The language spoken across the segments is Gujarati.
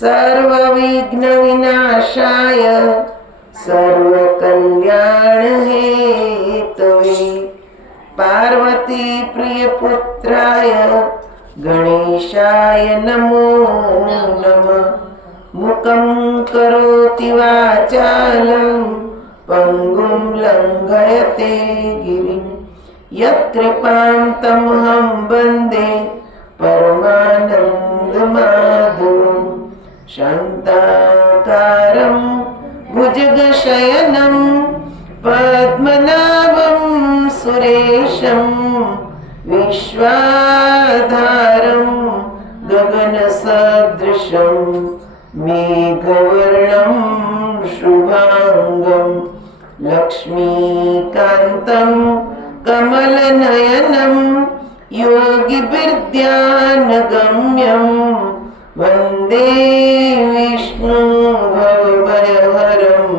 सर्वविघ्नविनाशाय सर्वकल्याणहेतवे पार्वती प्रियपुत्राय गणेशाय नमो नमः। मुखं करोति वाचालं पंगुं लंघयते गिरिं यत्कृपां तमहं वन्दे परमानन्दमाधवं। शान्ताकारं भुजगशयनं पद्मनाभं सुरेशं विश्वाधारं गगनसदृशं मेघवर्णं शुभांगं लक्ष्मीकान्तं कमलनयनं योगिभिर्ध्यानगम्यं वन्दे विष्णु भवभयहरं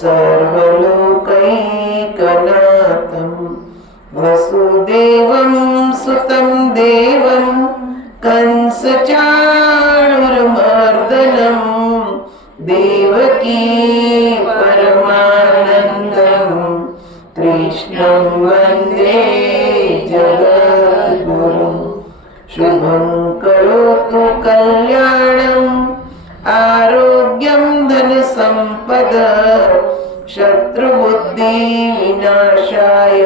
सर्वलोकैकनाथं। वसुदेवं सुतं देवं कंसचाणूरमर्दनं देवकी परमानन्दं कृष्णं वन्दे जगद्गुरुं। शुभं करोतु कल्याणम् आरोग्यं धनसम्पदा शत्रुबुद्धिविनाशाय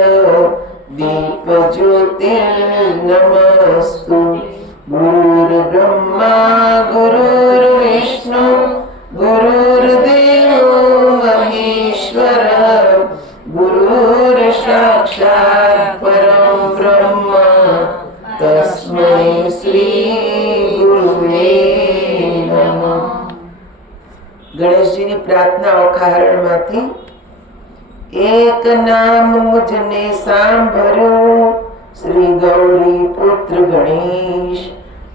दीपज्योतिर्नमस्तु। गुरुर्ब्रह्मा गुरुर्विष्णु गुरुर्देवो महेश्वरः गुरुर्साक्षात् परं ब्रह्म तस्मै श्री गुरुवे नमः। गणेशजीની પ્રાર્થના ઓખાહરણમાંથી એક નામ મુજને સાંભળ્યું શ્રી ગૌરી પુત્ર ગણેશ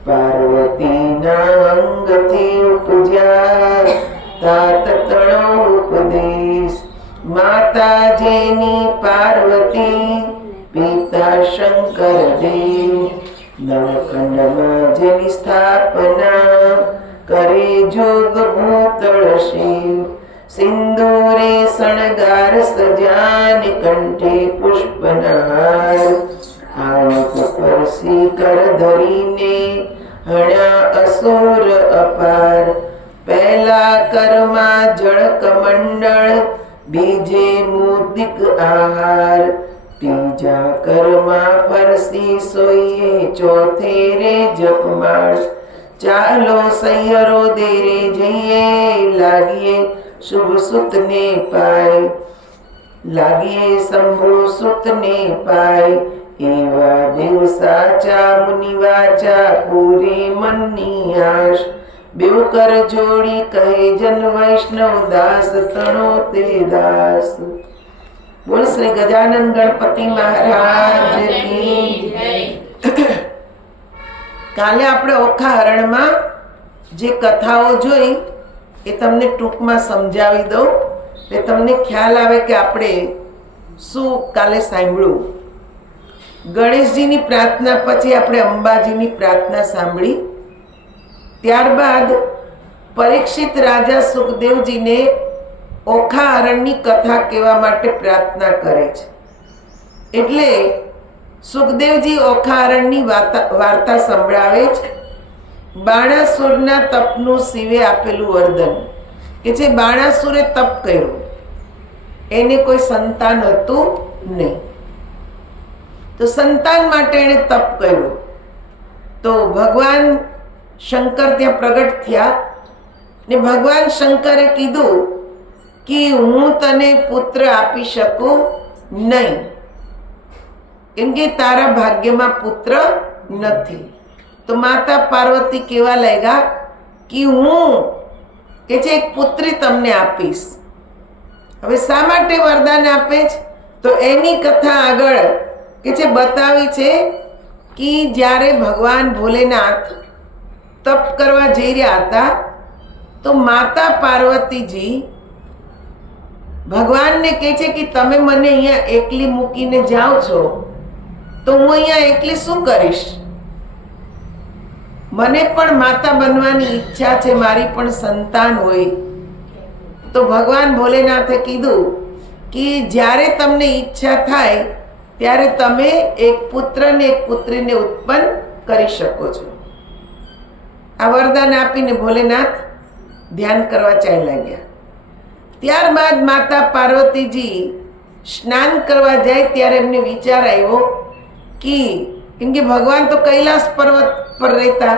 પાર્વતીના અંગથી ઉપજ્યા तात તણો ઉપદેશ માતા જેની પાર્વતી પિતા શંકર દેવ નવખંડમાં જેની સ્થાપના करे जोग भूतल शिव सिंदूरे शणगार सजान कंठे पुष्पनार हाथ परसी कर धरीने हण्या असुर अपार पहला करमा जल कमंडल बीजे मोदिक आहार तीजा करमा परसी सोइए चौथे रे जपमाळ चालो सैयरो देरे जइए लागिए शुभ सुत ने पाए लागिए शंभु सुत ने पाए एवा देव साचा मुनि वाचा पूरे मननी आश बेव कर जोड़ी कहे जन वैष्णव दास तणो ते दास। बोल श्री गजानन गणपति महाराज की जय। કાલે આપણે ઓખાહરણમાં જે કથાઓ જોઈ એ તમને ટૂંકમાં સમજાવી દઉં એટલે તમને ખ્યાલ આવે કે આપણે શું કાલે સાંભળ્યું। ગણેશજીની પ્રાર્થના પછી આપણે અંબાજીની પ્રાર્થના સાંભળી। ત્યારબાદ પરીક્ષિત રાજા સુખદેવજીને ઓખાહરણની કથા કહેવા માટે પ્રાર્થના કરે છે। એટલે સુખદેવજી ઓખાહરણની વાર્તા સંભળાવે છે। બાણાસુરના તપનું શિવે આપેલું વરદાન કે જે બાણાસુરે તપ કર્યું એને કોઈ સંતાન હતું નહીં, તો સંતાન માટે એણે તપ કર્યું તો ભગવાન શંકર ત્યાં પ્રગટ થયા ને ભગવાન શંકરે કીધું કે હું તને પુત્ર આપી શકું નહીં કેમ કે તારા ભાગ્યમાં પુત્ર નથી। તો માતા પાર્વતી કેવા લાગ્યા કે હું કે છે એક પુત્રી તમને આપીશ। હવે શા માટે વરદાન આપે છે તો એની કથા આગળ કે છે બતાવી છે કે જ્યારે ભગવાન ભોલેનાથ તપ કરવા જઈ રહ્યા હતા તો માતા પાર્વતીજી ભગવાનને કહે છે કે તમે મને અહીંયા એકલી મૂકીને જાઓ છો तो हूँ अहींया एकली शू करीश। મને પણ માતા બનવાની ઈચ્છા છે, મારી પણ સંતાન હોય. તો ભગવાન ભોલેનાથે કીધું કે જ્યારે તમને ઈચ્છા થાય ત્યારે તમે એક પુત્ર ને એક પુત્રીને ઉત્પન્ન કરી શકો છો. આ વરદાન આપીને ભોલેનાથ ધ્યાન કરવા ચાલ્યા ગયા. ત્યારબાદ માતા પાર્વતીજી સ્નાન કરવા જાય ત્યારે એમને વિચાર આવ્યો કે કેમ કે ભગવાન તો કૈલાસ પર્વત પર રહેતા,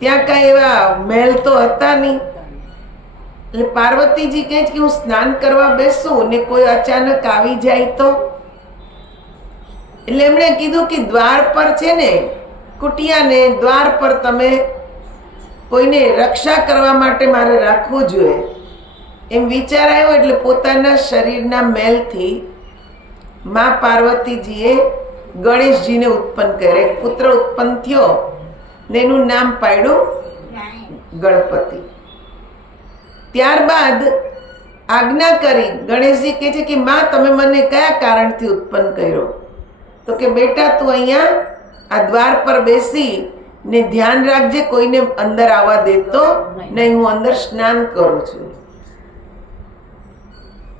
ત્યાં કાંઈ એવા મહેલ તો હતા નહીં. એટલે પાર્વતીજી કહે છે કે હું સ્નાન કરવા બેસું ને કોઈ અચાનક આવી જાય તો. એટલે એમણે કીધું કે દ્વાર પર છે ને કુટિયાને દ્વાર પર તમે કોઈને રક્ષા કરવા માટે મારે રાખવું જોઈએ એમ વિચાર આવ્યો. એટલે પોતાના શરીરના મેલથી મા પાર્વતીજીએ ગણેશજીને ઉત્પન્ન કર્યા. એક પુત્ર ઉત્પન્ન થયો ને એનું નામ પાડ્યું ગણપતિ. ત્યારબાદ આજ્ઞા કરી. ગણેશજી કહે છે કે માં તમે મને કયા કારણથી ઉત્પન્ન કર્યો? તો કે બેટા તું અહીંયા આ દ્વાર પર બેસી ને ધ્યાન રાખજે, કોઈને અંદર આવવા દેતો નહીં, હું અંદર સ્નાન કરું છું.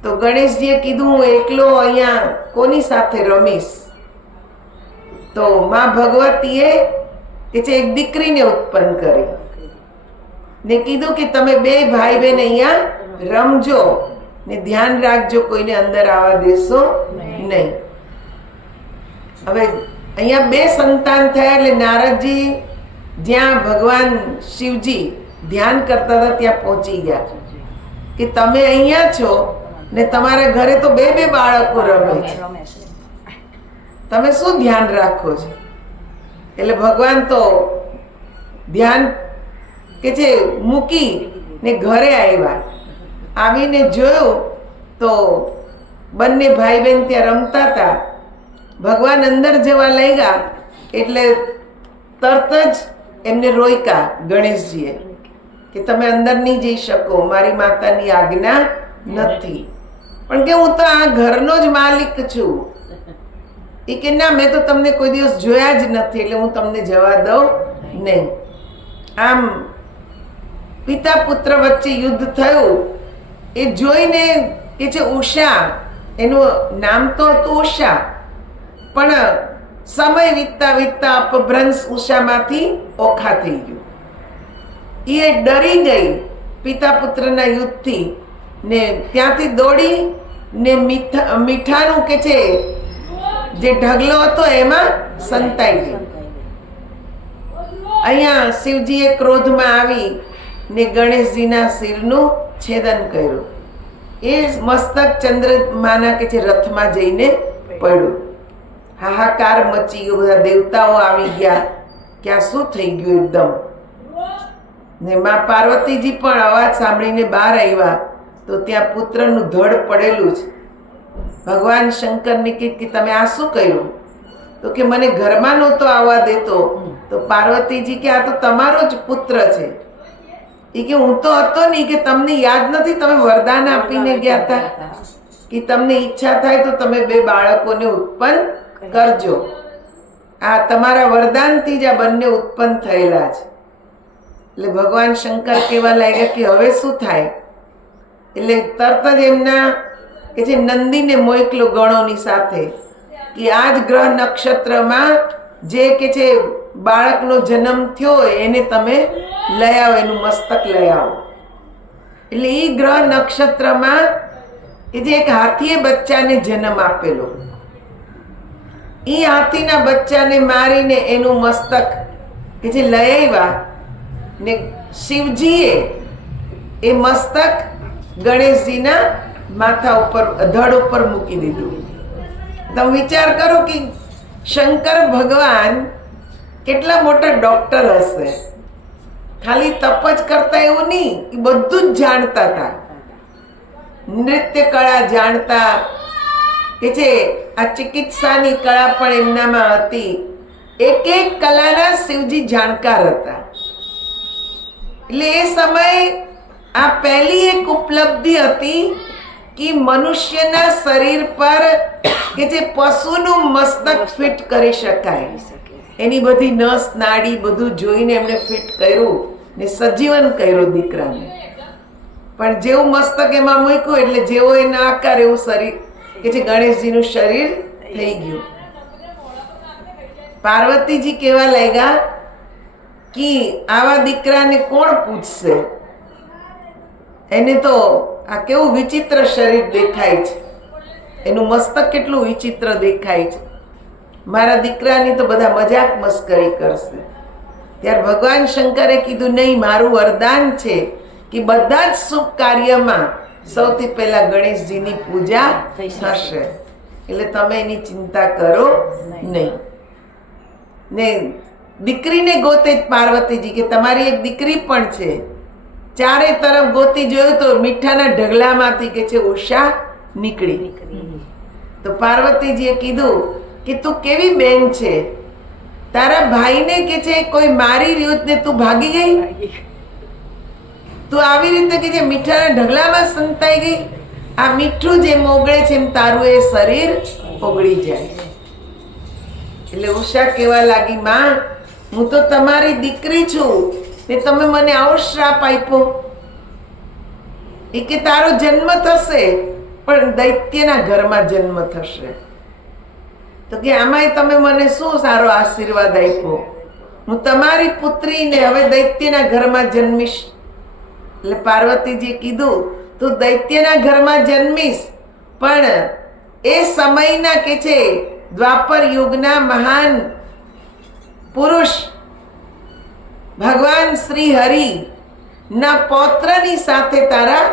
તો ગણેશજીએ કીધું હું એકલો અહીંયા કોની સાથે રમીશ? તો માં ભગવતીએ કે છે એક દીકરીને ઉત્પન્ન કરી ને કીધું કે તમે બે ભાઈ બહેન અહીંયા રમજો ને ધ્યાન રાખજો, કોઈને અંદર આવવા દેશો નહીં. હવે અહીંયા બે સંતાન થયા એટલે નારદજી જ્યાં ભગવાન શિવજી ધ્યાન કરતા હતા ત્યાં પહોંચી ગયા કે તમે અહીંયા છો ને તમારા ઘરે તો બે બે બાળકો રમે છે, તમે શું ધ્યાન રાખો છો? એટલે ભગવાન તો ધ્યાન કે છે મૂકી ને ઘરે આવ્યા. આવીને જોયું તો બંને ભાઈ બહેન ત્યાં રમતા હતા. ભગવાન અંદર જવા લઈ ગયા એટલે તરત જ એમને રોક્યા ગણેશજીએ કે તમે અંદર નહીં જઈ શકો, મારી માતાની આજ્ઞા નથી. પણ કે હું તો આ ઘરનો જ માલિક છું. એ કે ના, મેં તો તમને કોઈ દિવસ જોયા જ નથી એટલે હું તમને જવા દઉં નહીં. આમ પિતા પુત્ર વચ્ચે યુદ્ધ થયું. એ જોઈને કે છે ઉષા, એનું નામ તો હતું ઉષા, પણ સમય વીતતા વીતતા અપભ્રંશ ઉષામાંથી ઓખા થઈ ગયું. એ ડરી ગઈ પિતા પુત્રના યુદ્ધથી ને ત્યાંથી દોડી ને મીઠાનું કે છે જે ઢગલો હતો એમાં સંતાઈ ગઈ. અહીંયા શિવજીએ ક્રોધમાં આવી ને ગણેશજીના શિરનું છેદન કર્યું. એ મસ્તક ચંદ્રમાના કે છે રથમાં જઈને પડ્યું. હાહાકાર મચી ગયો, બધા દેવતાઓ આવી ગયા કે આ શું થઈ ગયું એકદમ. ને માં પાર્વતીજી પણ અવાજ સાંભળીને બહાર આવ્યા તો ત્યાં પુત્રનું ધડ પડેલું છે. ભગવાન શંકરને કે તમે આ શું કર્યું? તો કે મને ઘરમાં નહોતો આવવા દેતો. તો પાર્વતીજી કે આ તો તમારો જ પુત્ર છે. એ કે હું તો હતો નહીં, કે તમને યાદ નથી તમે વરદાન આપીને ગયા હતા કે તમને ઈચ્છા થાય તો તમે બે બાળકોને ઉત્પન્ન કરજો. આ તમારા વરદાનથી જ આ બંને ઉત્પન્ન થયેલા છે. એટલે ભગવાન શંકર કહેવા લાગ્યા કે હવે શું થાય? એટલે તરત જ એમના કે છે નંદીને મોકલો ગણોની સાથે કે આ જ ગ્રહ નક્ષત્રમાં જે કે છે બાળકનો જન્મ થયો હોય એને તમે લઈ આવો, એનું મસ્તક લઈ આવો. એટલે એ ગ્રહ નક્ષત્રમાં એ જે એક હાથીએ બચ્ચાને જન્મ આપેલો, એ હાથીના બચ્ચાને મારીને એનું મસ્તક કે જે લઈ આવ્યા ને શિવજીએ એ મસ્તક ગણેશજીના માથા ઉપર ધડ ઉપર મૂકી દીધું. તમે વિચાર કરો કે શંકર ભગવાન કેટલા મોટા ડોક્ટર હશે. ખાલી તપ જ કરતા એવું નહીં, એ બધું જ જાણતા હતા. નૃત્ય કળા જાણતા કે છે આ ચિકિત્સાની કળા પણ એમનામાં હતી. એક એક કલાના શિવજી જાણકાર હતા. એટલે એ સમયે આ પહેલી એક ઉપલબ્ધિ હતી કે મનુષ્યના શરીર પર કે જે પશુનું મસ્તક ફિટ કરી શકાય. એની બધી નસ નાડી બધું જોઈને એમણે ફિટ કર્યું ને સજીવન કર્યો દીકરાને. પણ જેવું મસ્તક એમાં મૂક્યું એટલે જેવો એના આકાર એવું શરીર કે જે ગણેશજીનું શરીર થઈ ગયું. પાર્વતીજી કેવા લાગ્યા કે આવા દીકરાને કોણ પૂછશે, એને તો આ કેવું વિચિત્ર શરીર દેખાય છે, એનું મસ્તક કેટલું વિચિત્ર દેખાય છે, મારા દીકરાની તો બધા મજાક મસ્કરી કરશે. ત્યારે ભગવાન શંકરે કીધું નહીં, મારું વરદાન છે કે બધા જ શુભ કાર્યમાં સૌથી પહેલા ગણેશજીની પૂજા થશે, એટલે તમે એની ચિંતા કરો નહીં. ને દીકરીને ગોતે જ પાર્વતીજી કે તમારી એક દીકરી પણ છે. ચારે તરફ ગોતી જોયું તો મીઠાના ઢગલામાંથી કે છે ઉષા નીકળી. તો પાર્વતીજીએ કીધું કે તું કેવી બેન છે, તારા ભાઈને કે છે કોઈ મારી રહ્યું ને તું ભાગી ગઈ, તું આવી રીતે કે જે મીઠાના ઢગલામાં સંતાઈ ગઈ. આ મીઠું જેમ ઓગળે છે એમ તારું એ શરીર ઓગળી જાય. એટલે ઉષા કેવા લાગી, માં હું તો તમારી દીકરી છું ને તમે મને આવો શ્રાપ આપ્યો. એ કે તારો જન્મ થશે પણ દૈત્યના ઘરમાં જન્મ થશે. તો કે આમાંય તમે મને શું સારો આશીર્વાદ આપ્યો, હું તમારી પુત્રી ને હવે દૈત્યના ઘરમાં જન્મીશ. એટલે પાર્વતીજીએ કીધું તું દૈત્યના ઘરમાં જન્મીશ પણ એ સમયના કે છે દ્વાપર યુગના મહાન પુરુષ ભગવાન શ્રી હરિ ના પૌત્રની સાથે તારા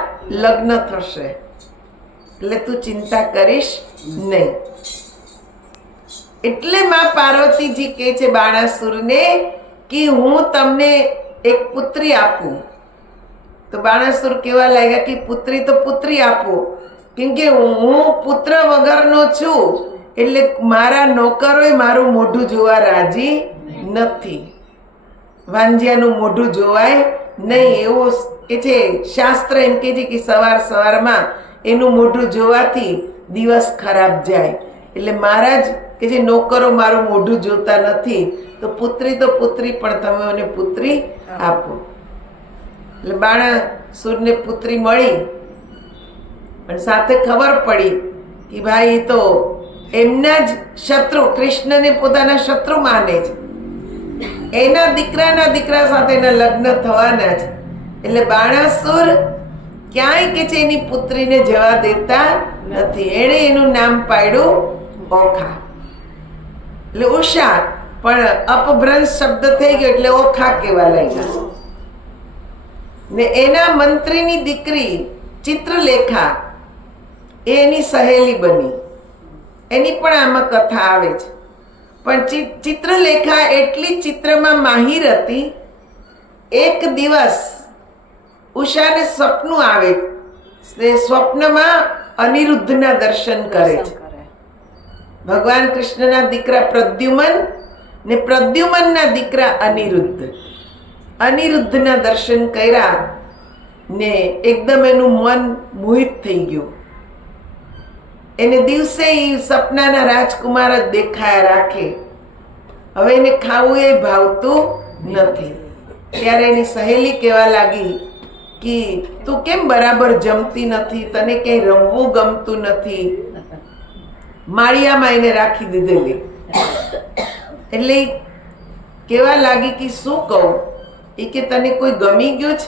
લગ્ન થશે, એટલે તું ચિંતા કરીશ નહીં. એટલે માં પાર્વતીજી કહે છે બાણાસુરને કે હું તમને એક પુત્રી આપું. તો બાણાસુર કેવા લાગ્યા કે પુત્રી તો પુત્રી આપો, કેમ કે હું પુત્ર વગરનો છું, એટલે મારા નોકરોય મારું મોઢું જોવા રાજી નથી. વાંજિયાનું મોઢું જોવાય નહીં એવું કે છે શાસ્ત્ર એમ કે છે કે સવાર સવારમાં એનું મોઢું જોવાથી દિવસ ખરાબ જાય. એટલે મહારાજ કે જે નોકરો મારું મોઢું જોતા નથી, તો પુત્રી પણ તમે મને પુત્રી આપો. એટલે બાણાસુરને પુત્રી મળી, પણ સાથે ખબર પડી કે ભાઈ તો એમના જ શત્રુ, કૃષ્ણને પોતાના શત્રુ માને છે, એના દીકરા સાથે એના લગ્ન થવાના છે. એટલે બાણાસુર ક્યાંય કે છે એની પુત્રીને જવા દેતા નથી. એણે એનું નામ પાડ્યું ઓખા, એટલે ઉષા, પણ અપભ્રંશ શબ્દ થઈ ગયો એટલે ઓખા કહેવા લાગ્યા. ને એના મંત્રીની દીકરી ચિત્રલેખા એ એની સહેલી બની. એની પણ આમાં કથા આવે છે. પણ ચિત્રલેખા એટલી ચિત્રમાં માહિર હતી, એક દિવસ ઉષાને સ્વપ્ન આવે, સ્વપ્નમાં અનિરુદ્ધના દર્શન કરે છે. ભગવાન કૃષ્ણના દીકરા પ્રદ્યુમન ને પ્રદ્યુમનના દીકરા અનિરુદ્ધ. અનિરુદ્ધના દર્શન કર્યા ને એકદમ એનું મન મોહિત થઈ ગયું. એને દિવસે સપનાના રાજકુમાર જ દેખાયા રાખે, હવે એને ખાવું એ ભાવતું નથી. ત્યારે એની સહેલી કહેવા લાગી કે તું કેમ બરાબર જમતી નથી, તને ક્યાંય રમવું ગમતું નથી. માળિયામાં એને રાખી દીધેલી. એટલે કેવા લાગી કે શું કહું, એ કે તને કોઈ ગમી ગયું છે?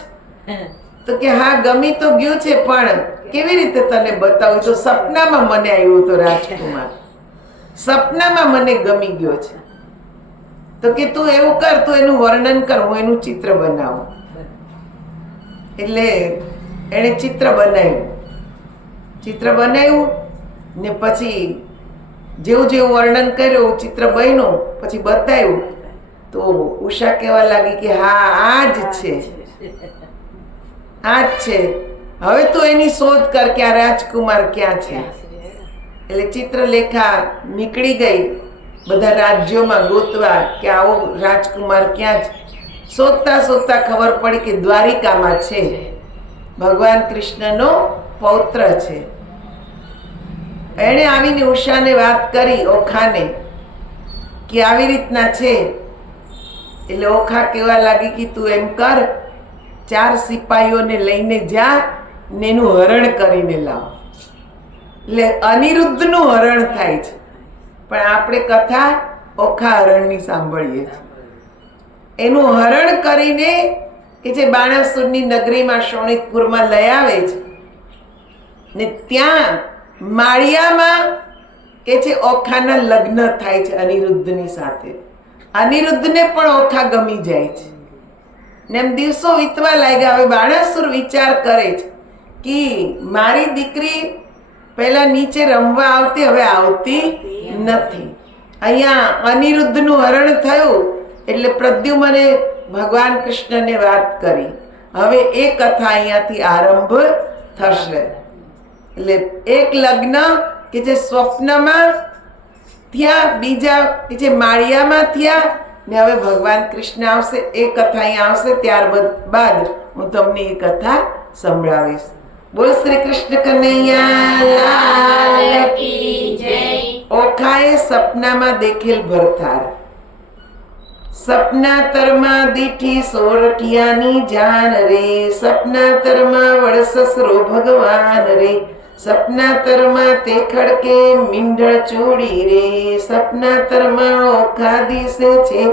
તો કે હા ગમી તો ગયું છે, પણ કેવી રીતે તને બતાવું? તો સપનામાં મને આવ્યો તો રાજકુમાર, સપનામાં મને ગમી ગયો છે. તો કે તું એવું કર, તું એનું વર્ણન કર, હું એનું ચિત્ર બનાવું. એટલે એણે ચિત્ર બનાવ્યું ને પછી જેવું જેવું વર્ણન કર્યું ચિત્ર બન્યું, પછી બતાવ્યું. તો ઉષા કહેવા લાગી કે હા આ જ છે. હવે તું એની શોધ કર કે આ રાજકુમાર ક્યાં છે. એટલે ચિત્રલેખા નીકળી ગઈ બધા રાજ્યોમાં ગોતવા કે આવો રાજકુમાર ક્યાં છે. શોધતા શોધતા ખબર પડી કે દ્વારિકામાં છે, ભગવાન કૃષ્ણનો પૌત્ર છે. એણે આવીને ઉષાને વાત કરી, ઓખાને, કે આવી રીતના છે. એટલે ઓખા કહેવા લાગી કે તું એમ કર, 4 સિપાહીઓને લઈને જા ને એનું હરણ કરીને લાવ. એટલે અનિરુદ્ધનું હરણ થાય છે, પણ આપણે કથા ઓખા હરણની સાંભળીએ છીએ. એનું હરણ કરીને કે જે બાણાસુરની નગરીમાં શોણિતપુરમાં લઈ આવે છે ને ત્યાં માળિયામાં કે છે ઓખાના લગ્ન થાય છે અનિરુદ્ધની સાથે. અનિરુદ્ધને પણ ઓખા ગમી જાય છે ને એમ દિવસો વીતવા લાગ્યા. હવે બાણાસુર વિચાર કરે છે કે મારી દીકરી પહેલા નીચે રમવા આવતી, હવે આવતી નથી. અહીંયા અનિરુદ્ધનું હરણ થયું એટલે પ્રદ્યુમને ભગવાન કૃષ્ણને વાત કરી. હવે એ કથા અહીંયાથી આરંભ થશે. એટલે એક લગ્ન કે જે સ્વપ્નમાં થયા, બીજા કે જે માળિયામાં થયા ને હવે ભગવાન કૃષ્ણ આવશે. એ કથા અહીંયા આવશે, ત્યારબાદ હું તમને એ કથા સંભળાવીશ. બોલ શ્રી કૃષ્ણ કનૈયા લાલ કી જય. ઓખાએ સપનામાં દેખેલ ભરથાર. સપના તરમાં દીઠી સોરઠિયાની જાન રે, સપના તરમાં વડસસરો ભગવાન રે, સપના તરમાં તે ખડકે મીંઢળ ચોડી રે, સપના તરમાં ઓખા દિશે છે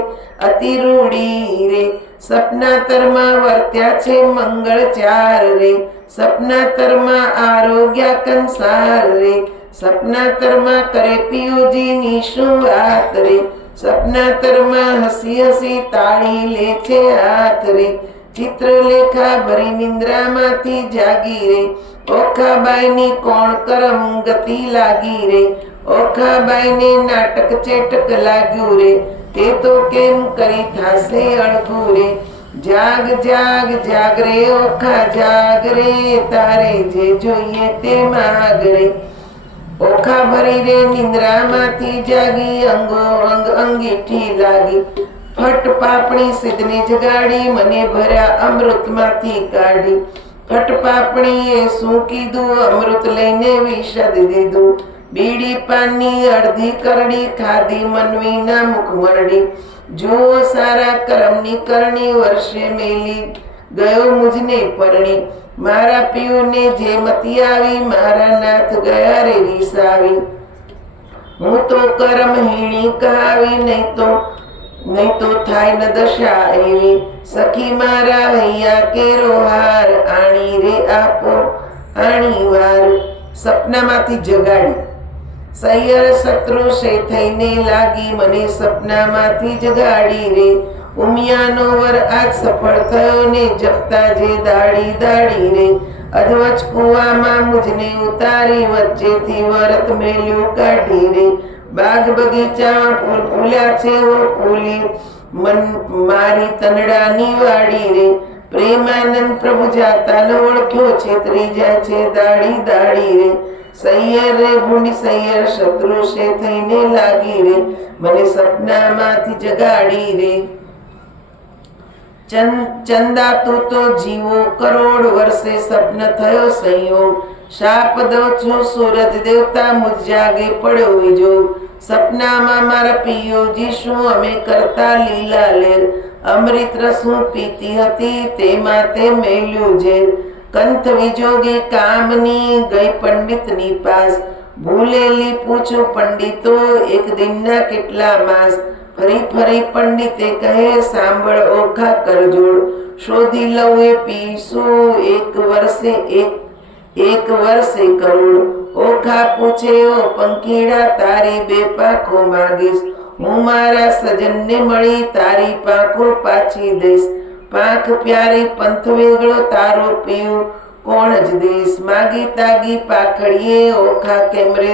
અતિ રૂડી રે, સપના તરમાં વર્ત્યા છે મંગળ ચાર રે, સપના તરમાં આરોગ્ય કંસાર રે, સપના તરમાં કરે પિયુજીની શું વાત રે, સપના તરમાં હસી હસી તાળી લે છે હાથ રે, ચિત્રલેખા ભરી નિંદ્રામાંથી જાગી રે, ઓખાબાઈની કોણ કરમ ગતિ લાગી રે, ઓખાબાઈને નાટક ચેટક લાગ્યું રે, તે તો કેમ કરી થાશે અળગું રે, જાગ જાગ જાગ રે ઓખા જાગ રે, તારે જે જોઈએ તે માગ રે, ઓખા ભરી રે નિંદ્રામાંથી જાગી, અંગો અંગ અંગીઠી લાગી, ફટ પાપણી સિદ્ધને જગાડી, મને ભર્યા અમૃતમાંથી કાઢી, ફટ પાપણીએ શું કીધું, અમૃત લઈને વિષદ દીધું, બીડી પાનની અડધી કરડી ખાધી, મનવીના મુખ મરડી, જુઓ સારા કરમની કરણી, વર્ષે મેલી ગયો મુજને પરણી, મારા પિયુને જે મતી આવી, મારા નાથ ગયા રે વિસાવી, હું તો કરમહીણી કહાવી, નહીં તો થાય ન દશા એવી, સખી મારા હૈયા કેરો હાર, આણી રે આપો આણી વાર. સપનામાંથી જગાડી, સૈયર શત્રુ શે થઈને લાગી, મને સપનામાંથી જગાડી રે, ઉમિયાનો વર આજ સફળ થયો ને, જપતા જે દાડી દાડી રે, અધવચ કુવામાં મુજને ઉતારી, વચ્ચેથી વરત મેલ્યું કાઢી રે, બાગ બગીચામાં ફૂલ ફૂલ્યા છે ઓ ફૂલી, મન મારી તનડાની વાડી રે, પ્રેમાનંદ પ્રભુ જાતા ન ઓળખ્યો, છેતરી જાય છે દાડી દાડી રે, સૈયર રે ભૂંડી સૈયર શત્રુ શે થઈને લાગી રે, મને સપનામાંથી જગાડી રે, ચંદા તું તો જીવો કરોડ વર્ષે, સપન થયો સંયોગ, શાપ દઉં છું સૂરજ દેવતા, મુજ જાગે પડ્યો વિજો, સપનામાં મારા પિયોજી શું અમે કરતા લીલા લેર, અમૃત રસ હું પીતી હતી તેમાં તે મેલ્યું ઝેર, કંથ વિજોગી કામની ગઈ પંડિતની પાસ, ભૂલેલી પૂછું પંડિતો એક દિનના કેટલા માસ, ફરી ફરી પંડિતે કહે સાંભળ ઓખા કરજોડ, શોધી લઉં એ પીશું એક વર્ષે કરોડ, ઓખા પૂછે ઓ પંખીડા તારી બે પાંખો માગીશ, હું મારા સજનને મળી તારી પાંખો પાછી દઈશ, પાંખ પ્યારી પંથ વેગળો તારો પીવું કોણ જ દેશ, માગી તાગી પાખડીએ ઓખા કેમરે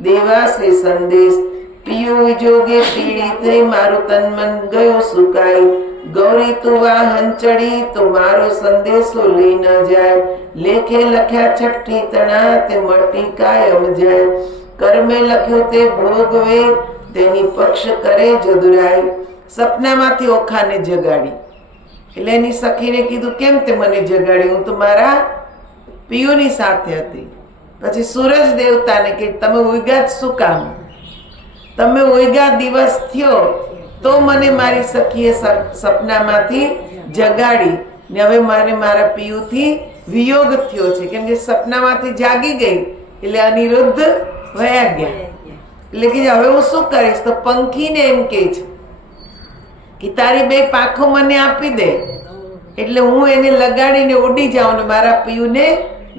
દેવાશે સંદેશ, પિયું વિજોગે પીડી થઈ મારું તન મન ગયું સુકાઈ, ગૌરી તું વાહન ચડી તો મારો સંદેશો લઈ ન જાય, લેખે લખ્યા છઠ્ઠી તણા તે મળતી કાયમ જાય, કર્મે લખ્યું તે ભોગવે તેની પક્ષ કરે જદુરાઈ. સપનામાંથી ઓખાને જગાડી એટલે એની સખીને કીધું કેમ તે મને જગાડી, હું તો મારા પિયુની સાથે હતી. પછી સૂરજ દેવતાને કે તમે ઉગ્યા જ શું કામ, તમે ઓયગા દિવસ થયો તો મને મારી સખીએ સપનામાંથી જગાડી ને હવે મારે મારા પિયુથી વિયોગ થયો છે, કેમ કે સપનામાંથી જાગી ગઈ એટલે અનિરુદ્ધ વયા ગયા. એટલે કે હવે હું શું કરીશ? તો પંખીને એમ કહે છે કે તારી બે પાંખો મને આપી દે એટલે હું એને લગાડીને ઉડી જાઉં ને મારા પિયુને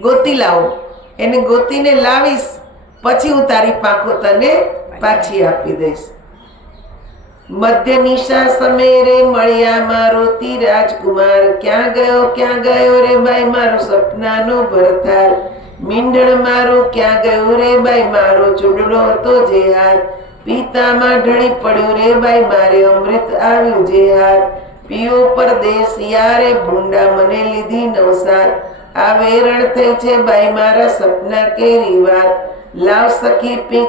ગોતી લાવું. એને ગોતીને લાવીશ પછી હું તારી પાંખો તને પાછી આપી દઈશ. મધ્ય નિશા સમેરે મળ્યા મારો તી રાજકુમાર, ક્યાં ગયો રે ભાઈ મારો સપનાનો ભરતાર. મીંઢણ મારો ક્યાં ગયો રે ભાઈ મારો ચૂડલો હતો જે હાર. પિતામાં ઢળી પડ્યો રે ભાઈ મારે અમૃત આવ્યું જે હાર. પીઓ પરદેશ યારે ભૂંડા મને લીધી નવસાર. આ વેરણ થઈ છે ભાઈ મારા સપના કેરી વાત. લાવ સખી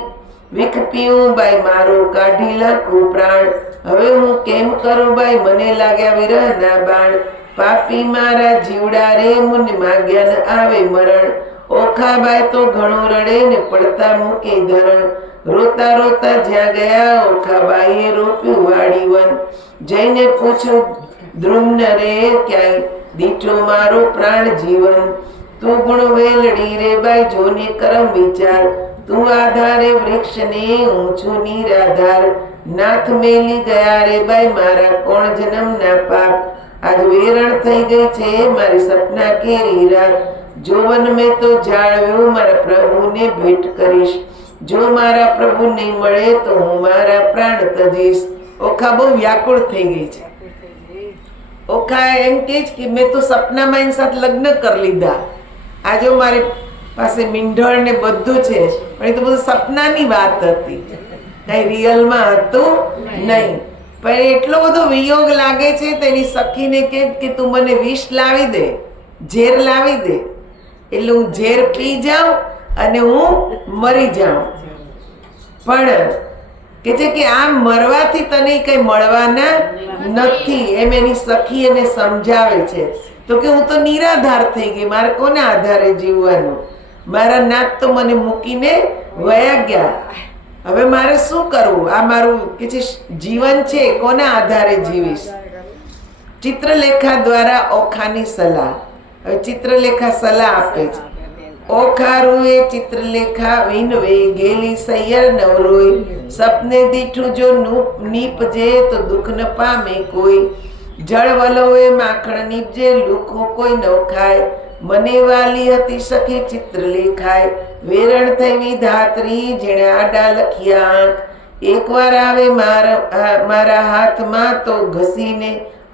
વિખ પીવું ભાઈ મારો કાઢી લાખું પ્રાણ. હવે હું કેમ કરું ભાઈ મને લાગ્યા વિરહના બાણ. પાપી મારા જીવડા રે મને માગ્યા ન આવે મરણ. ઓખાબાઈ તો ઘણું રડે ને પડતા મૂકે ધરણ. રોતા રોતા જ્યાં ગયા ઓખાબાઈએ રોપ્યું વાડી વન. જઈને પૂછ્યું દ્રુમ્ન રે ક્યાંય દીઠો મારો પ્રાણ જીવન. તું ગુણ વેલડી રે બાઈ જોને કરમ વિચાર. તું આધારે વૃક્ષને ઊંચું નિરાધાર. નાથ મેલી ગયા રે બાઈ મારા કોણ જન્મના પાપ. આજ વેરણ થઈ ગઈ છે મારી સપના કેરી રાત. જોવન મેં તો જાળવ્યું મારા પ્રભુને ભેટ કરીશ. જો મારા પ્રભુ નહીં મળે તો હું મારા પ્રાણ તજીશ. ઓખા બહુ વ્યાકુળ થઈ ગઈ છે. ઓખા એમ કે છે કે મેં તો સપનામાં એની સાથે લગ્ન કરી લીધા. આ જો મારી પાસે મીંઢળ ને બધું છે પણ એ તો બધું સપનાની વાત હતી, કઈ રિયલમાં હતું નહીં. પણ એટલો બધો વિયોગ લાગે છે તેની સખીને કે તું મને વિષ લાવી દે, ઝેર લાવી દે એટલે હું ઝેર પી જાઉં અને હું મરી જાઉં. પણ કે છે કે આમ મરવાથી તને કઈ મળવાના નથી એમ એની સખી એને સમજાવે છે. તો કે હું તો નિરાધાર થઈ ગઈ, મારે કોના આધારે જીવવાનું? મારા નાથ તો મને મૂકીને વયા ગયા. હવે મારે શું કરવું? આ મારું કે છે જીવન છે કોના આધારે જીવીશ? ચિત્રલેખા દ્વારા ઓખાની સલાહ. હવે ચિત્રલેખા સલાહ આપે છે. ઓખારુએ ચિત્રલેખા વિનવે ગેલી સૈયર નવરોય. સપને દીઠું જો નીપજે તો દુઃખ ન પામે કોઈ. જળ વલોએ માખણ નીપજે લુખો કોઈ ન ખાય. મને વાલી હતી સખી ચિત્રલેખાય. વેરણ થઈ વિધાત્રી જેણે આડા લખ્યા આંખ. એકવાર આવે મારા હાથમાં તો ઘસીને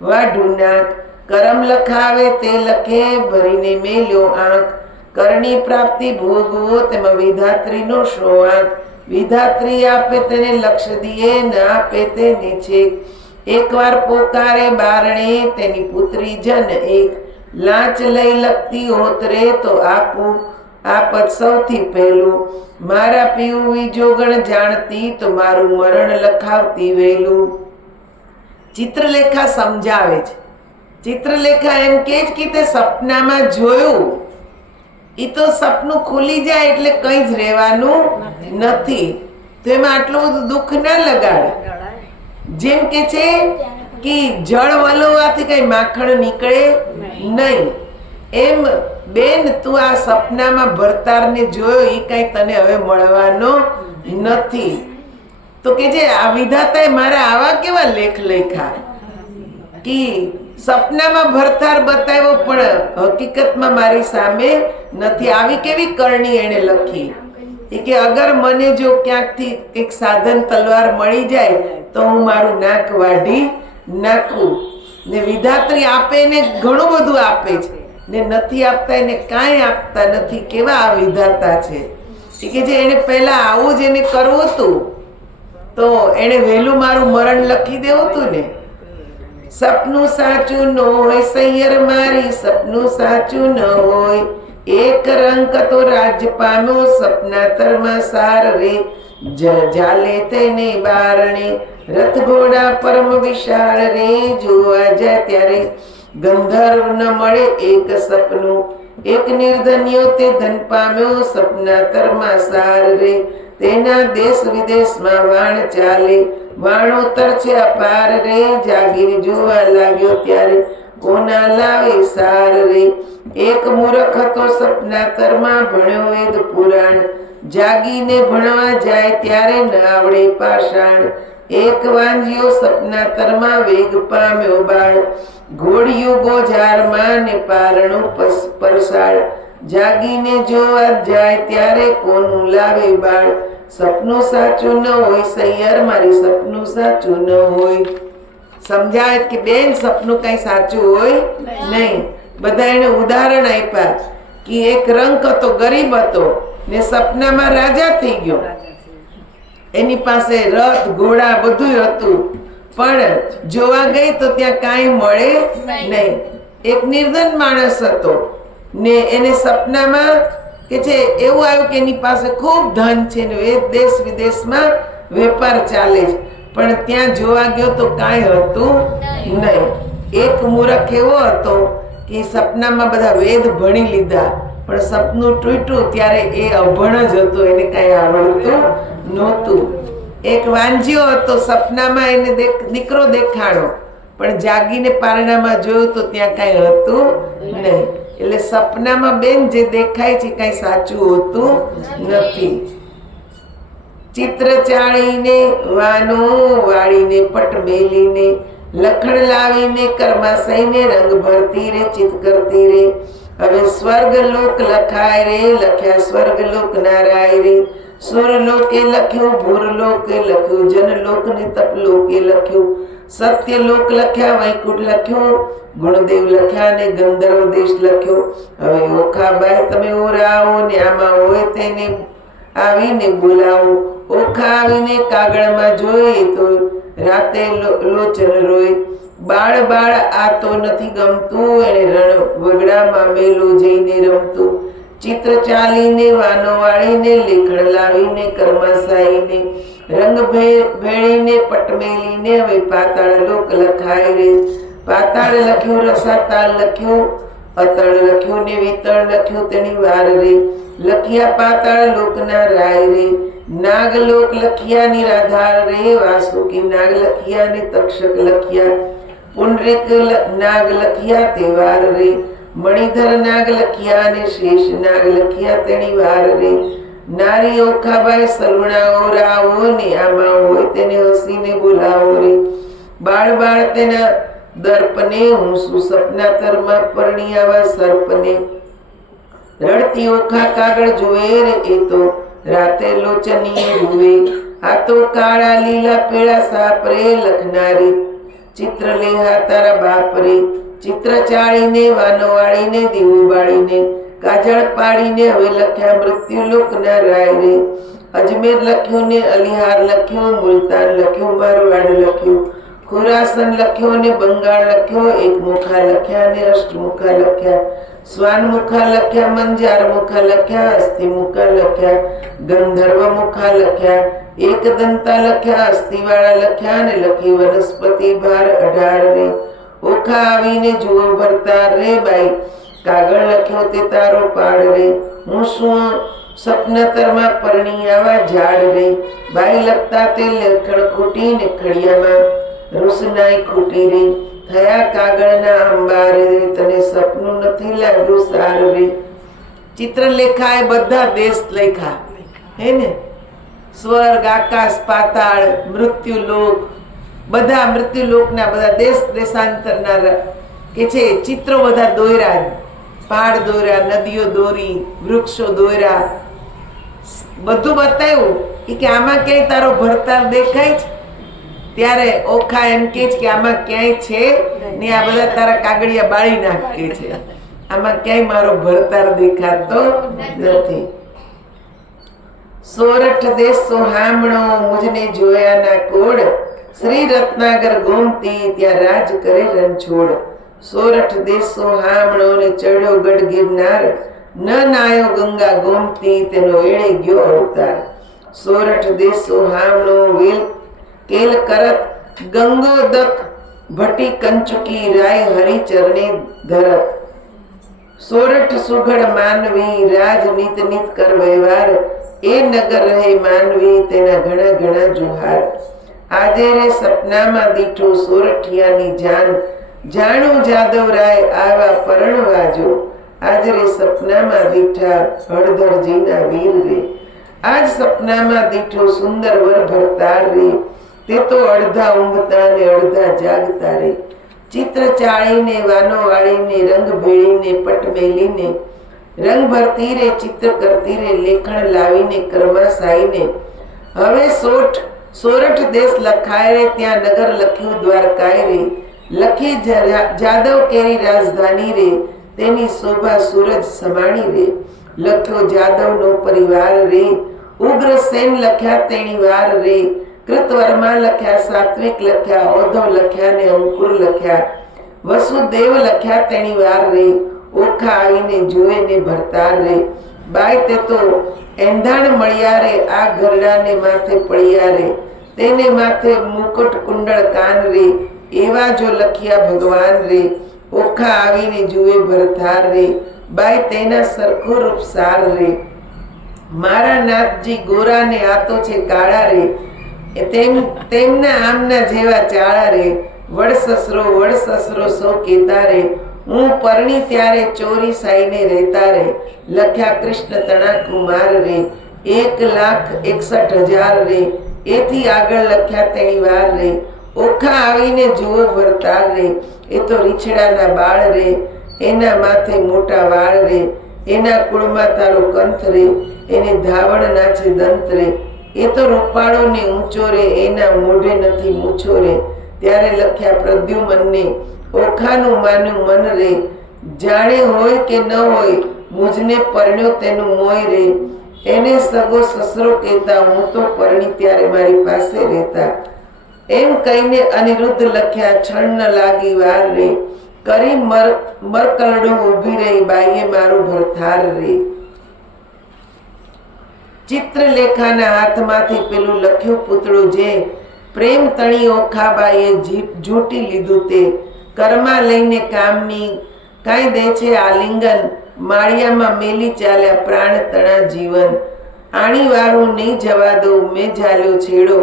વાઢું નાક. કરમ લખાવે તે લખે ભરીને મેલ્યો આંખ. કરણી પ્રાપ્તિ ભોગવો તેમાં વિધાત્રીનો શો આંખ. વિધાત્રી આપે તેને લક્ષ દિયે ન આપે તેને છેક. એકવાર પોકારે બારણે તેની પુત્રી જન એક. લાંચ લઈ લખતી હોત રે તો આપું આપત સૌથી પહેલું. મારા પીવું વિજોગણ જાણતી તો મારું મરણ લખાવતી વહેલું. ચિત્રલેખા સમજાવે છે. ચિત્રલેખા એમ કે જ કે તે સપનામાં જોયું એ તો સપનું ખુલી જાય એટલે કંઈ જ રહેવાનું નથી. તો એમાં આટલું બધું દુઃખ ના લગાડે. જેમ કે છે કે જળ વલોવાથી કઈ માખણ નીકળે નહીં એમ બેન તું આ સપનામાં ભરતારને જોયો એ કઈ તને હવે મળવાનો નથી. તો કે જે આ વિધાતાએ મારા આવા કેવા લેખ લખ્યા કે સપનામાં ભરતાર બતાવ્યો પણ હકીકતમાં મારી સામે નથી. આવી કેવી કરણી એને લખી કે અગર મને જો ક્યાંકથી એક સાધન તલવાર મળી જાય તો હું મારું નાક વાઢી નાખું. ને વિધાત્રી આપે એને ઘણું બધું આપે છે ને નથી આપતા એને કાંઈ આપતા નથી. કેવા આ વિધાતા છે કે જે એને પહેલા આવું જ એને કરવું હતું તો એને વહેલું મારું મરણ લખી દેવું હતું ને. સપનું સાચું ન હોય સૈયર મારી, સપનું સાચું ન હોય. એક રંક તો રાજ પામ્યો સપનાતરમાં સાર રે. જાલે તેને બારણે રથ ઘોડા પરમ વિશાળ રે. જોવા જાય ત્યારે ગંધર્વ ન મળે એક સપનું. એક નિર્ધન્યો તે ધન પામ્યો સપનાતરમાં સાર રે. તેના દેશ વિદેશમાં વાણ ચાલે, વાણોતર છે અપાર રે, જાગીને જોવા લાગ્યો ત્યારે કોના લાવે સાર રે. એક મૂર્ખ હતો સપનાતરમાં, ભણ્યો વેદ પુરાણ, જાગીને ભણવા જાય ત્યારે ન આવડે પાષાણ. એક વાંજ્યો સપનાતરમાં, વેગ પામ્યો બાળ, ઘોડિયું ગોજારમાં ને પારણું પરસાળ, જાગીને જોવા જાય ત્યારે કોનું લાવે બાળ. સપનું સાચું ન હોય સૈયર મારી, સપનું સાચું ન હોય. સમજાય કે બેન સપનું કઈ સાચું હોય નહીં. બધા એને ઉદાહરણ આપ્યા કે એક રંક હતો, ગરીબ હતો ને સપનામાં રાજા થઈ ગયો. એની પાસે રથ ઘોડા બધું હતું, પણ જોવા ગઈ તો ત્યાં કાંઈ મળે નહીં. એક નિર્ધન માણસ હતો ને એને સપનામાં કે છે એવું આવ્યું કે એની પાસે ખૂબ ધન છે ને દેશ વિદેશમાં વેપાર ચાલે છે, પણ ત્યાં જોવા ગયો તો કાંઈ હતું નહીં. એક મૂર્ખ એવો હતો કે સપનામાં બધા વેદ ભણી લીધા, પણ સપનું તૂટ્યું ત્યારે એ અભણ જ હતો, એને કાંઈ આવડતું નહોતું. એક વાંજ્યો હતો, સપનામાં એને દીકરો દેખાણો, પણ જાગીને પારણામાં જોયું તો ત્યાં કાંઈ હતું નહીં. એટલે સપનામાં બેન જે દેખાય છે કાંઈ સાચું હોતું નથી. ચિત્ર ચાળીને વાનો વાળીને પટ મેલીને, લખણ લાવીને કર્માશયને રંગ ભરતી રે, ચિત કરતી રે. હવે સ્વર્ગ લોક લખાય રે, લખ્યા સ્વર્ગ લોક નારાય રે. સુર લોકે લખ્યું, ભૂર લોકે લખ્યું, જન લોક ને તપ લોકે લખ્યું, સત્ય લોક લખ્યા, વૈકુંઠ લખ્યું, ગુણદેવ લખ્યા ને ગંધર્વ દેશ લખ્યો. હવે ઓખાબાઈ તમે ઓરાવો ને આમાં હોય તેને આવીને બોલાવો. ઓખા આવીને કાગળમાં જોઈએ તો રાતે લોચન રોય. બાળ બાળ આ તો નથી ગમતું, એને રણ વગડામાં મેલો જઈને રમતું. ચિત્ર ચાલીને વાનો વાળીને, લેખણ લાવીને કર્માશાયીને, રંગ ભેળીને પટમેલીને, હવે પાતાળ લોક લખાય રે. પાતાળ લખ્યું, રસાતાળ લખ્યું, અતળ લખ્યું ને વિતળ લખ્યું, તેની વાર રે. લખ્યા પાતાળ લોકના રાય રે. નાગ લોક લખ્યા નિરાધાર રે, વાસુકી નાગ લખ્યા ને તક્ષક લખ્યા, પુંડરીક નાગ લખ્યા તે વાર રે. મણિધર નાગ લખ્યા ને શેષ નાગ લખ્યા તેની વાર રે. નારી ઓખાબાઈ સલુણાઓ રાવો ને આમાં હોય તેને હસીને બોલાવો રે. બાળ બાળ તેના દર્પને, હું શું સપનાતરમાં પરણી આવા સર્પને. રડતી ઓખા કાગળ જોવે રે, એ તો રાતે લોચનીએ રૂવે. આ તો કાળા લીલા પીળા સાપ રે, લખનારી ચિત્ર લેહા તારા બાપ રે. ચિત્ર ચાળીને વાનો વાળીને, દીવો બાળીને, કાજળ પાડીને, હવે લખ્યા મૃત્યુ લોકના રાય રે. અજમેર લખ્યું ને અલિહાર લખ્યું, મુલતાન લખ્યું, મારવાડ લખ્યું, ખુરાસન લખ્યો ને બંગાળ લખ્યો. એક મુખા લખ્યા ને અષ્ટમુખા લખ્યા, સ્વાન મુખા લખ્યા, મંજાર મુખા લખ્યા, અસ્થિ મુખા લખ્યા, ગંધર્વ મુખા લખ્યા, એક દંતા લખ્યા, અસ્થિવાળા લખ્યા ને લખી વનસ્પતિ ભાર 18 રે. ઓખા આવીને જુઓ ભરતા રે, બાઈ કાગળ લખ્યો તે તારો પાડ રે. હું શું સપનાતરમાં પરણી આવા ઝાડ રે. બાઈ લખતા તે લેખણ ખૂટી ને ખડિયામાં રૂસનાઈ ખૂટી રે. થયા કાગળના અંબાર રે, તને સપનું નથી લાગ્યું સાર રે. ચિત્ર લેખાય બધા દેશ લેખા હે ને, સ્વર્ગ આકાશ પાતાળ મૃત્યુલોક, બધા મૃત્યુલોકના બધા દેશ દેશાંતરના કે છે ચિત્રો બધા દોર્યા. પહાડ દોર્યા, નદીઓ દોરી, વૃક્ષો દોર્યા, બધું બતાવ્યું કે આમાં ક્યાંય તારો ભરતાર દેખાય છે. ત્યારે ઓખા એમ કે છે કે આમાં ક્યાંય છે ને, આ બધા તારા કાગળિયા બાળી નાખે છે, આમાં ક્યાંય મારો ભરતાર દેખાતો નથી. સોરઠ દેશ સોહામણો, મુજને જોયાના કોડ, શ્રી રત્નાગર ગોમતી ત્યાં રાજ કરે રણછોડ. સોરઠ દેશ સોહામણો ને ચડ્યો ગઢ ગિરનાર, ન નાયો ગંગા ગોમતી તેનો એળે ગયો અવતાર. સોરઠ દેશ સોહામણો વેલ કેલ કરત, ગંગોદક ભટી કંચુકી રાય, હરિ ચરણે ધરત. સોરઠ સુઘડ માનવી, રાજ નિત નિત કર વ્યવહાર, એ નગર રહે માનવી તેના ઘણા ઘણા જુહાર આજે રે સપનામાં દીઠો સોરઠિયાની જાન જાણું જાદવરાય આવા પરણવાજો આજે રે સપનામાં દીઠા હળધરજીના વીર રે આજ સપનામાં દીઠો સુંદર વર ભરતાર રે તે તો અડધા ઊંઘતા ને અડધા જાગતા રે ચિત્ર ચાળીને વાનો વાળીને રંગ ભેળીને પટ મેલીને રંગ ભરતી રે ચિત્ર કરતી રે લેખણ લાવીને કરમાસાઈને હવે સોરઠ દેશ લખાય રે ત્યાં નગર લખ્યું દ્વારકાય રે લખી જાદવ કેરી રાજધાની રે તેની શોભા સૂરજ સમાણી રે લખ્યો જાદવનો પરિવાર રે ઉગ્રસેન લખ્યા તેણી વાર રે કૃતવર્મા લખ્યા સાત્વિક લખ્યા ઔધવ લખ્યા ને અંકુર લખ્યા વસુદેવ લખ્યા તેણી વાર રે ઓખા આવીને જુએ ને ભરતાર રે બાય તે તો એંધાણ મળ્યા રે આ ગરડાને માથે પડ્યા રે તેને માથે મુકુટ કુંડળ કાન રે એવા જો લખ્યા ભગવાન રે ઓખા આવીને જુએ ભરતાર રે બાય તેના સરખો રૂપ સાર રે મારા નાથજી ગોરા ને આ તો છે કાળા રે તેમના આમના જેવા ચાળા રે વડ સસરો સૌ કેતા રે હું પરણી ત્યારે ચોરી સાઈને રહેતા રે લખ્યા કૃષ્ણ તણા કુમાર રે 1,61,000 રે એથી આગળ લખ્યા તેની વાર રે ઓખા આવીને જુઓ ભરતાર રે એ તો રીછડાના બાળ રે એના માથે મોટા વાળ રે એના કુળમાં તારો કંથ રે એને ધાવણ નાચે દંત રે એ તો રૂપાળો ને ઊંચો રે એના મોઢે નથી મૂછો રે ત્યારે લખ્યા પ્રદ્યુમનને ઓખાનું માનું મન રે જાણે હોય કે ન હોય મુજને પરણ્યો તેનું મોય રે એને સગો સસરો કહેતા હું તો પરણી ત્યારે મારી પાસે રહેતા એમ કહીને અનિરુદ્ધ લખ્યા છણ ન લાગી વાર રે કરી મરકલડો ઊભી રહી બાઈએ મારું ભરથાર રે ચિત્રલેખાના હાથમાંથી પેલું લખ્યું પૂતળું જે પ્રેમ તણી ઓખાબાઈએ ઝૂંટી લીધું તે કર્મા લઈને કામની કાંઈ દે છે આલિંગન માળિયામાં મેલી ચાલ્યા પ્રાણ તણા જીવન આણી વાળું નહીં જવા દઉં મેં ઝાલ્યો છેડો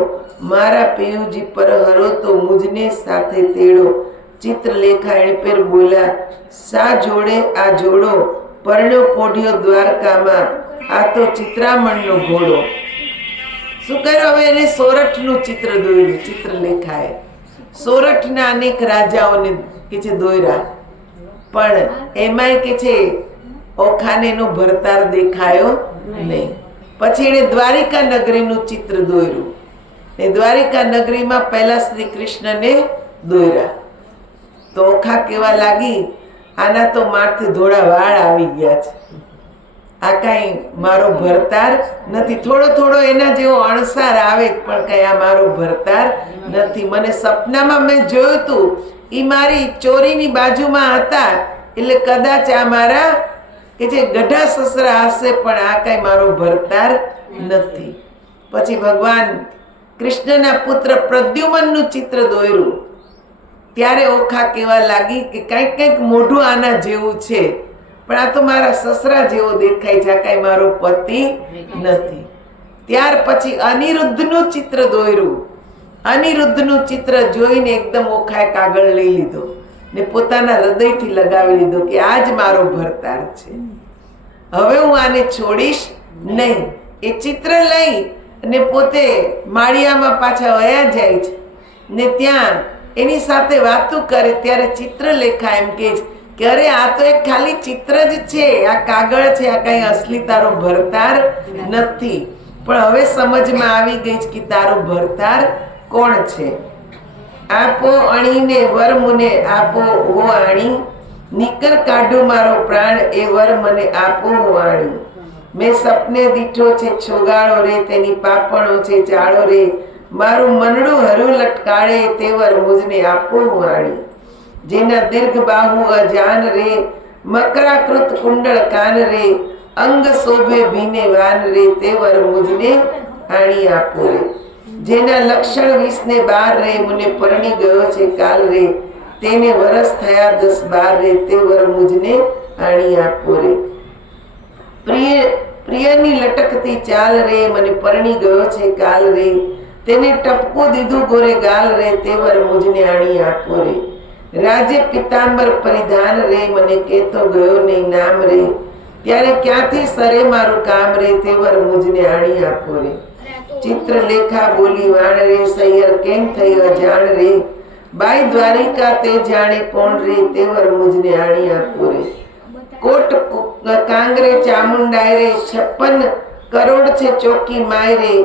મારા પિયુજી પર હરો તો મુજને સાથે તેડો ચિત્રલેખા એણપેર બોલ્યા સા જોડે આ જોડો પરણ્યો પોઢ્યો દ્વારકામાં આ તો ચિત્રામણનો ઘોડો શું કર્યું હવે એને સોરઠનું ચિત્ર દોર્યું ચિત્રલેખાએ સોરઠના અનેક રાજાઓને કે છે દોર્યા પણ એમાંય કે છે ઓખાને એનો ભરતાર દેખાયો નહીં પછી એને દ્વારિકા નગરીનું ચિત્ર દોર્યું એ દ્વારિકા નગરીમાં પહેલા શ્રી કૃષ્ણને દોર્યા તો ઓખા કેવા લાગી આના તો મારથી ધોળા વાળ આવી ગયા છે આ કાંઈ મારો ભરતાર નથી થોડો એના જેવો અણસાર આવે પણ કઈ આ મારો ભરતાર નથી મને સપનામાં મેં જોયું હતું એ મારી ચોરીની બાજુમાં હતા એટલે કદાચ આ મારા કે જે ગઢા સસરા હશે પણ આ કઈ મારો ભરતાર નથી પછી ભગવાન કૃષ્ણના પુત્ર પ્રદ્યુમનનું ચિત્ર દોર્યું ત્યારે ઓખા કેવા લાગી કે કંઈક મોઢું આના જેવું છે પણ આ તો મારા સસરા જેવો દેખાય છે આ કઈ મારો પતિ નથી ત્યાર પછી અનિરુદ્ધનું ચિત્ર દોર્યું અનિરુદ્ધનું ચિત્ર જોઈને એકદમ ઓખાએ કાગળ લઈ લીધો ને પોતાના હૃદયથી લગાવી લીધો કે આ જ મારો ભરતાર છે હવે હું આને છોડીશ નહીં એ ચિત્ર લઈ અને પોતે માળિયામાં પાછા વયા જાય છે ને ત્યાં એની સાથે વાતો કરે ત્યારે ચિત્રલેખા એમ કહે છે કે અરે આ તો એક ખાલી ચિત્ર જ છે આ કાગળ છે આ કઈ અસલી તારો ભરતાર નથી પણ હવે સમજમાં આવી ગઈ છે કે તારો ભરતાર કોણ છે આપો અણીને વર મને આપો હો આણી નીકર કાઢું મારો પ્રાણ એ વર મને આપો હો આણી મેં સપને દીઠો છે છોગાળો રે તેની પાપણો છે ચાળો રે મારું મનડું હરું લટકાળે તે વર મુજને આપો હો આણી જેના દીર્ઘ બાહુ અજાન રે મકરાકૃત કુંડળ કાન રે અંગ શોભે ભીને વાન રે તે વર મુજને આણી આપો રે જેના લક્ષણ 20 ને 12 રે મને પરણી ગયો છે કાલ રે તેને વરસ થયા 10-12 રે તે વર મુજને આણી આપો રે પ્રિયની લટકતી ચાલ રે, મને પરણી ગયો છે કાલ રે, તેને ટપકું દીધું ગોરે ગાલ રે, તેવર મુજને આણી આપો રે, રાજે પિતાંબર પરિધાન રે, મને કેતો ગયો નહીં નામ રે, ત્યારે ક્યાંથી સરે મારું કામ રે, તેવર મુજને આણી આપો રે, ચિત્રલેખા બોલી વાણ રે, સૈયર કેમ થઈ અજાણ રે, બાઈ દ્વારિકા તે જાણે કોણ રે, તેવર મુજને આણી આપો રે, કોટ કાંગરે ચામુંડાય રે, 56 કરોડ છે ચોકી માય રે,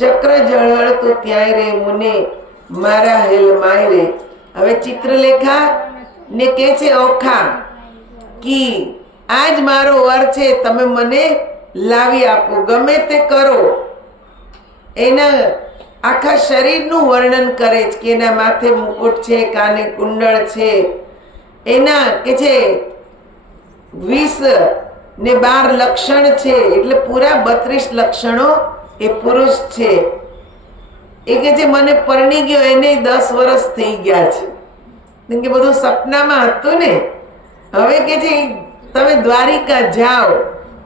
ચક્ર જળહળતું ત્યાંય રે, મુને મારા હેલ માય રે. હવે ચિત્રલેખા ને કે છે ઓખા કી આજ મારો વર છે, તમે મને લાવી આપો, ગમે તે કરો. એના આખા શરીરનું વર્ણન કરે છે કે એના માથે મુકુટ છે, કાને કુંડળ છે, એના કે છે 20 ને 12 લક્ષણ છે, એટલે પૂરા 32 લક્ષણો એ પુરુષ છે. એ કે છે મને પરણી ગયો એને 10 વર્ષ થઈ ગયા છે, કેમ કે બધું સપનામાં હતું ને. હવે કે છે તમે દ્વારિકા જાઓ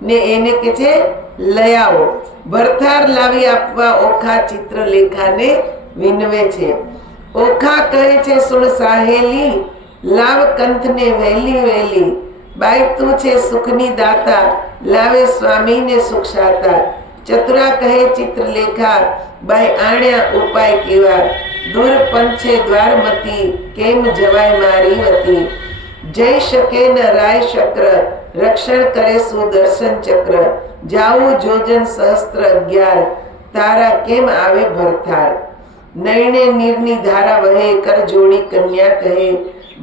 ને એને કે છે લઈ આવો. ભરથાર લાવી આપવા ઓખા ચિત્રલેખાને વિનવે છે. ઓખા કહે છે સુણ સાહેલી, લાવ કંથને વહેલી વહેલી, બાઈ તું છે સુખની દાતા, લાવે સ્વામીને સુખ સાતા. ચતુરા કહે ચિત્રલેખા, બાઈ આણ્યા ઉપાય કેવા, દૂર પંચે દ્વારમતી, કેમ જવાય મારી વતી, જઈ શકે ન રાય શક્ર, રક્ષણ કરે સુદર્શન ચક્ર, જાવું જોજન સહસ્ત્ર 11, તારા કેમ આવે ભરથાર, નયણે નીરની ધારા વહે, કર જોડી કન્યા કહે,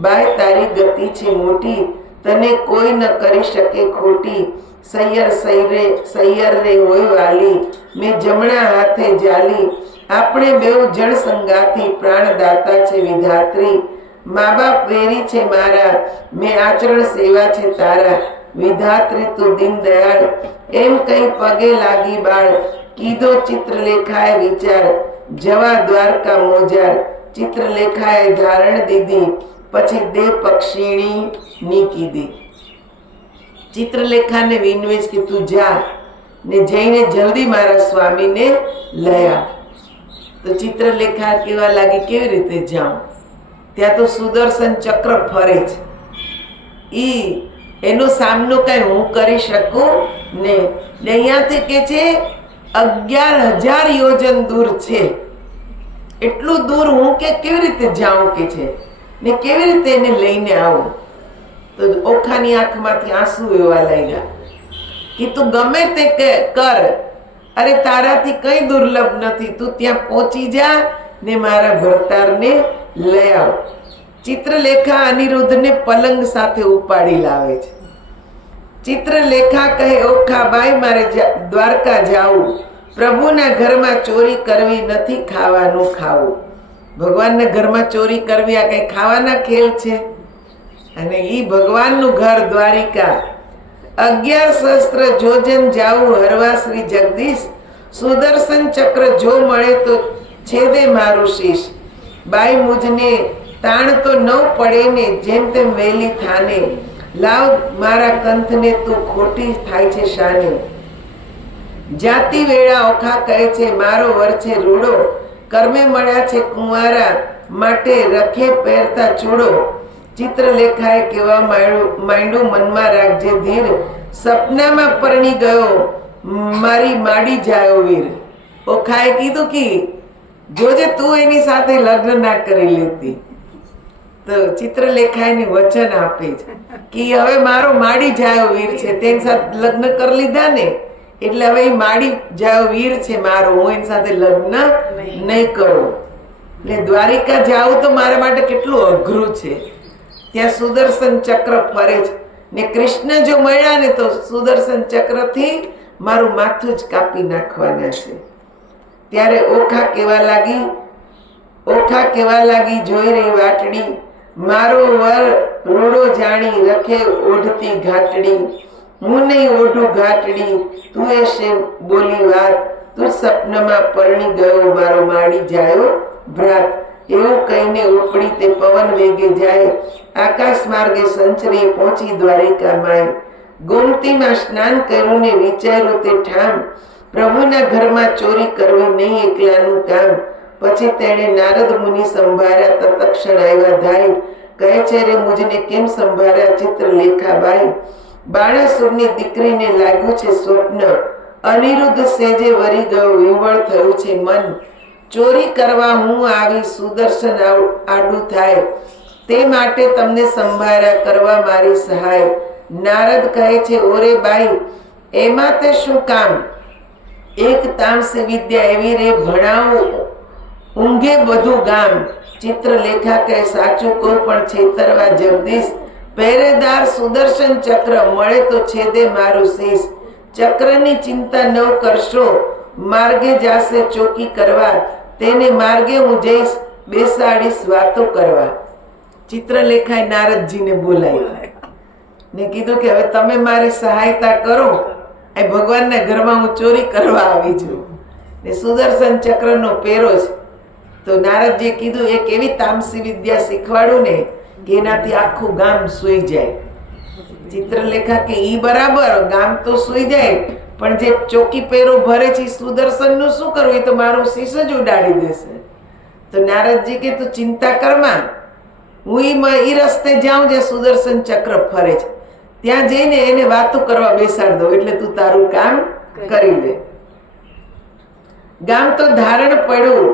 બાય તારી ગતિ છે મોટી, તને કોઈ ન કરી શકે ખોટી, સૈયર રે હોય વાલી, મેં જમણા હાથે જાલી, આપણે બેઉ જણ સંગાથી, પ્રાણદાતા છે વિધાત્રી, મા બાપ વેરી છે મારા, મેં આચરણ સેવા છે તારા, વિધાત્રી તું દીન દયાળ, એમ કઈ પગે લાગી બાળ, કીધો ચિત્રલેખાએ વિચાર, જવા દ્વારકા મોજાર. ચિત્રલેખાએ ધારણ દીધી, પછી દેહ પક્ષીણી ની કીધી. ચિત્રલેખાને વિનવે કે તું જા ને જઈને જલ્દી મારા સ્વામીને લઈ આવ. તો ચિત્રલેખા કેવા લાગી, કેવી રીતે જાઉં, ત્યાં તો સુદર્શન ચક્ર ફરે છે, એનો સામનો કઈ હું કરી શકું ને અહીંયાથી કે છે 11,000 યોજન દૂર છે, એટલું દૂર હું કે કેવી રીતે જાઉં કે છે ને કેવી રીતે એને લઈને આવું. તો ઓખાની આંખમાંથી આંસુ એવા લાગ્યા કે તું ગમે તે કર, અરે તારાથી કઈ દુર્લભ નથી, તું ત્યાં પહોંચી જા ને મારા ભરતારને લઈ આવ. ચિત્રલેખા અનિરુદ્ધને પલંગ સાથે ઉપાડી લાવે છે. ચિત્રલેખા કહે ઓખા બાઈ મારે દ્વારકા જાવું, પ્રભુના ઘરમાં ચોરી કરવી નથી, ખાવાનું ખાવું. ભગવાનના ઘરમાં ચોરી કરવી આ કઈ ખાવાના ખેલ છે? અને ઈ ભગવાનનું ઘર દ્વારિકા. 11 સહસ્ત્ર જોજન જાવું હરવા શ્રી જગદીશ, સુદર્શન ચક્ર જો મળે તો છેદે મારું શીશ, બાઈ મુજને તાણ તો ન પડે ને, જેમ તેમ વેલી થાને, લાવ મારા કંથને તું ખોટી થાય છે શાને. જાતિ વેળા ઓખા કહે છે મારો વર છે રૂડો, કર્મે મળ્યા છે કુંવારા, માટે રખે પહેરતા ચૂડો. ચિત્રલેખાએ કહેવા માંડ્યું મનમાં રાખજે ધીર, સપનામાં પરણી ગયો મારી માડી જાયો વીર. ઓખાએ કીધું કે જોજે તું એની સાથે લગ્ન ના કરી લેતી. તો ચિત્રલેખા એને વચન આપે છે કે હવે મારો માડી જાયો વીર છે, તેની સાથે લગ્ન કરી લીધા ને, એટલે હવે એ માડી જાયો વીર છે મારો, હું એની સાથે લગ્ન નહીં કરું. એટલે દ્વારિકા જાવું તો મારા માટે કેટલું અઘરું છે. ત્યાં સુદર્શન ચક્ર ફરે છે ને કૃષ્ણ જો મળ્યા ને તો સુદર્શન ચક્રથી મારું માથું જ કાપી નાખવાના છે. ત્યારે ઓખા કેવા લાગી જોઈ રહી વાટડી, મારો વર રૂડો જાણી રખે ઓઢતી ઘાટડી, હું નહીં ઓઢું ઘાટડી, તું એ છે બોલી વાત, તું સપનામાં પરણી ગયો મારો માડી જાયો ભ્રાત. એવું કહીને ઉપડી તે પવન વેગે જાય, આકાશ માર્ગે સંચરી પહોંચી દ્વારિકા માય, ગોમતીમાં સ્નાન કર્યું ને વિચાર્યું તે ઠામ, પ્રભુના ઘરમાં ચોરી કરવી નહીં એકલાનું કામ. પછી તેણે નારદ મુનિ સંભાળ્યા, તત્ક્ષણ આવ્યા ધાઈ. કહે છે રે મુજને કેમ સંભાળ્યા ચિત્રલેખા બાઈ. બાણાસુરની દીકરીને લાગ્યું છે સ્વપ્ન, અનિરુદ્ધ સેજે વરી ગયો વિવળ થયું છે મન. ચોરી કરવા હું આવી સુદર્શન આડું થાય, તે માટે તમને સંભાળ્યા કરવા મારી સહાય. નારદ કહે છે ઓરે બાઈ એમાં તે શું કામ, એક તામસી વિદ્યા એવી રે ભણાવો ઊંઘે બધું ગામ. ચિત્રલેખા કહે સાચું કહું પણ છેતરવા જગદીશ, પહેરેદાર સુદર્શન ચક્ર મળે તો છેદે મારું શીશ. ચક્રની ચિંતા ન કરશો, માર્ગે જાશે ચોકી કરવા, તેને માર્ગે હું જઈશ બેસાડીશ વાતો કરવા. ચિત્રલેખાએ નારદજીને બોલાવ્યા ને કીધું કે હવે તમે મારી સહાયતા કરો, એ ભગવાનના ઘરમાં હું ચોરી કરવા આવી છું ને સુદર્શન ચક્રનો પહેરો છે. તો નારદજીએ કીધું એક એવી તામસી વિદ્યા શીખવાડું ને કે એનાથી આખું ગામ સૂઈ જાય. ચિત્રલેખા કે ઈ બરાબર, ગામ તો સૂઈ જાય પણ જે ચોકી પહેરો ભરે છે સુદર્શનનું શું કરવું, એ તો મારું શીશ જ ઉડાડી દેશે. તો નારદજી કે તું ચિંતા કરમાં, હું ઈ રસ્તે જાઉં જે સુદર્શન ચક્ર ફરે છે, ત્યાં જઈને એને વાતો કરવા બેસાડ દો એટલે તું તારું કામ કરી લે. ગામ તો ધારણ પડ્યું,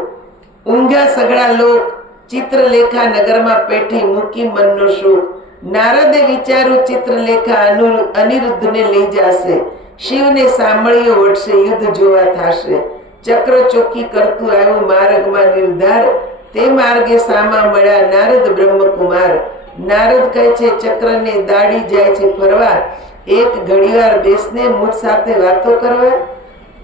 ઊંઘ્યા સગળા લોક, ચિત્રલેખા નગરમાં પેઠી મૂકી મનનો શોક. નારદે વિચાર્યું ચિત્રલેખા અનિરુદ્ધને લઈ જશે, શિવને સાંભળ્યો વટશે યુદ્ધ જોવા થશે. ચક્ર ચોકી કરતું આવ્યું માર્ગમાં નિર્ધાર, તે માર્ગે સામા મળ્યા નારદ બ્રહ્મકુમાર. નારદ કહે છે ચક્રને દાડી જાય છે ફરવા, એક ઘડીવાર બેસને મુજ સાથે વાતો કરવા.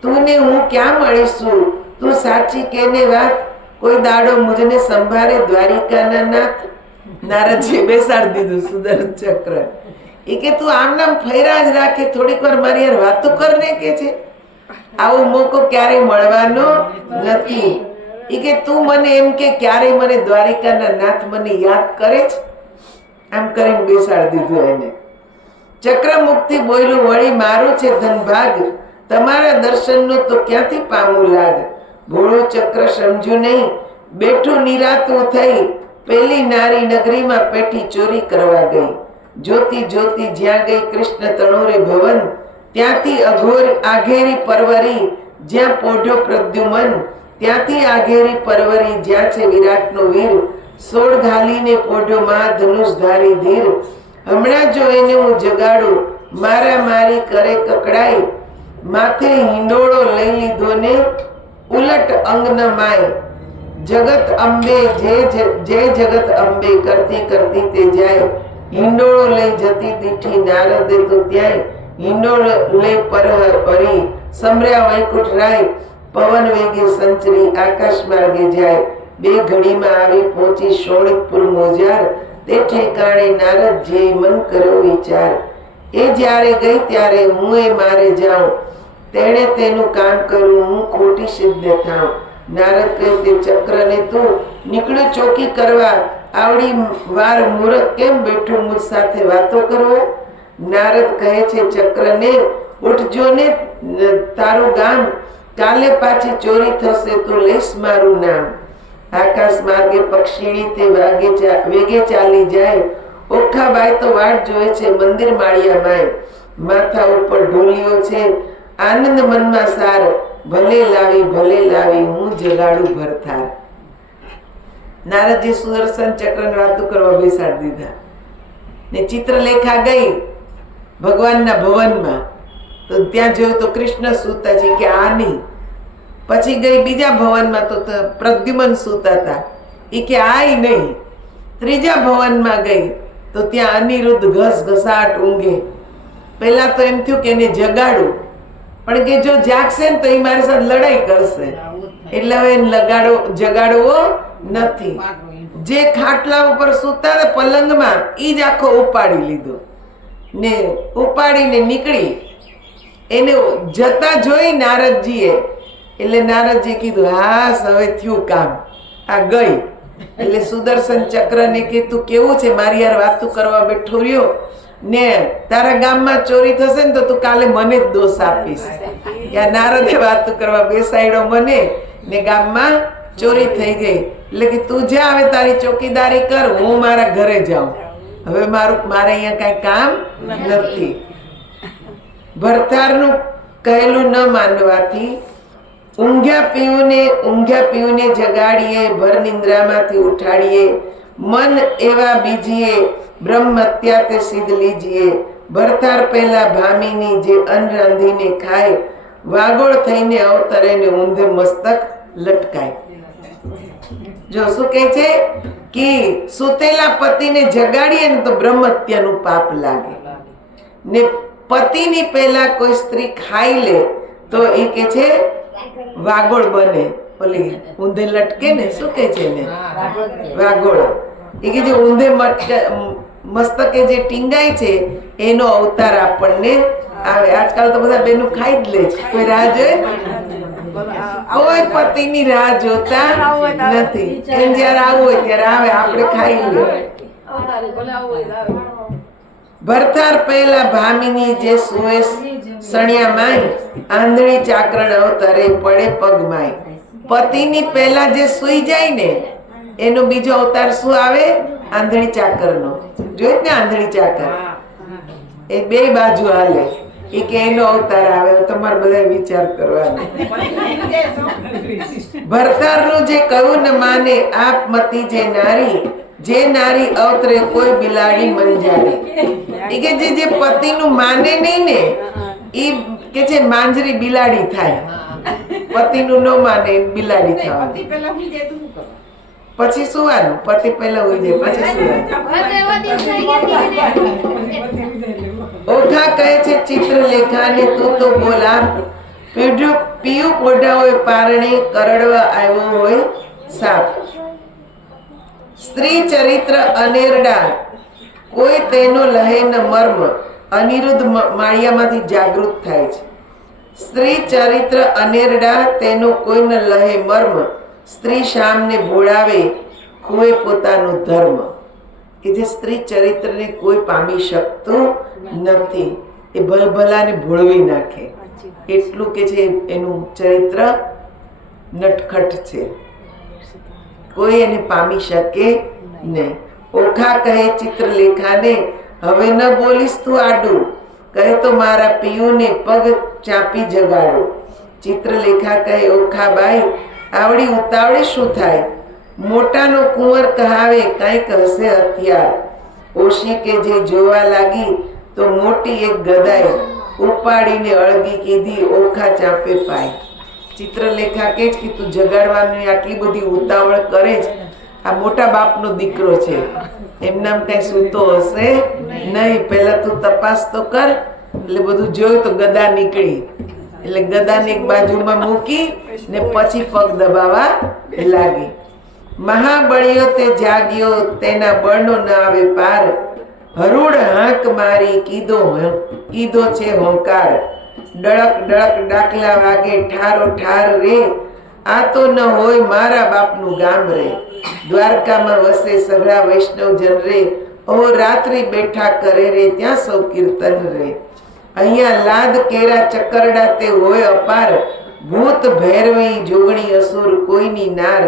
તું ને હું ક્યાં મળીશું, તું સાચી કેને વાત, કોઈ દાડો મુજને સંભાળે દ્વારિકાના નાથ. નારદજી બેસાડી દીધું સુદર્શન ચક્ર. એ કે તું આમ નામ ફેરા જ રાખે, થોડીક વાર મારી યાર વાતો કરને કે છે, આવો મોકો ક્યારેય મળવાનો નથી. એ કે તું મને એમ કે ક્યારે મને દ્વારિકાના નાથ મને યાદ કરે છે, આમ કરીને બેસાડી દીધું એને. ચક્ર મુક્તિ બોલ્યું વળી મારું છે ધનભાગ, તમારા દર્શનનો તો ક્યાંથી પામું લાગ. ભોળું ચક્ર સમજ્યું નહીં, બેઠું નિરાતું થઈ, પેલી નારી નગરીમાં પેઠી ચોરી કરવા ગઈ. જોતી જોતી જ્યાં ગઈ કૃષ્ણ તણોરે ભવન, ત્યાંથી આઘેરી પરવરી જ્યાં પોઢ્યો પ્રદ્યુમન. ત્યાંથી આઘેરી પરવરી જ્યાં છે વિરાટનો વીર, સોળ ઘાલીને પોઢ્યો મહાધનુષધારી ધીર. હમણાં જો એને હું જગાડું, મારા મારી કરે કકડાઈ, માથે હિંડોળો લઈ લીધો ને ઉલટ અંગન માય. જગત અંબે જય જગત અંબે કરતી કરતી તે જાય, હિંડોળો લઈ જતી દીઠી નારદે તો ત્યાંય હિંડોળો લઈ પરી. સમર્યા વૈકુંઠ રાય, પવન વેગે સંચરી આકાશ માર્ગે જાય. બે ઘડીમાં આવી પહોંચી શોણિતપુર મોજાર, તે ઠેકાણે નારદ જે મન કર્યો વિચાર. એ જ્યારે ગઈ ત્યારે હું એ મારે જાઉં, તેણે તેનું કામ કરું હું ખોટી સિદ્ધ થાઉં. નારદ કહે તે ચક્રને તું નીકળ્યો ચોકી કરવા, આવડી વાર મૂરખ કેમ બેઠું મુજ સાથે વાતો કરવા. નારદ કહે છે ચક્રને ઉઠજો ને તારું ગામ, કાલે પાછી ચોરી થશે તું લઈશ મારું નામ. આકાશ માર્ગે પક્ષીણી તે વેગે ચાલી જાય, ઓખાબાઈ તો વાટ જોવે છે મંદિર માળિયા માય. માથા ઉપર ઢોલિયો છે આનંદ મનમાં સાર, ભલે લાવી હું જગાડું ભરથાર. નારદજી સુદર્શન ચક્રને વાતો કરવા બેસાડી દીધા ને ચિત્રલેખા ગઈ ભગવાનના ભવનમાં. તો ત્યાં જોયું તો કૃષ્ણ સૂતા છે કે આની. પછી ગઈ બીજા ભવનમાં તો પ્રદ્યુમન સૂતા હતા, એ કે આય નહીં. ત્રીજા ભવનમાં ગઈ તો ત્યાં અનિરુદ્ધ ઘસઘસાટ ઊંઘે. પહેલા તો એમ થયું કે એને જગાડું, પણ કે જો જાગશે ને તો એ મારી સાથે લડાઈ કરશે, એટલે હવે જગાડવો નથી. જે ખાટલા ઉપર સૂતા હતા પલંગમાં, એ જ આખો ઉપાડી લીધો ને ઉપાડીને નીકળી. એને જતા જોઈ નારદજીએ, એટલે નારદજી કીધું હા હવે થયું કામ, આ ગઈ. એટલે સુદર્શન ચક્રને કીધું કેવું છે મારી યાર વાતું કરવા બેઠો રહ્યો, ને તારા ગામમાં ચોરી થશે ને તો તું કાલે મને જ દોષ આપીશ કે આ નારદે વાત કરવા બેસાડ્યો મને ને ગામમાં ચોરી થઈ ગઈ એટલે કે તું જા હવે તારી ચોકીદારી કર, હું મારા ઘરે જાઉં, હવે મારે અહીંયા કાંઈ કામ નથી. ભરથારનું કહેલું ન માનવાથી ઊંઘ્યા પીઉને જગાડીએ, ભર નિંદ્રામાંથી ઉઠાડીએ, મન એવા બીજીએ, બ્રહ્મ હત્યા તે સિદ્ધ લીજીએ. ભરથાર પહેલા ભામીની જે અન્ન રાંધીને ખાય, વાગોળ થઈને અવતરે ને ઊંધે મસ્તક લટકાય. જો શું કહે છે કે સુતેલા પતિને જગાડીએ ને તો બ્રહ્મ હત્યાનું પાપ લાગે, ને પતિની પહેલા કોઈ સ્ત્રી ખાઈ લે તો એ કે છે વાગોળ બને, ઓલી ઊંધે લટકે ને શું કે છે ને વાગોળ. એ કે જે ઊંધે મસ્તકે જે ટીંગાય છે એનો અવતાર આપણને આવે. આજકાલ તો બધા બેનું ખાઈ જ લે છે, કોઈ રાહ જોઈ, કોઈ પતિની રાહ જોતા નથી. એમ જયારે આવું હોય ત્યારે આવે, આપણે ખાઈ લે. ભરથાર પહેલા ભામીની જે સુએ સણિયા માય, આંધળી ચાકરણ અવતરે પડે પગમાય. પતિની પહેલા જે સુઈ જાય ને એનો બીજો અવતાર શું આવે? આંધળી ચાકરનો. જોઈ ને આંધળી ચાકર એ બે બાજુ હાલે, એ કે એનો અવતાર આવે. તમારે બધા વિચાર કરવાનો. ભરથારનું જે કહ્યું ન માને આપ મતી જે નારી અવતરે કોઈ બિલાડી મંજારી. એ કે જે પતિનું માને નહીં ને એ કે છે માંજરી બિલાડી થાય. પતિનું ન માને બિલાડી થવાની. પછી સુવાનું, પતિ પહેલા હોઈ જાય પછી સુવાનું. ઓખા કહે છે ચિત્રલેખા ને તું તો બોલા, પીયું પોઢા હોય પારણે, કરડવા આવ્યો હોય સાપ. સ્ત્રી ચરિત્ર અનેરડા કોઈ તેનો લહે ન મર્મ. અનિરુદ્ધ માળિયામાંથી જાગૃત થાય છે. સ્ત્રી ચરિત્ર અનેરડા તેનો કોઈ ન લહે મર્મ. સ્ત્રી શામને ભોળાવે ખોએ પોતાનો ધર્મ. કે જે સ્ત્રી ચરિત્રને કોઈ પામી શકતું નથી, એ ભલભલાને ભોળવી નાખે એટલું કે છે એનું ચરિત્ર નટખટ છે, કોઈ એને પામી શકે નહીં. ઓખા કહે ચિત્રલેખાને હવે ન બોલીશ તું આડું, કહે તો મારા પિયુને પગ ચાપી જગાડો. ચિત્રલેખા કહે ઓખા બાઈ આવડી ઉતાવળી શું થાય? મોટાનો કુંવર કહાવે કંઈક હશે હથિયાર. ઓશી કે જે જોવા લાગી તો મોટી એક ગદાય ઉપાડીને અળગી કીધી ઓખા ચાપે પાય. ચિત્રલેખા કે જ કે તું જગાડવાની આટલી બધી ઉતાવળ કરે છે, આ મોટા બાપનો દીકરો છે, એમનામ કઈ સૂતો હશે નહીં. પહેલા તું તપાસ તો કર. એટલે બધું જોયું તો ગદા નીકળી, એટલે ગદાને એક બાજુમાં મૂકી ને પછી પગ દબાવા લાગી. મહાબળિયો તે જાગ્યો, તેના બળનો ન આવે પાર. હરુડ હાંક મારી કીધો છે હોંકાર. ડળક ડળક ડાકલા વાગે ઠારો ઠાર રે. આ તો ન હોય મારા બાપનું ગામ રે. દ્વારકામાં વસે સઘળા વૈષ્ણવ જન રે. ઓ રાત્રિ બેઠા કરે રે ત્યાં સૌ કીર્તન રે. અહીંયા લાદ કેરા ચકરડા તે હોય અપાર. ભૂત ભૈરવી જોગણી અસુર કોઈની નાર.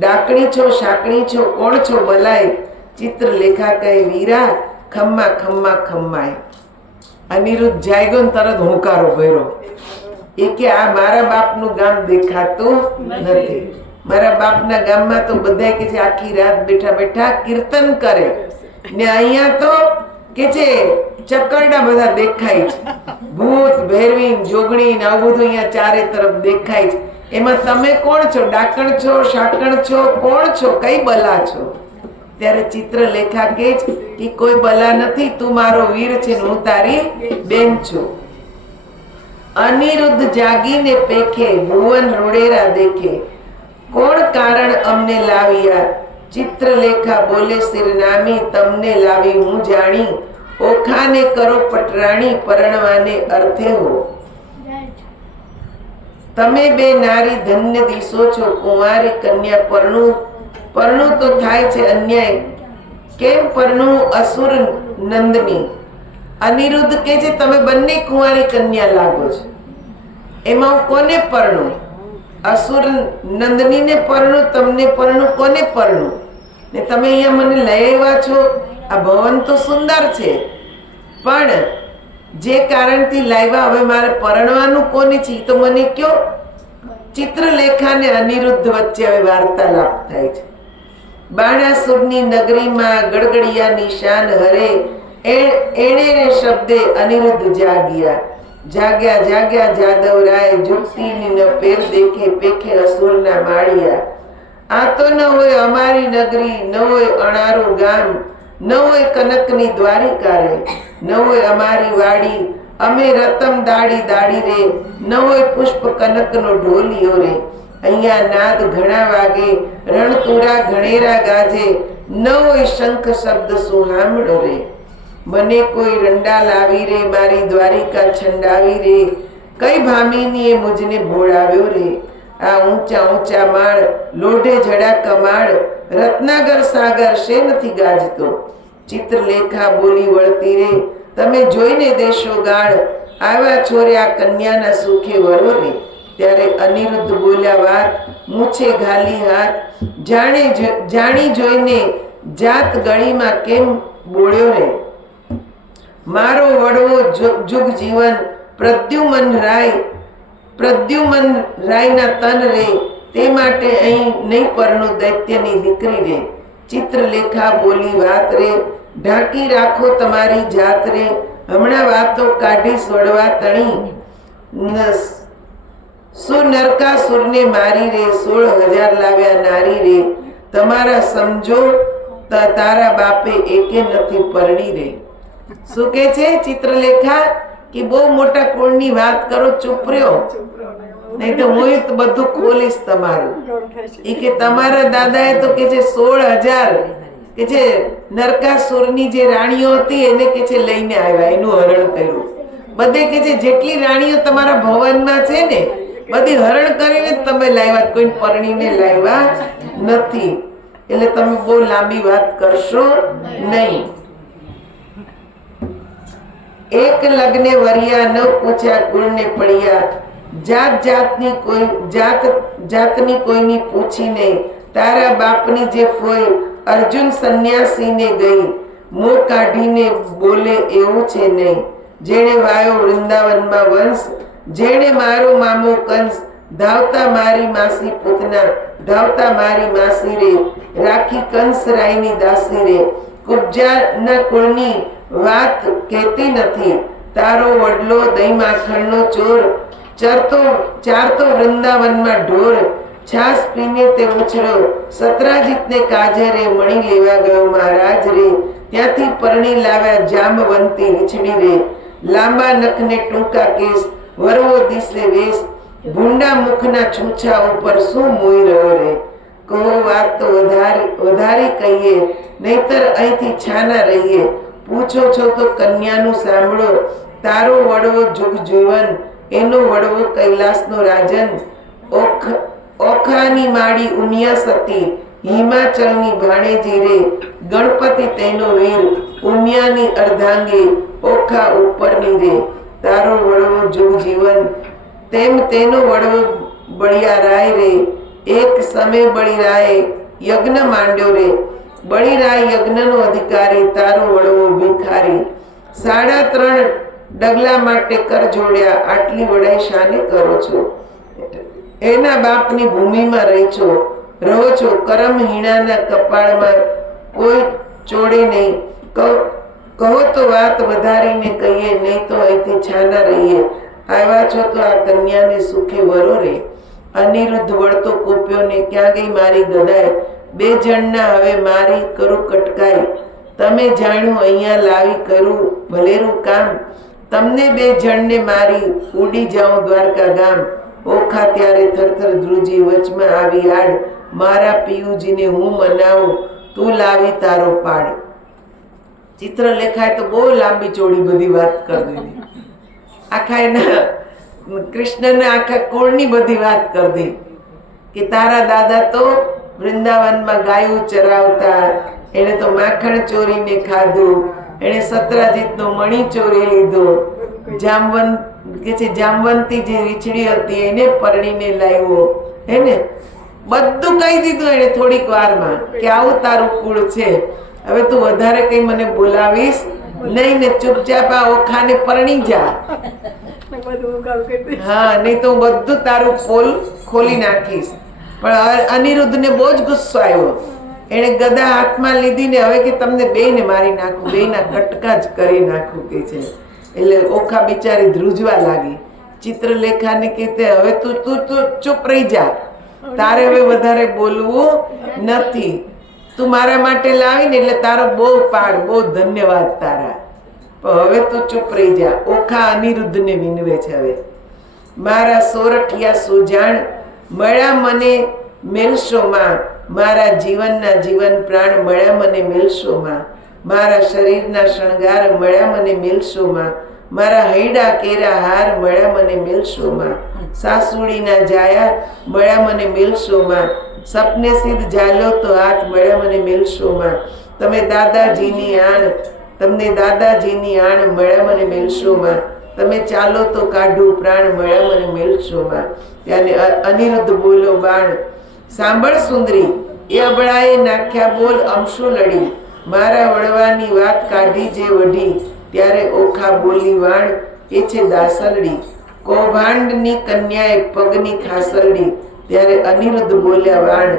ડાકણી છો શાકણી છો કોણ છો બલાય. ચિત્રલેખા કહે વીરા ખમ્મા ખમ્મા ખમ્માય. અનિરુદ્ધ જાયગો તરત હોંકારો ભર્યો. એ કે આ મારા બાપનું ગામ દેખાતું નથી. મારા બાપના ગામમાં તો બધા કે છે આખી રાત બેઠા બેઠા કીર્તન કરે, ને અહીંયા તો કે છે ચકરડા બધા દેખાય છે. ભૂત ભૈરવી જોગણી ને આવું બધું અહીંયા ચારે તરફ દેખાય છે. એમાં તમે કોણ છો? ડાકણ છો શાકણ છો કોણ છો? કઈ બલા છો? ત્યારે ચિત્રલેખા કે છે કોઈ બલા નથી, તું મારો વીર છે ને હું તારી બેન છું. અનિરુદ્ધ જાગીને પેખે ભુવન રોડેરા દેખે. કોણ કારણ અમને લાવ્યા? ચિત્રલેખા બોલે શિરનામી તમને લાવી હું જાણી. ઓખાને કરો પટરાણી પરણવાને અર્થે હો. તમે બે નારી ધન્ય દિશો છો કુંવારી કન્યા. પરણું તો થાય છે અન્યાય. કેમ પરણું અસુર નંદની? અનિરુદ્ધ કે છે તમે બંને કુંવારી કન્યા લાગો છો, એમાં હું કોને પરણું? અસુર નંદનીને પરણું, તમને પરણું, કોને પરણું? ને તમે અહીંયા મને લઈ આવ્યા છો. આ ભવન તો સુંદર છે, પણ જે કારણથી લાવ્યા હવે મારે પરણવાનું કોને છે તો મને કયો. ચિત્રલેખા ને અનિરુદ્ધ વચ્ચે હવે વાર્તાલાપ થાય છે. બાણાસુરની નગરીમાં ગડગડિયાની શાન હરે એણે શબ્દે અનિરુદ્ધ જાગ્યા. જાગ્યા જાગ્યા જાદવરાય જુગતીની ન પેર દેખે પેખે અસુરના માળિયા. આ તો ન હોય અમારી નગરી, ન હોય અણારું ગામ, ન હોય કનકની દ્વારિકા રે, ન હોય અમારી વાડી, અમે રતમ દાડી દાડી રે, ન હોય પુષ્પ કનકનો ઢોલિયો રે. અહીંયા નાદ ઘણા વાગે, રણતુરા ઘણેરા ગાજે, ન હોય શંખ શબ્દ સુહામણો રે. મને કોઈ રંડા લાવી રે, મારી દ્વારિકા છંડાવી રે, કઈ ભામીનીએ મુજને ભોળાવ્યો રે. આ ઊંચા ઊંચા માળ, લોઢે જડા કમાડ, રત્નાગર સાગર શે નથી ગાજતો. ચિત્રલેખા બોલી વળતી રે, તમે જોઈને દેશો ગાળ, આવ્યા છોરે આ કન્યાના સુખે વરો રે. ત્યારે અનિરુદ્ધ બોલ્યા વાત, મૂછે ઘાલી હાથ, જાણી જોઈને જાત ગળીમાં કેમ બોલ્યો રે. મારો વડવો જુગ જીવન પ્રદ્યુમન રાયના તન રે, તે માટે અહીં નહીં પરણું દૈત્યની દીકરી રે. ચિત્રલેખા બોલી વાત રે, ઢાંકી રાખો તમારી જાત રે, હમણાં વાતો કાઢી સોડવા તણી. સુનરકાસુરને મારી રે, 16,000 લાવ્યા નારી રે, તમારા સમજો તારા બાપે એકે નથી પરણી રે. શું કે છે ચિત્રલેખા કે બહુ મોટા કુળની વાત કરો, ચૂપ રહ્યો, નહીં તો હું બધું ખોલીશ તમારું. એ કે તમારા દાદાએ તો કે છે 16,000 કે છે નરકાસુરની જે રાણીઓ હતી એને કે છે લઈને આવ્યા, એનું હરણ કર્યું. બધે કે છે જેટલી રાણીઓ તમારા ભવનમાં છે ને બધી હરણ કરીને તમે લાવ્યા, કોઈ પરણીને લાવ્યા નથી. એટલે તમે બહુ લાંબી વાત કરશો નહીં. એક લગ્ને વર્યા, ન પૂછ્યા કુળને પડ્યા, જાતની કોઈની પૂછી નહીં. તારા બાપની જે ફોઈ અર્જુન સંન્યાસીને ગઈ, મોં કાઢીને બોલે એવું છે નહીં. જેણે વાયો વૃંદાવનમાં વંશ, જેણે મારો મામો કંસ, ધાવતા મારી માસી પૂતના, ધાવતા મારી માસી રે, રાખી કંસ રાયની દાસી રે. કુબજાના કુળની વાત કહેતી નથી, તારો વડલો દહીં માખણનો ચોર, ચારતો વૃંદાવનમાં ઢોર, છાસ પીને તે ઉછળ્યો, સતરાજીતને કાજરે મણી લેવા ગયો મહારાજ રે, ત્યાંથી પરણી લાવ્યા જામવંતી રીછડી રે. લાંબા નખને ટૂંકા કેસ, વરવો દિશે વેશ, ભૂંડા મુખના છૂછા ઉપર શું મોઈ રહ્યો રે. કહો વાત તો વધારી કહીએ, નહીતર અહીંથી છાના રહીએ. પૂછો છો તો કન્યાનું સાંભળો, તારો વડવો જુગ જીવન, એનો વડવો કૈલાસનો રાજન. ઓખરાની માડી ઉમિયા સતી, હિમાચલની ભાણેજી રે, ગણપતિ તેનો વીર, ઉમિયાની અર્ધાંગી, ઓખા ઉપરની રે. તારો વડવો જુગ જીવન, તેમ તેનો વડવો બળિયારાય રે. એક સમય બળિરાયે યજ્ઞ માંડ્યો રે, બળિરાય યજ્ઞનો અધિકારી, તારો વડવો ભિખારી. 3.5 ડગલા માટે કર જોડ્યા, આટલી વડાઈ શાને કરો છો? એના બાપની ભૂમિમાં રહો છો, કરમહીણાના કપાળમાં કોઈ ચોડે નહીં. કહો તો વાત વધારીને કહીએ, નહીં તો અહીંથી છાના રહીએ. આવ્યા છો તો આ કન્યાને સુખે વરો રે. અનિરુદ્ધ વળતો કોપ્યો ને, ક્યાં ગઈ મારી ગદાય? 2 જણના હવે મારી કરું કટકાઈ. તમે જાણ્યું અહીંયા લાવી કરું ભલેરું કામ, તમને 2 જણને મારી ઉડી જાઉં દ્વારકા ગામ. ઓખા ત્યારે થરથર ધ્રુજી, વચમાં આવી આડ, મારા પિયુજીને હું મનાવું, તું લાવી તારો પાડ. ચિત્રલેખાએ તો બહુ લાંબી ચોડી બધી વાત કરી દીધી. આખા એના કૃષ્ણને આખા કુળની બધી વાત કરી દી કે તારા દાદા તો વૃંદાવનમાં ગાયું ચરાવતા, એને તો માખણ ચોરીને ખાધું, એણે સત્રાજીતનો મણી ચોરી લીધો. જામવંતી જે રીછડી હતી એને પરણીને લાવ્યો. એને બધું કહી દીધું એને થોડીક વારમાં કે આવું તારું કુળ છે, હવે તું વધારે કઈ મને બોલાવીશ નહીં ને ચૂપચાપ આ ઓખાને પરણી જા. હા, નહીં તો હું બધું તારું પોલ ખોલી નાખીશ. પણ અનિરુદ્ધને બહુ જ ગુસ્સો આવ્યો. એને ગદા હાથમાં લીધી ને હવે કે તમને બેયને મારી નાખું, બેયના કટકા જ કરી નાખું કે છે. એટલે ઓખા બિચારી ધ્રુજવા લાગી. ચિત્રલેખાને કહેતે હવે તું ચૂપ રહી જા, તારે હવે વધારે બોલવું નથી. તું મારા માટે લાવીને એટલે તારો બહુ પાડ, બહુ ધન્યવાદ તારા, પણ હવે તું ચૂપ રહી જા. ઓખા અનિરુદ્ધને વિનવે છે. હવે મારા સોરઠિયા સુજાણ મળ્યા મને મેલશોમાં, મારા જીવનના જીવન પ્રાણ મળ્યા મને મેલશોમાં, મારા શરીરના શણગાર મળ્યા મને મેલશોમાં, મારા હૈડા કેરા હાર મળ્યા મને મેલશોમાં, સાસુડીના જાયા મળ્યા મને મેલશોમાં, સપને સિદ્ધ ઝાલ્યો તો હાથ મળ્યા મને મેલશોમાં, તમને દાદાજીની આણ મળ્યા મને મેલશોમાં, તમે ચાલો તો કાઢું પ્રાણ મળ્યા મને મેલશોમાં. ત્યારે અનિરુદ્ધ બોલો બાણ, સાંભળ સુંદરી એ અબળાએ નાખ્યા બોલ અમશું લડી, મારા વડવાની વાત કાઢી જે વઢી, ત્યારે ઓખા બોલી વાણ એ છે દાસરડી, કૌભાંડની કન્યાએ પગની ખાસરડી. ત્યારે અનિરુદ્ધ બોલ્યા વાણ,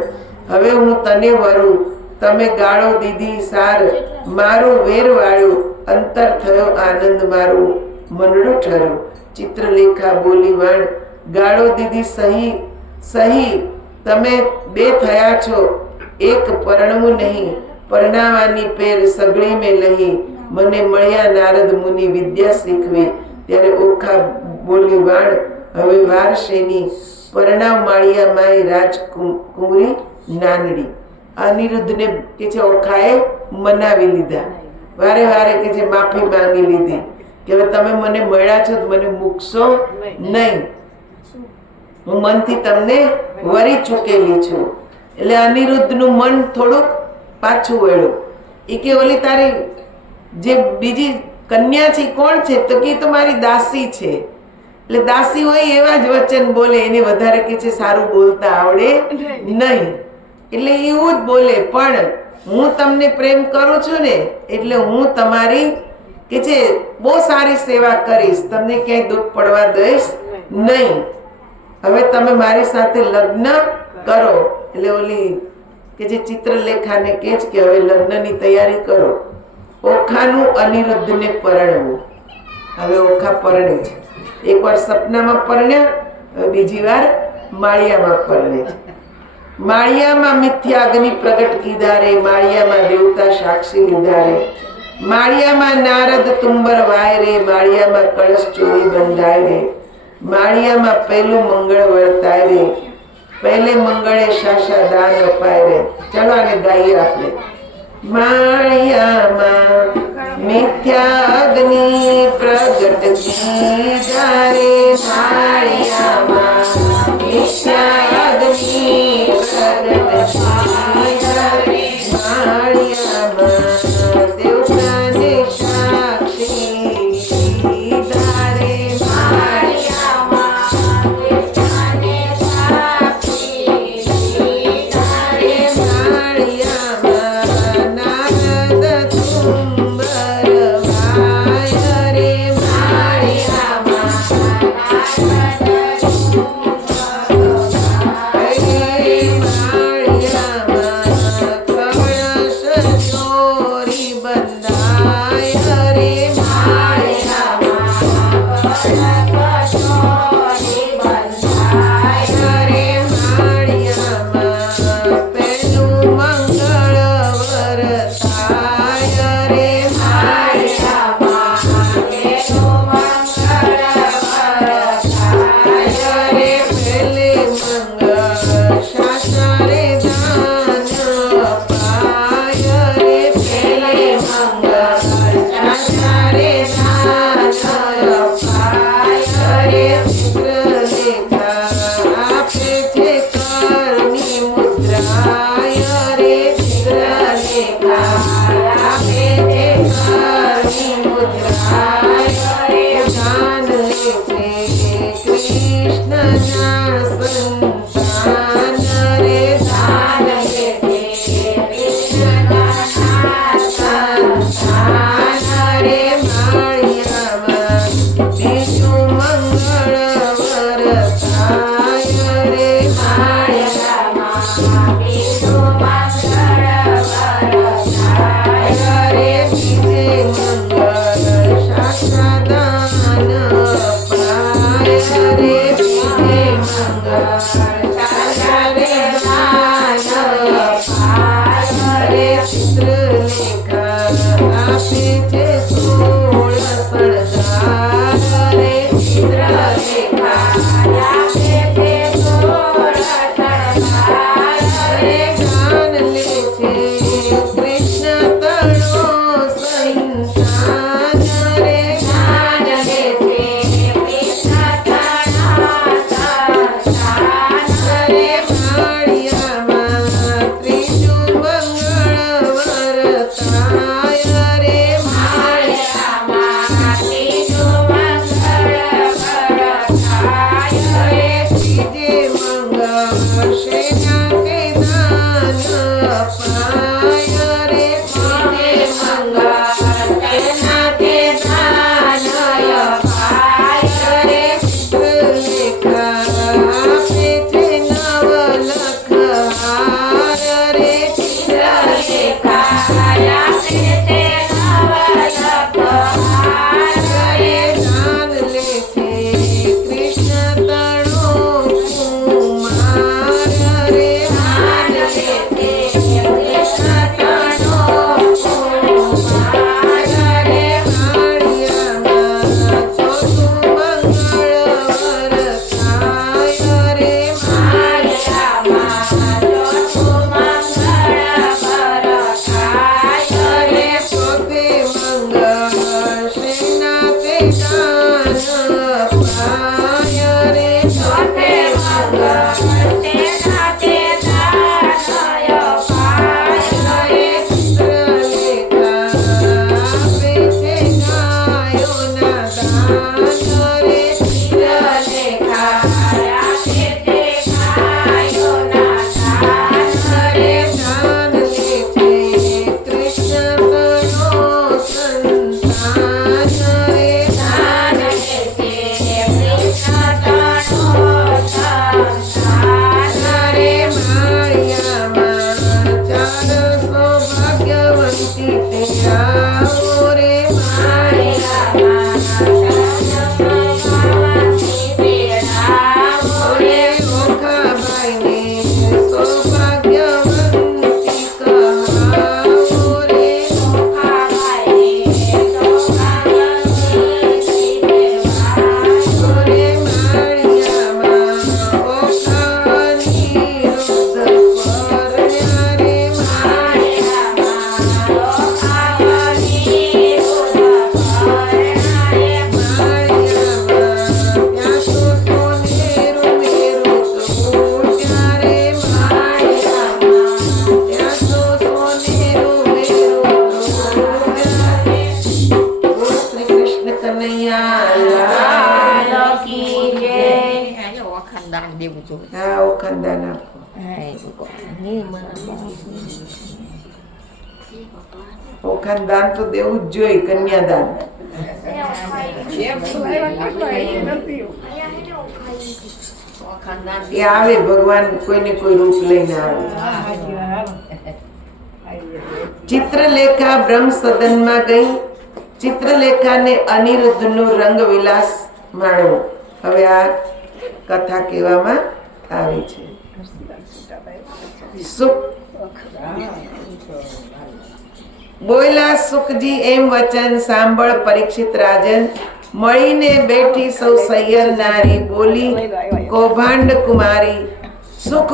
હવે હું તને વરું, તમે ગાળો દીધી સાર, મારું વેર વાળ્યું, અંતર થયો આનંદ મારું મનડું ઠર્યું. ચિત્રલેખા બોલી વાણ, ગાળો દીધી સહી તમે બે થયા છો, એક પરણવું નહીં, પરણાવાની પેર સગળી મેં લહી, મને મળ્યા નારદ મુનિ વિદ્યા શીખવી. ત્યારે ઓખા બોલી વાણ, હવે વાર શેની, પરણાવ માળિયા માય રાજકુંવરી નાનડી. અનિરુદ્ધને કે છે ઓખાએ મનાવી લીધા, વારે વારે કે છે માફી માંગી લીધી કે હવે તમે મને મળ્યા છો તો મને મૂકશો નહીં, હું મનથી તમને વરી ચૂકેલી છું. એટલે અનિરુદ્ધનું મન થોડુંક પાછું વળ્યું. એ કે ઓલી તારી જે બીજી કન્યા છે કોણ છે? તો કે તો મારી દાસી છે. એટલે દાસી હોય એવા જ વચન બોલે, એને વધારે કે છે સારું બોલતા આવડે નહીં, એટલે એવું જ બોલે. પણ હું તમને પ્રેમ કરું છું ને એટલે હું તમારી કે છે બહુ સારી સેવા કરીશ, તમને ક્યાંય દુઃખ પડવા દઈશ નહીં, હવે તમે મારી સાથે લગ્ન કરો. એટલે ઓલી કે જે ચિત્રલેખાને કહે છે કે હવે લગ્નની તૈયારી કરો. ઓખાનું અનિરુદ્ધને પરણવું. હવે ઓખા પરણે છે, એકવાર સપનામાં પરણ્યા, હવે બીજી વાર માળિયામાં પરણે છે. માળિયામાં મિથ્યા અગ્નિ પ્રગટ કીધા રે, માળિયામાં દેવતા સાક્ષી લીધા રે, માળિયામાં નારદ તુંબર વાય રે, માળિયામાં કળશ ચોરી બંધાય રે, માળિયામાં પહેલું મંગળ વર્તાય રે, પહેલે મંગળે શાસા દાન અપાય રે. ચાલો આને ગાઈએ આપણે. માળિયામાં મિથ્યા અગ્નિ પ્રગટ કીધા રે, માળિયામાં મિથ્યા અગ્નિ પ્રગટ કીધા રે, માળિયામાં દેવતાને સાક્ષી લીધા રે, માળિયામાં દેવતાને સાક્ષી લીધા રે, માળિયામાં નારદ તુંબર વાય રે, માળિયામાં નારદ ઓખાનદાન તો દેવું જ જોઈએ, કન્યાદાન. એ આવે ભગવાન કોઈને કોઈ રૂપ લઈને આવે. ચિત્રલેખા બ્રહ્મ સદનમાં ગઈ. ચિત્રલેખાને અનિરુદ્ધનો રંગ વિલાસ માણ્યો. હવે આ કથા કહેવામાં આવી છે. બોયલા સુખજી એમ વચન સાંભળ પરીક્ષિત રાજન. મળીને બેઠી સૌ સૈયર નારી, બોલી કૌભાંડ કુમારી. સુખ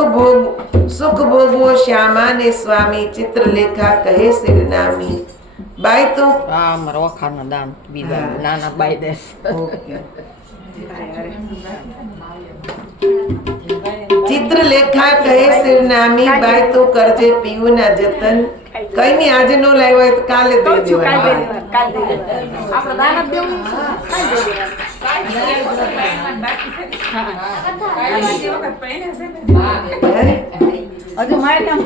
ભોગવો શ્યામા ને સ્વામી, ચિત્રલેખા કહે શિરનામી. બાઈ તો મારા ઓખાના દાન બીજા નાના બાઈ દે. ચિત્રલેખા કહે શિરનામી, બાઈ તો કરજે પીવું ના જતન. કઈ નઈ, આજે નો લાવ્યો હોય તો કાલે દે દેવાનું. હજુ મારે કામ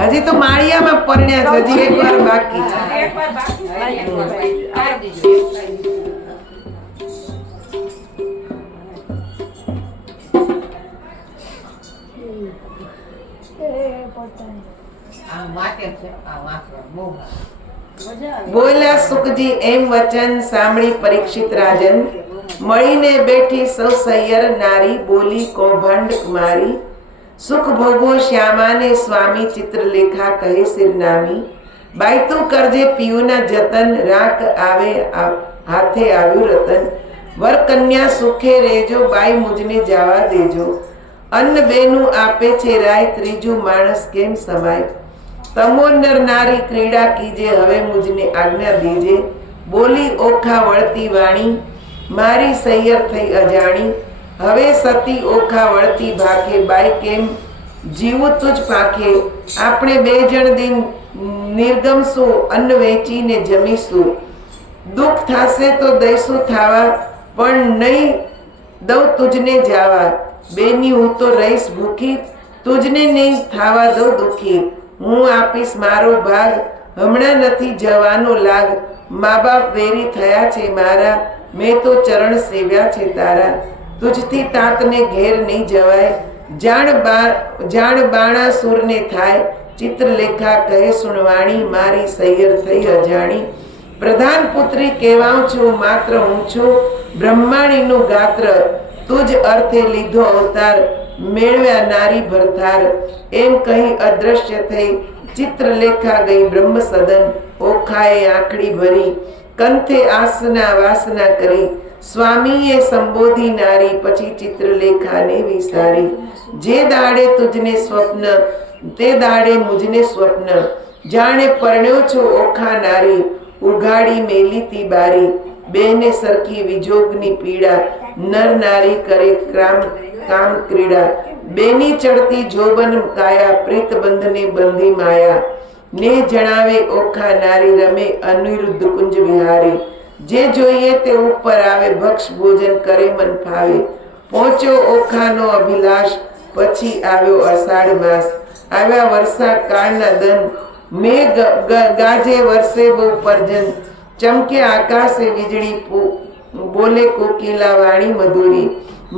હજી તો માળિયામાં પરણ્યા છે, હજી એક વાર બાકી છે. બોલ્યા સુખજી એમ વચન સાંભળી પરીક્ષિત રાજન. મળીને બેઠી સૌ સૈયર નારી, બોલી કૌભાંડ કુમારી. સુખ ભોગો શ્યામાને સ્વામી, ચિત્રલેખા કહે સિરનામી. બાઈ તું કરજે પિયુના જતન, રાખ આવે હાથે આવ્યું રતન. વર કન્યા સુખે રેજો, બાઈ મુજને જવા દેજો. અન્ન બેનું આપે છે રાય, ત્રીજું માણસ કેમ સમાય. તમો નર નારી ક્રીડા કીજે, હવે મુજને આજ્ઞા દીજે. બોલી ઓખા વળતી વાણી, મારી સૈયર થઈ અજાણી. હવે સતી ઓખા વળતી ભાખે, બાઈ કેમ જીવું તુજ પાખે. આપણે બે જણ દિન નિર્ગમશું, અન્ન વેચીને જમીશું. દુઃખ થાશે તો દઈશું થાવા, પણ નહીં દઉં તુજને જાવા. બેની હું તો રહીશ ભૂખી, તુજને નહીં થાવા દઉં દુઃખી. હું આપીશ મારો ભાગ, હમણાં નથી જવાનો લાગ. મા બાપ વેરી થયા છે મારા, મેં તો ચરણ સેવ્યા છે તારા. તુજથી તાતને ઘેર નહીં જવાય, જાણ બાણા સુરને થાય. ચિત્રલેખા કહે સુણવાણી, મારી સૈયર થઈ અજાણી. પ્રધાન પુત્રી કહેવાઉં છું, માત્ર હું છું બ્રહ્માણીનું ગાત્ર. તુજ અર્થે લીધો અવતાર, મેળવ્યા નારી ભરતાર. એમ કહી અદ્રશ્ય થઈ ચિત્રલેખા ગઈ બ્રહ્મ સદન. ઓખાએ આંખડી ભરી, કંથે આસના વાસના કરી. સ્વામીએ સંબોધી નારી, પછી ચિત્રલેખાને વિસારી. જે દાડે તુજને સ્વપ્ન, તે દાડે મુજને સ્વપ્ન. જાણે પરણ્યો છો ઓખા નારી, ઉઘાડી મેલી તી બારી. બેને સરખી વિજોગની પીડા, નર નારી કરે કામ ક્રીડા. બેની ચડતી જોબન કાયા, પ્રીત બંધને બંધી માયા. ને જણાવે ઓખા નારી, રમે અનિરુદ્ધ કુંજ વિહારે. જે જોઈએ તે ઉપર આવે, ભક્ષ ભોજન કરે મન ફાવે. પહોંચ્યો ઓખાનો અભિલાષ, પછી આવ્યો અષાઢ માસ. આવ્યા વર્ષા કાળના દન, મેઘ ગાજે વર્ષે બહુ પરજન. ચમકે આકાશે વીજળી, બોલે કોકિલા વાણી મધુરી.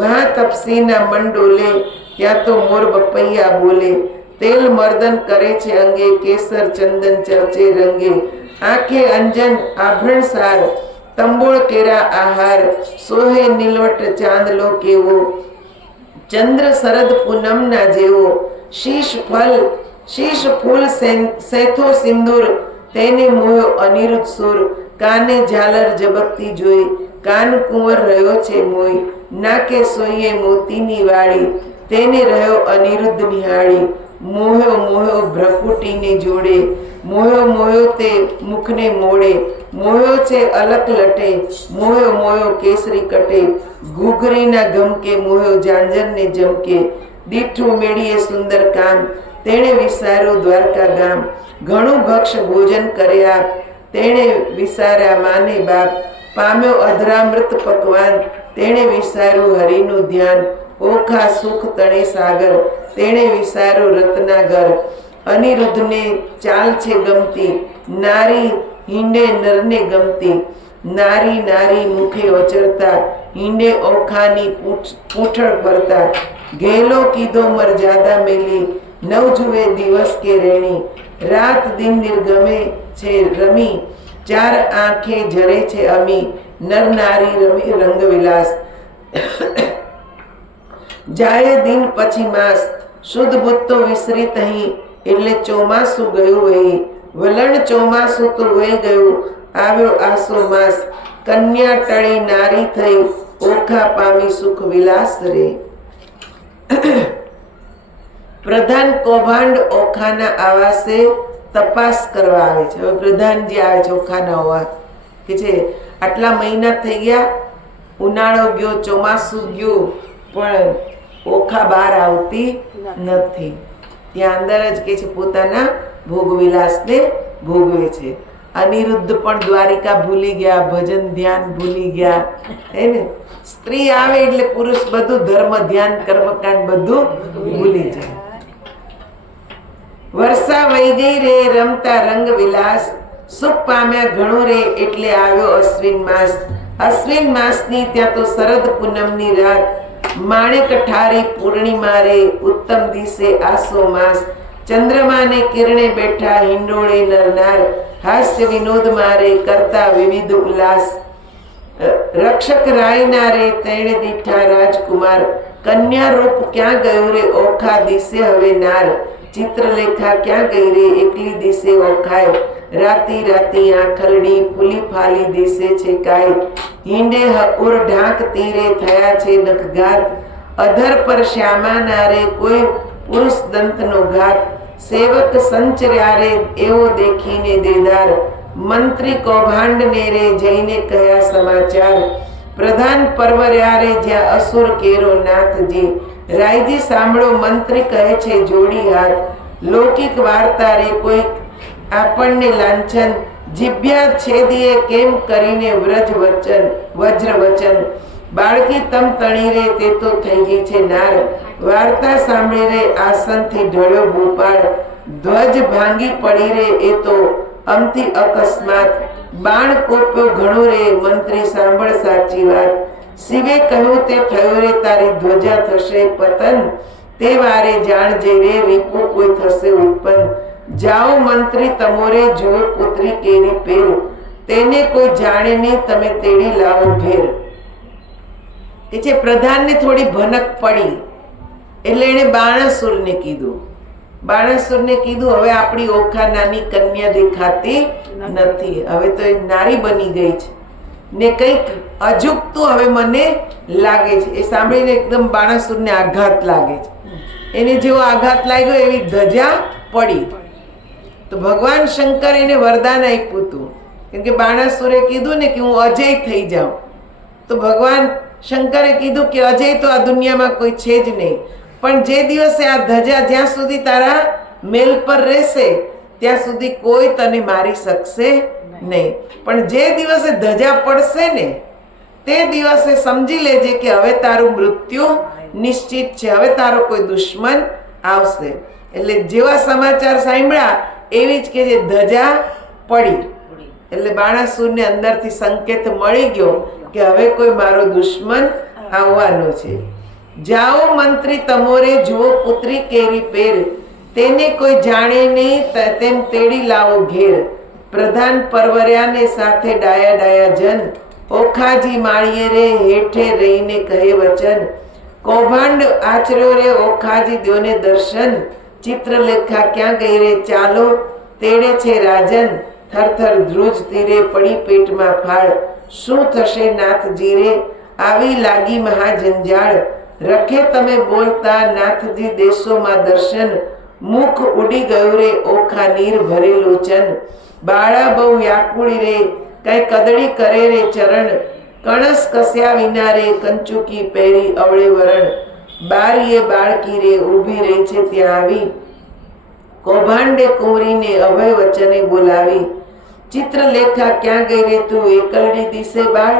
મહાતપસીના મન ડોલે, ત્યાં તો મોર બપૈયા બોલે. તેલ મર્દન કરે છે અંગે, કેસર ચંદન ચર્ચે રંગે. આંખે અંજન આભરણ સાર, તંબોળ કેરા આહાર. સોહે નીલવટ ચાંદલો કેવો, ચંદ્ર શરદ પૂનમના જેવો. શીશ ફૂલ સેથો સિંદૂર, તેને મોયો અનિરુદ્ધ સુર. કાને ઝાલર ઝબકતી જોઈ, કાન કુંવર રહ્યો છે મોઈ. નાકે સોઈએ મોતીની વાળી, તેને રહ્યો અનિરુદ્ધ નિહાળી. મોહ્યો ભ્રકુટીને જોડે, મોહ્યો તે મુખને મોડે. મોહ્યો છે અલક લટે, મોહ્યો કેસરી કટે. ઘૂઘરીના ગમકે, મોહ્યો ઝાંઝરને જમકે. દીઠું મેળીએ સુંદર કામ, તેણે વિસાર્યો દ્વારકા ગામ. ઘણું ભક્ષ ભોજન કર્યા, તેણે વિસાર્યા માને બાપ. પામ્યો અધરામૃત પકવાન, તેણે વિસાર્યું હરિનું ધ્યાન. ઓખા સુખ તણે સાગર, તેણે વિસાર્યો રત્નાગર. અનિરુદ્ધને ચાલ છે ગમતી, નારી હિંડે નરને ગમતી. નારી મુખે ઓચરતા, હિંડે ઓખાની પૂંછડ ફરતા. ઘેલો કીધો મરજાદા મેલી, નવ જુએ દિવસ કે રેણી. રાત દિન નિર્ગમે છે રમી, ચાર આંખે જરે છે અમી. નર નારી રમી રંગ વિલાસ, જાય દિન પછી માસ. શુદ્ધ બુદ્ધ તો વિસરી તહીં, એટલે ચોમાસું ગયું વહી. વલણ ચોમાસું તો વહી ગયું, આવ્યો આસો માસ. કન્યા ટળી નારી થઈ, ઓખા પામી સુખ વિલાસ રે. પ્રધાન કૌભાંડ ઓખાના આવાસે તપાસ કરવા આવે છે. હવે પ્રધાન જે આવે છે ઓખાના હોવા કે છે, આટલા મહિના થઈ ગયા, ઉનાળો ગયો, ચોમાસું ગયું, પણ ઓખા બહાર આવતી નથી. ત્યાં અંદર જ કે છે પોતાના ભોગવિલાસને ભોગવે છે. અનિરુદ્ધ પણ દ્વારિકા ભૂલી ગયા, ભજન ધ્યાન ભૂલી ગયા, હે ને? સ્ત્રી આવે એટલે પુરુષ બધું ધર્મ ધ્યાન કર્મકાંડ બધું ભૂલી જાય. વર્ષા વહી ગઈ રે રમતા રંગ વિલાસ, સુખ પામ્યા ઘણું રે એટલે આવ્યો અશ્વિન માસ. અશ્વિન માસની ત્યાં તો શરદ પૂનમની રાત, માણેક ઠારી પૂર્ણિમા રે ઉત્તમ દિવસે આસો માસ. ચંદ્રમાને કિરણે બેઠા હિંડોળે નરનાર, હાસ્ય વિનોદ મારે કરતા વિવિધ ઉલ્લાસ. રક્ષક રાયના રે તેણે દીઠા રાજકુમાર, કન્યા રૂપ ક્યાં ગયું રે ઓખા દિશે હવે નાર. ચિત્રલેખા ક્યાં ગઈ રે એકલી દિશે ઓખાય, રાતી રાતી આંખલડી ફૂલી ફાલી દિશે છે કાય. હિંડે ઉર ઢાંક તીરે થયા છે નખઘાત, અધર પર શ્યામા નારે કોઈ પુરુષ દંતનો ઘાત. સેવક સંચર્યા રે એવો દેખીને દેદાર, મંત્રી કૌભાંડ ને રે જઈને કહ્યા સમાચાર. પ્રધાન પરવર્યા રે જ્યાં અસુર કેરો નાથજી, રાયજી સાંભળો મંત્રી કહે છે જોડી હાથ. લૌકિક વાર્તા રે કોઈ આપણને લાંછન, જીભ્યા છેદીએ કેમ કરીને વ્રજ વચન વજ્ર વચન. બાળકી તમ તણી રે તે તો થઈ ગઈ છે નાર, વાર્તા સાંભળી રે આસનથી ઢળ્યો ભૂપાળ. ધ્વજ ભાંગી પડી રે એ તો અમથી અકસ્માત, બાણ કોપ્યો ઘણું રે મંત્રી સાંભળ સાચી વાત. શિવે કહ્યું તે થયું રે તારી ધ્વજા થશે પતન, તે વારે જાણજે રે રીપુ કોઈ થશે ઉત્પન્ન. જાઓ મંત્રી તમોરે જો પુત્રી કેરી પેર, તેને કોઈ જાણે નહીં તમે તેડી લાવો ઘેર. કે છે પ્રધાનને થોડી ભનક પડી એટલે એણે બાણાસુરને કીધું. બાણાસુરને કીધું હવે આપણી ઓખા નાની કન્યા દેખાતી નથી, હવે તો એ નારી બની ગઈ છે ને કંઈક અજુગતું હવે મને લાગે છે. એ સાંભળીને એકદમ બાણાસુરને આઘાત લાગે છે. એને જેવો આઘાત લાગ્યો એવી ધજા પડી. તો ભગવાન શંકર એને વરદાન આપ્યું હતું, કેમ કે બાણાસુરે કીધું ને કે હું અજય થઈ જાઉં. તો ભગવાન શંકરે કીધું કે અજય તો આ દુનિયામાં કોઈ છે જ નહીં, પણ જે દિવસે આ ધજા જ્યાં સુધી તારા મેલ પર રહેશે ત્યાં સુધી કોઈ તને મારી શકશે નહીં. પણ જે દિવસે ધજા પડશે ને તે દિવસે સમજી લેજે કે હવે તારું મૃત્યુ નિશ્ચિત છે, હવે તારો કોઈ દુશ્મન આવશે. એટલે જેવા સમાચાર સાંભળ્યા એવી જ કે જે ધજા પડી એટલે બાણાસુરને અંદરથી સંકેત મળી ગયો કે હવે કોઈ મારો દુશ્મન આવવાનો છે. જાઓ મંત્રી તમોરે જુઓ પુત્રી કેરી પેર, તેને કોઈ જાણે નહીં તેમ તેડી લાવો ઘેર. પ્રધાન પરવર્યાને સાથે ડાયા ડાયા જન, ઓખાજી માળીએ રે હેઠે રહીને કહે વચન. કૌભાંડ આચર્યો રે ઓખાજી દ્યોને દર્શન, ચિત્રલેખા ક્યાં ગઈ રે ચાલો તેડે છે રાજન. થરથર ધ્રુજ તીરે પડી પેટમાં ફાળ, શું થશે નાથજી રે આવી લાગી મહાજંજાળ. રખે તમે બોલતા નાથજી દેશોમાં દર્શન, મુખ ઉડી ગયું રે ઓખા નીર ભરે લોચન. બાળા બહુ વ્યાકુળી રે કઈ કદડી કરે રે ચરણ, કણસ કસ્યા વિના રે કંચુકી પહેરી અવળે વરણ. બારીએ બાળકી રે ઊભી રહી છે ત્યાં આવી, કૌભાંડે કુંવરીને અભય વચને બોલાવી. ચિત્રલેખા ક્યાં ગઈ રે તું એકલડી દિશે બાળ,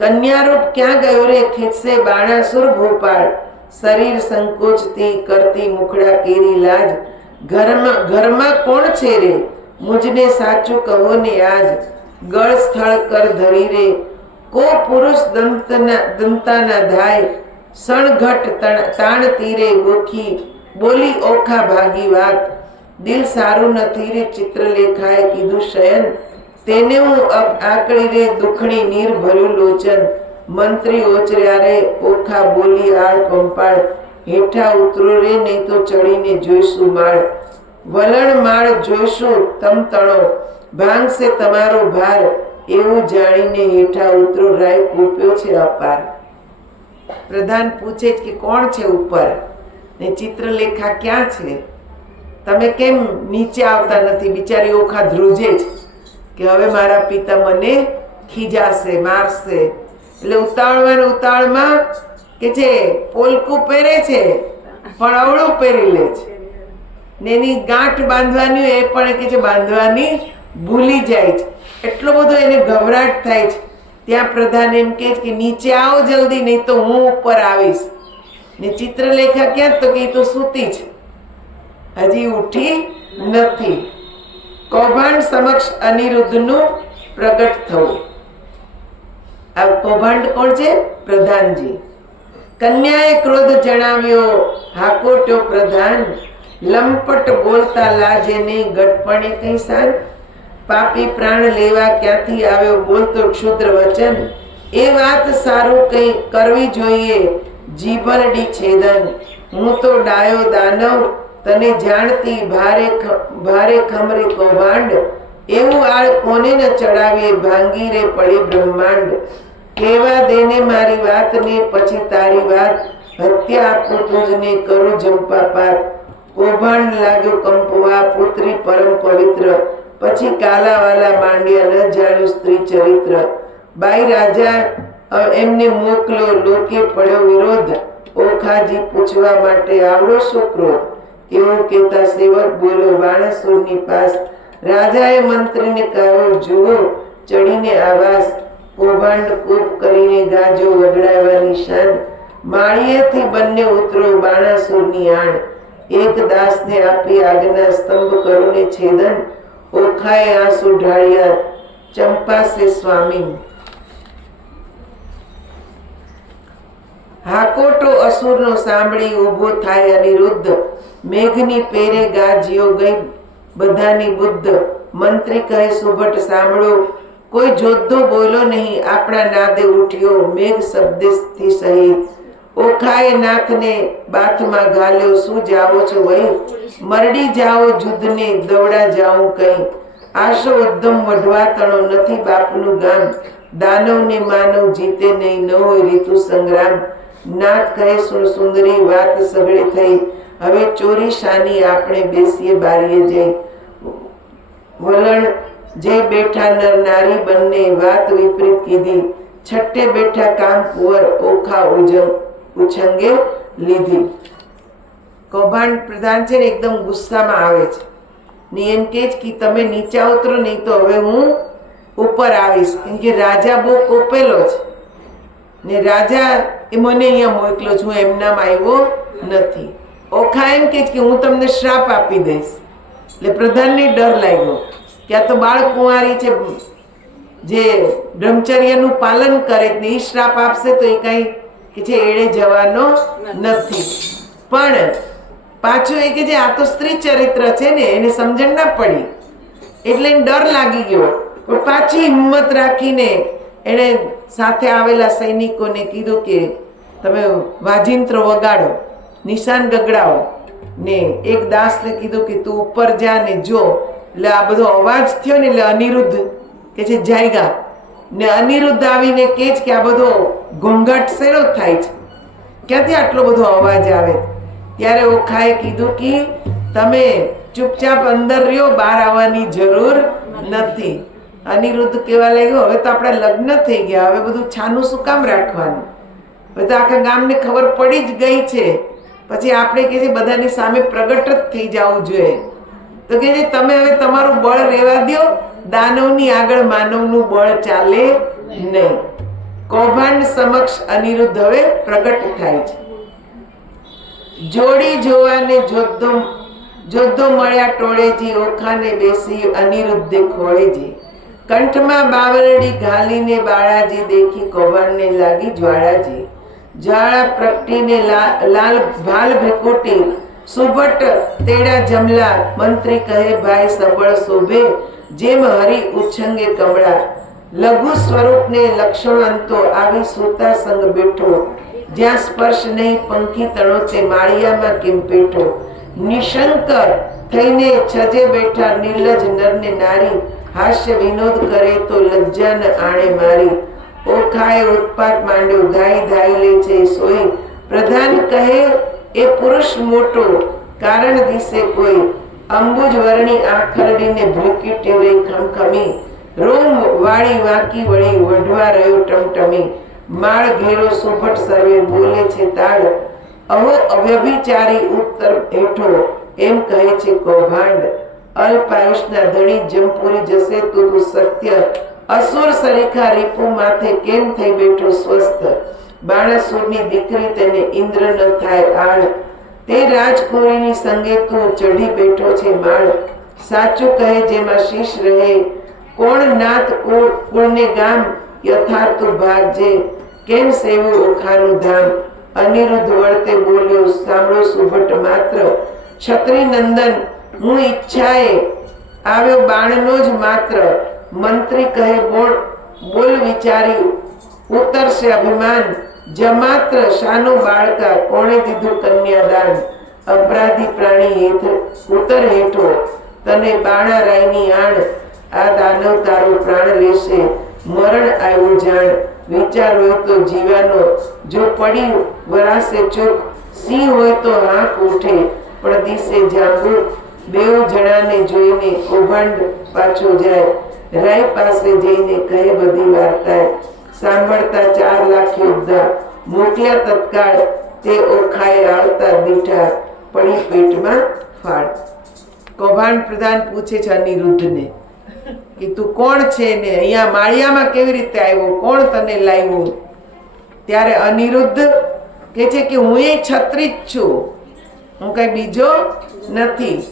કન્યારૂપ ક્યાં ગયો રે ખીચશે બાણાસુર ભોપાળ. શરીર સંકોચતી કરતી મુખડા કેરી લાજ, ઘરમાં કોણ છે રે મુજને સાચું કહો ને આજ. ગળ સ્થળ કર ધરી રે કો પુરુષ દંતાના ધાય, સણઘટ તાણ તીરે ગોખી બોલી ઓખા ભાગી વાત. દિલ સારું નથી રે ચિત્રલેખાએ કીધું શયન, તેને હું આકળી રે દુખણી નીર ભર્યું લોચન. મંત્રી ઓચર્યા રે ઓખા બોલી આળ પંપાળ, હેઠા ઉતરો રે નહીં તો ચડીને જોઈશું માળ. વલણ માળ જોઈશું તમ તણો, ભાંગશે તમારો ભાર, એવું જાણીને હેઠા ઉતરો રાય કૂપ્યો છે અપાર. પ્રધાન પૂછે કે કોણ છે ઉપર ને ચિત્રલેખા ક્યાં છે, તમે કેમ નીચે આવતા નથી? બિચારી ઓખા ધ્રુજે છે કે હવે મારા પિતા મને ખીજાશે મારશે. એટલે ઉતાવળમાં કે છે પોલકું પહેરે છે પણ અવળું પહેરી લે છે ને એની ગાંઠ બાંધવાની એ પણ કે છે બાંધવાની ભૂલી જાય છે, એટલો બધો એને ગભરાટ થાય છે. ત્યાં પ્રધાન એમ કહે છે કે નીચે આવો જલ્દી, નહીં તો હું ઉપર આવીશ. ને ચિત્રલેખા ક્યાં? તો કે એ તો સૂતી છે, હજી ઉઠી નથી. કૌભાંડ સમક્ષ અનિરુદ્ધનું પ્રગટ થવું. આ કૌભાંડ કોણ છે? પ્રધાનજી. કન્યાએ ક્રોધ જણાવ્યો, હાકોટ્યો પ્રધાન, લંપટ બોલતા લાજે નહીં, ગટપણે કઈ શાન. પાપી પ્રાણ લેવા ક્યાંથી આવ્યો, બોલતો ક્ષુદ્ર વચન. એ વાત સારું કઈ કરવી જોઈએ, જીભરડી છેદન. હું તો ડાયો દાનવ, તને જાણતી ભારે ખમરે કૌભાંડ. એવું આળ કોને ન ચડાવીએ, ભાંગી રે પડે બ્રહ્માંડ. કેવા દેને મારી વાતને, પછી તારી વાત. હત્યા આપું તુજને, કરું જંપાપાત. કૌભાંડ લાગ્યો કંપવા, પુત્રી પરમ પવિત્ર. પછી કાલાવાલા માંડ્યા, ન જાણ્યું સ્ત્રી ચરિત્ર. બાઈ રાજા એમને મોકલો, લોકે પડ્યો વિરોધ. ઓખાજી પૂછવા માટે આવડો શું ક્રોધ. એવું કેતા સેવક બોલો બાણાસુરની પાસ. રાજાએ મંત્રીને કહ્યું, જુઓ ચડીને આવાસ. કૌભાંડ કૂપ કરીને ગાજો, વગડાવવાની શાન. માળિયેથી બંને ઉતરો, બાણાસુરની આણ. એક દાસને આપી આજ્ઞા, સ્તંભ કરોને છેદન. ઓખાએ આંસુ ઢાળ્યા, ચંપાસે સ્વામી. હાકોટો અસુરનો સાંભળી ઊભો થાય અનિરુદ્ધ. મેઘની પેરે ગાજ્યો, ગઈ બધાની બુદ્ધ. મંત્રી કહે, સુભટ સાંભળો, કોઈ જોધો બોલો નહીં, આપણા નાદે ઉઠ્યો મેઘ શબ્દથી સહી. ઓખાએ નાથને બાથમાં ઘાલ્યો, શું જાવો છો વહી. મરડી જાઓ જુદ્ધને, દવડા જાઉં કઈ. આશો ઉદ્ધમ વઢવા તણો, નથી બાપનું ગામ. દાનવને માનવ જીતે નહીં, ન હોય રીતુ સંગ્રામ. નાથ કહે, સુંદરી વાત સગળે થઈ. હવે ચોરી શાની, આપણે બેસીએ બારીએ જઈ. વલણ જઈ બેઠા નર નારી બંને, વાત વિપરીત કીધી. છઠ્ઠે બેઠા કામ કુંવર, ઓખા ઉછંગે લીધી. કૌભાંડ પ્રધાન છે ને એકદમ ગુસ્સામાં આવે છે ને એમ કે છે કે તમે નીચે ઉતરો, નહીં તો હવે હું ઉપર આવીશ. કેમ કે રાજા બહુ કોપેલો છે ને રાજા એ મને અહીંયા મોકલો છું, એમનામ આવ્યો નથી. ઓખા એમ કે છે કે હું તમને શ્રાપ આપી દઈશ. એટલે પ્રધાનને ડર લાગ્યો કે આ તો બાળકુંવારી છે, જે બ્રહ્મચર્યનું પાલન કરે ને એ શ્રાપ આપશે તો એ કઈ કે છે એળે જવાનો નથી. પણ પાછું એ કે જે આ તો સ્ત્રી ચરિત્ર છે ને, એને સમજણ ના પડી એટલે એને ડર લાગી ગયો. પણ પાછી હિંમત રાખીને એણે સાથે આવેલા સૈનિકોને કીધું કે તમે વાજિંત્ર વગાડો, નિશાન ગગડાવો. ને એક દાસને કીધું કે તું ઉપર જા ને જો. એટલે આ બધો અવાજ થયો ને એટલે અનિરુદ્ધ કે છે જાયગા. ને અનિરુદ્ધ આવીને કહે છે કે આ બધો ઘોંઘાટ શેનો થાય છે, ક્યાંથી આટલો બધો અવાજ આવે. ત્યારે ઓખાએ કીધું કે તમે ચૂપચાપ અંદર રહ્યો, બહાર આવવાની જરૂર નથી. અનિરુદ્ધ કહેવા લાગ્યો, હવે તો આપણા લગ્ન થઈ ગયા, હવે બધું છાનું શું કામ રાખવાનું, હવે તો આખા ગામને ખબર પડી જ ગઈ છે, પછી આપણે કે છે બધાની સામે પ્રગટ જ થઈ જવું જોઈએ. તો કે છે તમે હવે તમારું બળ રહેવા દો, દાનવની આગળ માનવનું બળ ચાલે નહીં. કૌભાંડ સમક્ષ અનિરુદ્ધ હવે પ્રગટ થાય છે. જોડી જોવાને જોધો મળ્યા ટોળેજી, ઓખાને બેસી અનિરુદ્ધે ખોળેજી. કંઠમાં બાવરડી ઘાલીને બાળાજી, દેખી કૌભાંડને લાગી જ્વાળાજી. જ્વાળા પ્રગટીને લાલ ભાલ ભેકોટી, સુભટ તેડા જમલા. મંત્રી કહે ભાઈ સબળ શોભે, જેમ હરી ઉછંગે કમળા. લઘુ સ્વરૂપને લક્ષણવંતો, આવી સૂતા સંગ બેઠો. જ્યાં સ્પર્શ નહીં પંખી તણો, તે માળિયામાં કેમ પેઠો. નિશંક થઈને છજે બેઠા, નિર્લજ નરને નારી. હાસ્ય વિનોદ કરે તો લજ્જા ન આણે મારી. ઓખાએ ઉત્પાત માંડ્યો, ધાઈ ધાઈ લે છે સોઈ. પ્રધાન કહે એ પુરુષ મોટો, કારણ દિશે કોઈ. અંબુજ વર્ણી આખરડીને ભૂકી ટેવાઈ ખમખમી. રોમ વાળી વાંકી વળી, વઢવા રહ્યો ટમટમી. માળ ઘેરો સુભટ સર્વે, બોલે છે તાળ. અહો અવ્યભિચારી ઉત્તર હેઠો, એમ કહે છે કૌભાંડ. અલ્પાયુષના ધણી જમપુરી જશે તું સત્ય અસુર સરીખા રીપુ માથે કેમ થઈ બેઠો સ્વસ્થ બાણાસુરની દીકરી તેને ઇન્દ્ર ન થાય આળ તે રાજકુંવરીની સંગે તું ચઢી બેઠો છે માળ સાચું કહે જેમાં શીશ રહે કોણ નાથ કુળને ગામ યથાર્થ ભાગજે કેમ સેવું ઓખાનું ધામ અનિરુદ્ધ વળતે બોલ્યો સાંભળો સુભટ માત્ર છત્રી નંદન હું ઈચ્છાએ આવ્યો બાણનો જ માત્ર મંત્રી કહે બોલ વિચારી ઉતરશે અભિમાન જમાત્ર શાનું બાળકા કોણે દીધું કન્યાદાન અપરાધી પ્રાણી હેઠ ઉતર હેઠો તને બાણા રાયની આણ આ દાનવ તારો પ્રાણ લેશે મરણ આવ્યું જાણ વિચાર હોય તો જીવાનો જો પડી વરાસે ચૂક સિંહ હોય તો હાંક ઉઠે પણ દિશે જાંબુ બેઉ જણાને જોઈને કૌભાંડ પાછો જાય રાય પાસે જઈને કહે બધી વાર્તા સાંભળતા 4 લાખ યોદ્ધા મોકલ્યા તત્કાળ તે ઓખાએ આવતા દીઠા પડી પેટમાં ફાળ કૌભાંડ પ્રધાન પૂછે છે અનિરુદ્ધને કે તું કોણ છે ને અહીંયા માળિયામાં કેવી રીતે આવ્યો કોણ તને લાવ્યો ત્યારે અનિરુદ્ધ કહે છે કે હું એ છત્રી જ છું હું કઈ બીજો નથી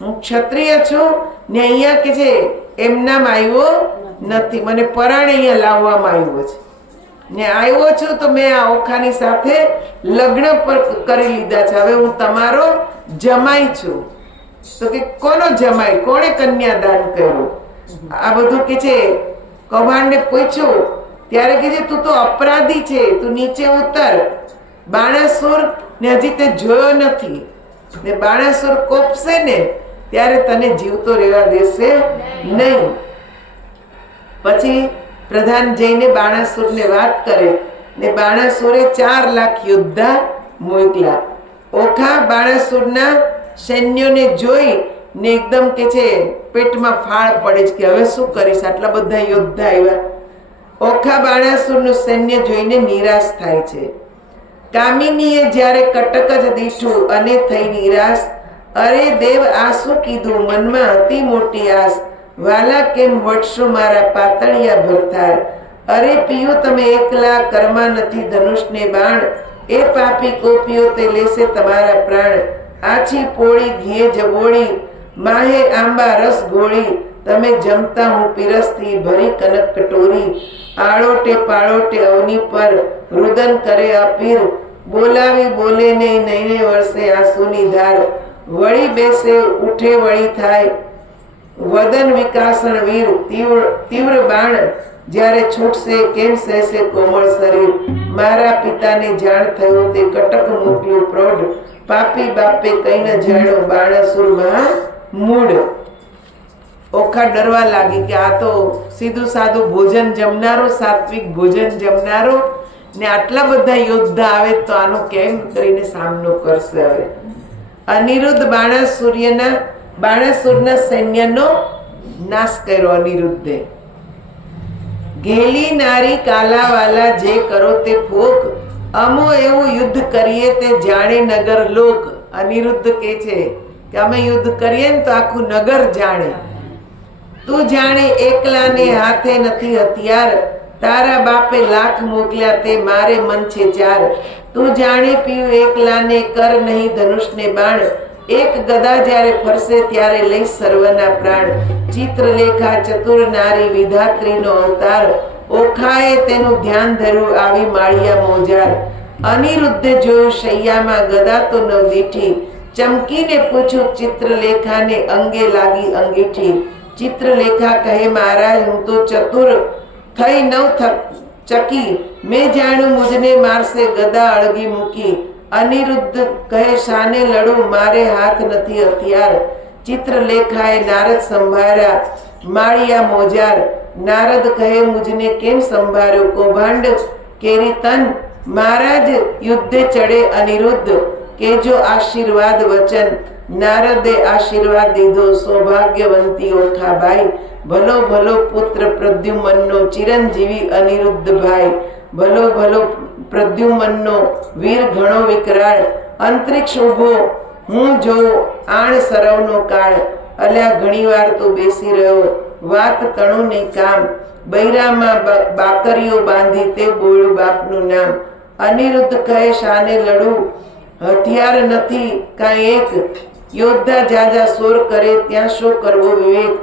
હું ક્ષત્રિય છું ને અહીંયા કે છે એમનામ આવ્યો નથી મને પરાણે અહીંયા લાવવામાં આવ્યો છે ને આવ્યો છું તો મેં આ ઓખાની સાથે લગ્ન પર કરી લીધા છે હવે હું તમારો જમાઈ છું તો કે કોનો જમાઈ કોણે કન્યાદાન કર્યું આ બધું કે છે કૌભાંડને પૂછ્યું ત્યારે કે છે તું તો અપરાધી છે તું નીચે ઉતર બાણાસુર ને હજી તે જોયો નથી ને બાણાસુર કોપશે ને ત્યારે તને જીવતો રહેવા દેશે નહીં પછી પ્રધાન જઈને બાણાસુરને વાત કરે ને બાણાસુરે 4 લાખ યોદ્ધા મોકલ્યા ઓખા બાણાસુરના સૈન્યોને જોઈ ને એકદમ કે છે પેટમાં ફાળ પડે છે કે હવે શું કરીશ આટલા બધા યોદ્ધા આવ્યા ઓખા બાણાસુરનું સૈન્ય જોઈને નિરાશ થાય છે કામિનીએ જ્યારે કટક જ દીઠું અને થઈ નિરાશ અરે દેવ આ શું કીધું મનમાં હતી મોટી આસ વાલા કેમ વટશો મારા પાતળિયા ભરથાર અરે પિયું તમે એકલા કર્મા નથી ધનુષને બાણ એ પાપી કોપીઓ તે લેશે તમારા પ્રાણ આછી પોળી ઘી જબોળી માહે આંબા રસ ગોળી તમે જમતા હું પીરસથી ભરી કનક કટોરી આળોટે પાળોટે અવની પર રુદન કરે અપીર બોલાવી બોલે નહીં નૈને વરસે આંસુની ધાર વળી બેસે ઉઠે વળી થાય વદન વિકાસણ વીર તીવ્ર બાણ જ્યારે છૂટશે કેમ સહેશે કોમળ શરીર મારા પિતાને જાણ થયું તે કટક મોકલ્યું પ્રૌઢ પાપી બાપે કઈ ન જાણ્યો બાણાસુરમાં મૂળ ઓખા ડરવા લાગી કે આ તો સીધું સાદું ભોજન જમનારો સાત્વિક ભોજન જમનારો ને આટલા બધા યોદ્ધા આવે તો આનો કેમ કરીને સામનો કરશે હવે અનિરુદ્ધ બાણાસુરના સૈન્યનો નાશ કર્યો અનિરુદ્ધે ઘેલી નારી કાલાવાલા જે કરો તે ફોક અમો એવું યુદ્ધ કરીએ તે જાણે નગર લોક અનિરુદ્ધ કે છે કે અમે યુદ્ધ કરીએ ને તો આખું નગર જાણે તું જાણે એકલાને હાથે નથી હથિયાર તારા બાપે લાખ મોકલ્યા તે મારે મન છે 4 તું જાણે પીયું એકલાને કર નહીં ધનુષને બાણ એક ગદા જ્યારે ફરશે ત્યારે લઈ સર્વના પ્રાણ ચિત્રલેખા ચતુર નારી વિધાત્રીનો અવતાર ઓખાએ તેનું ધ્યાન ધર્યું આવી માળિયા મોજાર અનિરુદ્ધે જોયું શૈયામાં ગદા તો ન દીઠી ચમકીને પૂછ્યું ચિત્રલેખાને અંગે લાગી અંગીઠી ચિત્રલેખા કહે મહારાજ હું તો ચતુર થઈ નવ ચકી મેં જાણ્યું મુજને મારશે ગદા અળગી મૂકી અનિરુદ્ધ કહે શાને લડું મારે હાથ નથી હથિયાર ચિત્રલેખાએ નારદ સંભાળ્યા માળિયા મોજાર નારદ કહે મુજને કેમ સંભાળ્યો કૌભાંડ કેરી તન મહારાજ યુદ્ધે ચડે અનિરુદ્ધ કેજો આશીર્વાદ વચન નારદે આશીર્વાદ દીધો સૌભાગ્યવંતી ઓખાભાઈ ભલો ભલો પુત્ર પ્રદ્યુમનનો ચિરંજીવી અનિરુદ્ધ ભાઈ ભલો ભલો પ્રદ્યુમનનો વીર ઘણો વિકરાળ અંતરિક્ષ ઉભો હું જોઉં આણ સરવનો કાળ અલ્યા ઘણીવાર તો બેસી રહ્યો, વાત તણું નહીં કામ, બૈરામાં બાકરીઓ બાંધી તે બોલ્યું બાપનું નામ. અનિરુદ્ધ કહે શાને લડું, હથિયાર નથી કાંઈ એક, યોદ્ધા જાજા સોર કરે ત્યાં શો કરવો વિવેક.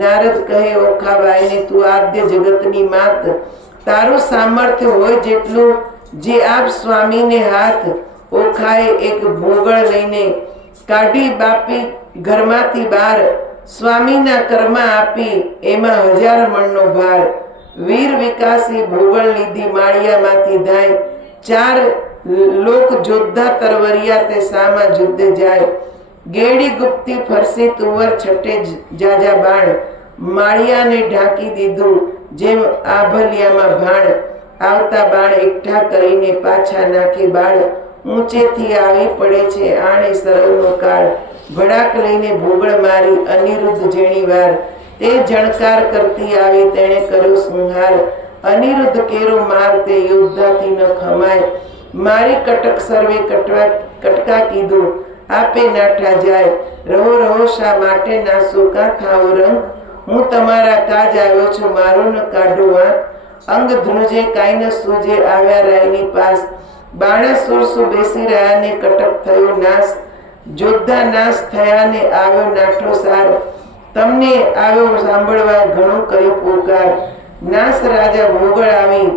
નારદ કહે ઓખાબાઈને તું આદ્ય જગતની માત, તારું સામર્થ્ય હોય જેટલું જે આપ સ્વામીને હાથ. ઓખાએ એક ભોગળ લઈને કાઢી બાપી ઘરમાંથી બહાર, સ્વામીના કર્મા આપી એમાં 1000 મણનો ભાર. વીર વિકાસી ભોગળ લીધી માળિયામાંથી ધાય, 4 લોક જોદ્ધા તરવરિયા તે સામા યુદ્ધે જાય. ગેડી ગુપ્તી ફરસી તુવર છટે જાજા બાણ, માળિયાને ઢાંકી દીધું જેમ આભલિયામાં ભાણ. આવતા બાણ એકઠા કરીને પાછા નાખે બાળ, ઊંચેથી આવી પડે છે આણે સરવનો કાળ. ભડાક લઈને ભોગળ મારી અનિરુદ્ધ જેણી વાર, તે જણકાર કરતી આવી તેણે કર્યો સંહાર. અનિરુદ્ધ કેરો માર તે યોદ્ધાથી ન ખમાય, મારી કટક સર્વે કટકા કીધું આપે નાઠા જાય. રહો રહો શા માટે નાસો કાં થાઓ રંગ, હું તમારા કાજ આવ્યો છું મારો ન કાઢો વાંક. અંગ ધ્રુજે કાંઈ ન સૂજે આવ્યા રાયની પાસ, બાણાસુર શું બેસી રહ્યા ને કટક થયો નાશ. જોદ્ધા નાશ થયા ને આવ્યો નાઠો સાર, તમને આવ્યો સાંભળવા ઘણો કરી પોકાર. નાશ રાજા ભોગળ આવી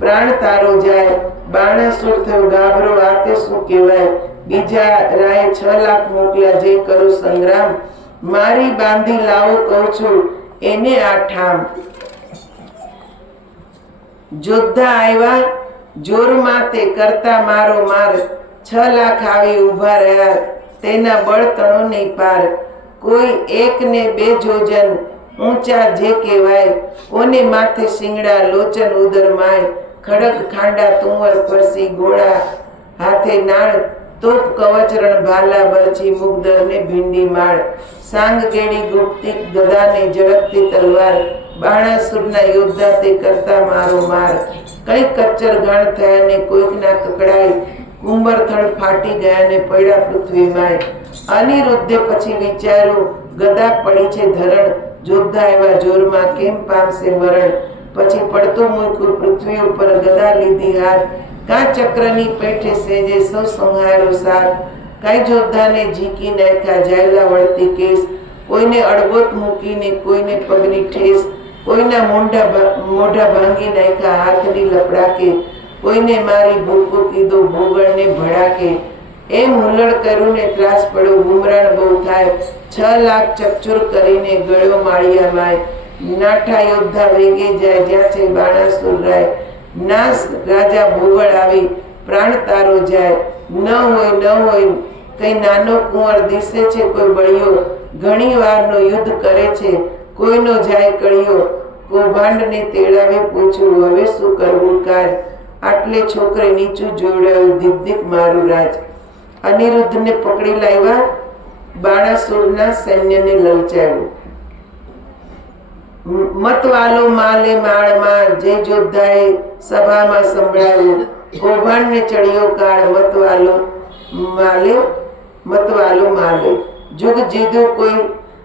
પ્રાણ તારો જાય, બાણાસુર થયો ગાભરો આ તે શું કહેવાય. બીજા રાય 6 લાખ મોકલ્યા જે કરો સંગ્રામ, મારી બાંધી લાવો કહું છું એને આ ઠામ. જોદ્ધા આવ્યા જોરમાં તે કરતા મારો માર, 6 લાખ આવી ઊભા રહ્યા તેના બળ તણો નહીં પાર. કોઈ 1 ને 2 જોજન ઊંચા જે કહેવાય, કોને માથે શિંગડા લોચન ઉદર માય. ખડક ખાંડા તુંવર પરસી ગોળા હાથે નાળ, તોપ કવચ રણ ભાલા બરછી મુગદર ને ભીંડી માળ. સાંગ કેડી ગુપ્તી ગદાને ઝડપતી તલવાર, બાણાસુરના યોદ્ધા તે કરતા મારો માર. કઈ કચ્ચર ઘાણ થયા ને કોઈકના કકડાઈ, કુંભરથળ ફાટી ગયા ને પડ્યા પૃથ્વીમાં. અનિરુદ્ધે પછી વિચાર્યું ગદા પડી છે ધરણ, જોદ્ધા એવા જોરમાં કેમ પામશે મરણ. પછી પડતું મૂક્યું પૃથ્વી ઉપર ગદા લીધી હાથ, કાં ચક્રની પેઠે સેજે સૌ સંહારો સાથ. કાંઈ જોદ્ધાને ઝીકી નાખ્યા જાયલા વળતી કેસ, કોઈને અડગોત મૂકીને કોઈને પગની ઠેસ. કોઈના મોઢા ભાંગી નાખ્યા હાથની લપડાકે, કોઈને મારી ભૂકો કીધો ભોગળને ભડાકે. એમ હુલ્લડ કર્યું ને ત્રાસ પડ્યો ગુમરાણ બહુ થાય, 6 લાખ ચકચુર કરીને ગળ્યો માળિયામાં. નાઠા યોદ્ધા વેગે જાય જ્યાં છે બાણાસુર રાય, નાશ રાજા ભોગળ આવી પ્રાણ તારો જાય. ન હોય કઈ નાનો કુંવર દિશે છે કોઈ બળિયો, ઘણી વારનો યુદ્ધ કરે છે કોઈનો જાય કળિયો. કૌભાંડને તેડાવી પૂછ્યું હવે શું કરવું કાજ, આટલે છોકરે નીચું જોડાયું ધીક ધીક મારું રાજ. અનિરુદ્ધને પકડી લાવ્યા, બાણાસુરના સૈન્યને લલચાવ્યું. મતવાલો માલે માળમાં જે જોદ્ધાએ સભામાં સંભળાવ્યું, કૌભાંડને ચડ્યો કાળ મતવાલો માલે. જુગ જીધું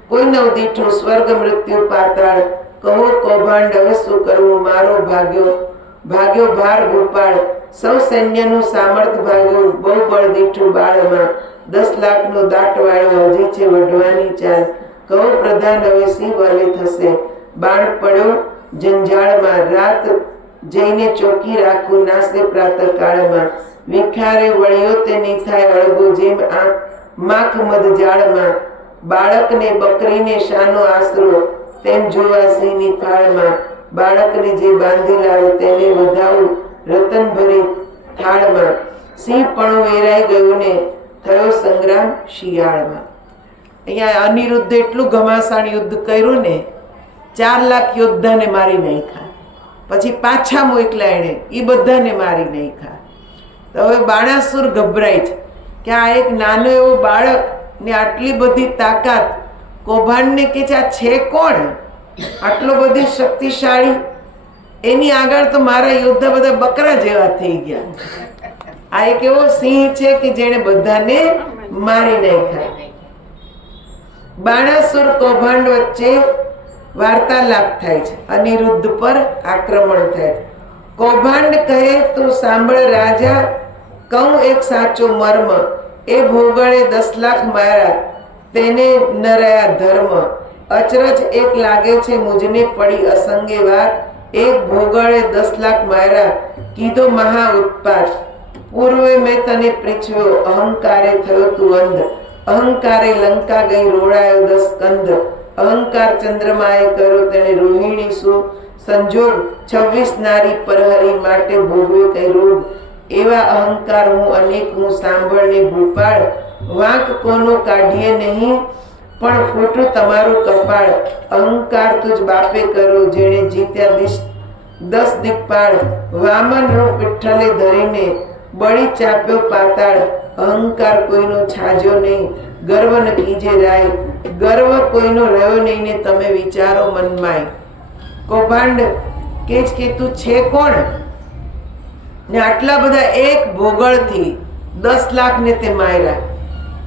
કોઈ નવ દીઠું સ્વર્ગ મૃત્યુ પાતાળ, કહો કૌભાંડ હવે શું કરવું મારો ભાગ્યો ભાર ભોપાળ. સૌ સૈન્યનું સામર્થ ભાગ્યું બહુ બળ દીઠું બાળમાં, 10 લાખનો દાટ વાળો હજી છે વઢવાની ચાલ. કહો પ્રધાન હવે સિંહ વલે થશે, બાણ પડ્યો જંજાળમાં. રાત જઈને ચોકી રાખું નાસે પ્રાતઃ કાળમાં, વિખારે વળ્યો તે નહીં થાય અળગો જેમ માખ મધ જાળમાં. બાળકને બકરીને શાનો આશરો તેમ જોવા સિંહની ફાળમાં. બાળકને જે બાંધી લાવે તેને વધાવું રતન ભરી થાળમાં. સિંહ પણ વેરાઈ ગયું ને થયો સંગ્રામ શિયાળમાં. અહીંયા અનિરુદ્ધે એટલું ઘમાસાણ યુદ્ધ કર્યું ને, 4 લાખ યોદ્ધાને મારી નાખ્યા. પછી પાછા મોકલ્યા એણે, એ બધાને મારી નાખ્યા. તો હવે બાણાસુર ગભરાય છે કે આ એક નાનો એવો બાળક ને આટલી બધી તાકાત, કૌભાંડને કે છે આ છે કોણ આટલો બધી શક્તિશાળી, એની આગળ તો મારા યોદ્ધા બધા બકરા જેવા થઈ ગયા. આ એક એવો સિંહ છે કે જેણે બધાને મારી નાખ્યા. બાણાસુર કૌભાંડ વચ્ચે વાર્તાલાપ થાય છે, અનિરુદ્ધ પર આક્રમણ થાય છે. કૌભાંડ કહે તું સાંભળ રાજા, કહું એક સાચો મર્મ, એ ભોગળે 10 લાખ માર્યા, તેને ન રહ્યા ધર્મ. અચરજ એક લાગે છે મુજને પડી અસંગે વાત, એક ભોગળે 10 લાખ માર્યા, કીધો મહા ઉત્પાત. પૂર્વે મેં તને પૃચ્છ્યો, અહંકારે થયો તું અંધ, અહંકારે લંકા ગઈ રોડાયો 10 કંદ. અહંકાર ચંદ્રમાએ કર્યો તેણે રોહિણી શું સંજોગ, 26 નારી પરહરી માટે ભોગવે કઈ રોગ. એવા અહંકાર હું અનેક હું સાંભળને ભૂપાળ, વાંક કોનો કાઢીએ નહીં પણ ફૂટું તમારું કપાળ. અહંકાર તુજ બાપે કરો જેણે જીત્યા 10 દિક્પાળ, વામન રૂપ વિઠ્ઠલે ધરીને બળી ચાપ્યો પાતાળ. અહંકાર કોઈનો છાજ્યો નહીં, ગર્વ ન કીજે રાય, ગર્વ કોઈનો રહ્યો નહીં ને તમે વિચારો મનમાય. કૌભાંડ કે જ કે તું છે કોણ ને આટલા બધા એક ભોગળથી 10 લાખ ને તે માર્યા,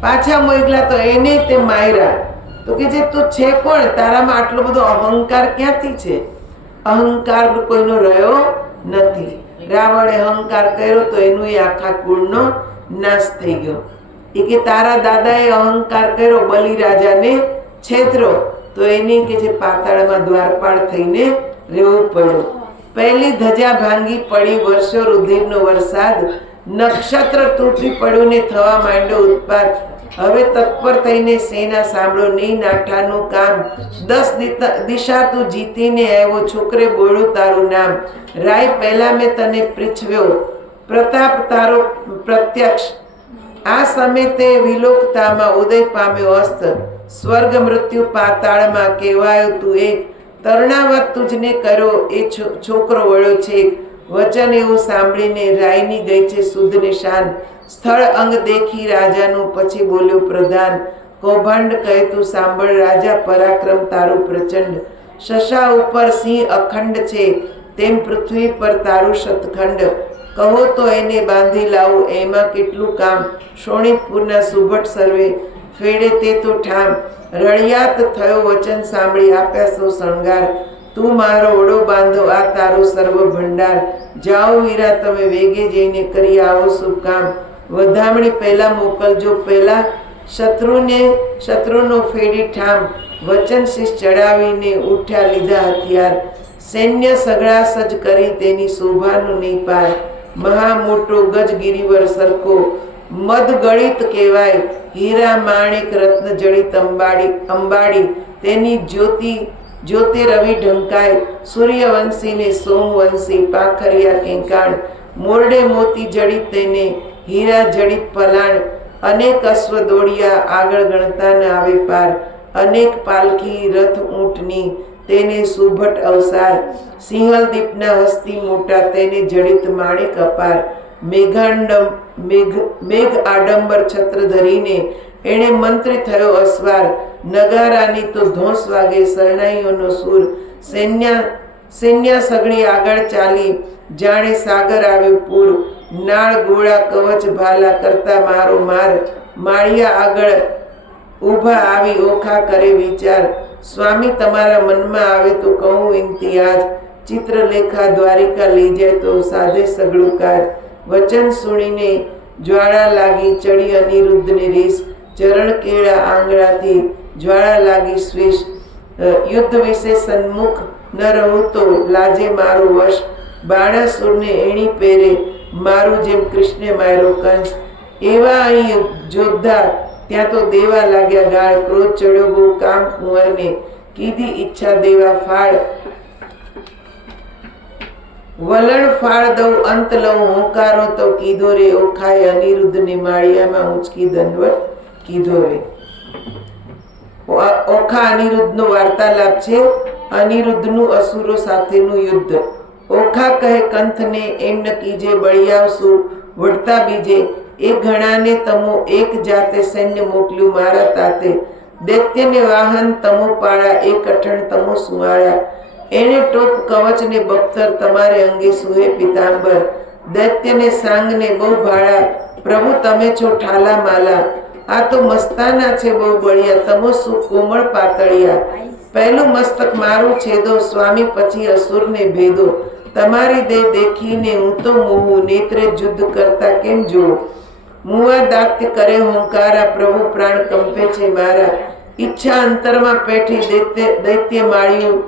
પાછા મોકલા તો એને તે માર્યા. તો કે જે તું છે કોણ, તારામાં આટલો બધો અહંકાર ક્યાંથી છે? અહંકાર કોઈનો રહ્યો નથી. રાવણે અહંકાર કર્યો તો એનું એ આખા કુળનો નાશ થઈ ગયો. એ કે તારા દાદાએ અહંકાર કર્યો, બલિ રાજાને છેતરો, તો એની કે જે પાતાળમાં દ્વારપાળ થઈને રહેવું પડ્યું. પહેલી ધજા ભાંગી પડી, વર્ષો રુધિરનો વરસાદ, નક્ષત્ર તૂટી પડ્યું ને થવા માંડ્યો ઉત્પાત. હવે તત્પર થઈને સેના સાંભળો નહીં નાઠાનું કામ, 10 દિશા તું જીતીને આવ્યો, છોકરે બોલ્યું તારું નામ. રાય પહેલા મેં તને પૃચ્છ્યો, પ્રતાપ તારો પ્રત્યક્ષ, આ સમય તે વિલોકતામાં ઉદય પામ્યો અસ્ત. સ્વર્ગ મૃત્યુ પાતાળમાં કહેવાયો તું એક, તરણાવત તુજને કર્યો એ છોકરો વળ્યો છે. વચન એવું સાંભળીને રાયની ગઈ છે શુદ્ધ નિશાન, સ્થળ અંગ દેખી રાજાનું પછી બોલ્યો પ્રધાન. કૌભાંડ કહે તું સાંભળ રાજા, પરાક્રમ તારું પ્રચંડ, શશા ઉપર સિંહ અખંડ છે, તેમ પૃથ્વી પર તારું શતખંડ. કહો તો એને બાંધી લાવું, એમાં કેટલું કામ, શોણિતપુરના સુભટ સર્વે ફેડે તે તો ઠામ. રળિયાત થયો વચન સાંભળી આપ્યા સૌ શણગાર, તું મારો ઓળો બાંધો આ તારો સર્વ ભંડાર. જાઓ વીરા તમે વેગે જઈને કરી આવો શુભ કામ, વધામણી પહેલા મોકલજો પહેલા, શત્રુનો ફેડી ઠામ. વચન શીશ ચડાવીને ઉઠ્યા લીધા હથિયાર, સૈન્ય સગડા સજ કરી તેની શોભાનું નહીં પાર. મહા મોટો ગજ ગિરિવર સરખો, મદ ગળિત કહેવાય, હીરા માણેક રત્ન જડિત અંબાડી, તેની જ્યોતિ રવિ ઢંકાય. સૂર્યવંશી ને સોમવંશી પાખરિયા કેંકાણ, મોરડે મોતી જડિત તેને હીરા જડિત પલાણ. અનેક અશ્વ દોડિયા આગળ ગણતા ન આવે પાર, અનેક પાલખી રથ ઊંટની તેને સુભટ અવસાર. સિંહલ દીપના હસ્તી મોટા તેને જડિત માણેક અપાર. મેઘ આડંબર છત્ર ધરીને એણે મંત્રી થયો અસવાર, નગારાની તો ધોંસ વાગે શરણાઈઓનો સૂર. સૈન્ય સગડી આગળ ચાલી જાણે સાગર આવ્યું પૂર, નાળ ગોળા કવચ ભાલા કરતા મારો માર. માળિયા આગળ ઊભા આવી ઓખા કરે વિચાર, સ્વામી તમારા મનમાં આવે તો કહું ઇમ્તિયાજ, ચિત્રલેખા દ્વારિકા લઈ જાય તો સાધે સગળું કાજ. વચન સુણીને જ્વાળા લાગી ચડી અનિરુદ્ધને રેસ, ચરણ કેળા આંગળાથી જ્વાળા લાગી સ્વેશ. યુદ્ધ વિશે સન્મુખ ન રહું તો લાજે મારો વશ, બાણાસુરને એણી પહેરે મારું જેમ કૃષ્ણે માર્યો કંસ. એવા અહીં જોદ્ધા ત્યાં તો દેવા લાગ્યા ગાળ, ક્રોધ ચડ્યો બહુ કામ કુંવરને, કીધી ઈચ્છા દેવા ફાળ. વલણ ફાળ દઉં અંત લઉં હોંકારો તો કીધો રે, ઓખાય અનિરુદ્ધને માળિયામાં ઉંચકી દંડવત કીધો રે. ઓખા અનિરુદ્ધનો વાર્તાલાપ છે, અનિરુદ્ધનું અસુરો સાથેનું યુદ્ધ. ઓખા કહે કંથને એમ ન કીજે બળી આવશું વળતા બીજે, એ ઘણાને તમો એક જાતે સૈન્ય મોકલ્યું મારા તાતે. દૈત્યને વાહન તમો પાળા, એ કઠણ તમો સુવાળા. એને ટોપ કવચ ને બખ્તર તમારે અંગે સુહે પિતાંબર. દૈત્યને સાંગને બહુ ભાળા, પ્રભુ તમે છો ઠાલા માલા. આ તો મસ્તાના છે બહુ બળિયા, તમો શું કોમળ પાતળિયા. પહેલું મસ્તક મારું છેદો, સ્વામી પછી અસુરને ભેદો. તમારી દેહ દેખીને હું તો મોહું, નેત્રે જુદ્ધ કરતા કેમ જોઉં. મુવા દાત્ય કરે હુંકારા, પ્રભુ પ્રાણ કંપે છે મારા. ઈચ્છા અંતરમાં પેઠી, દૈત્ય માળ્યું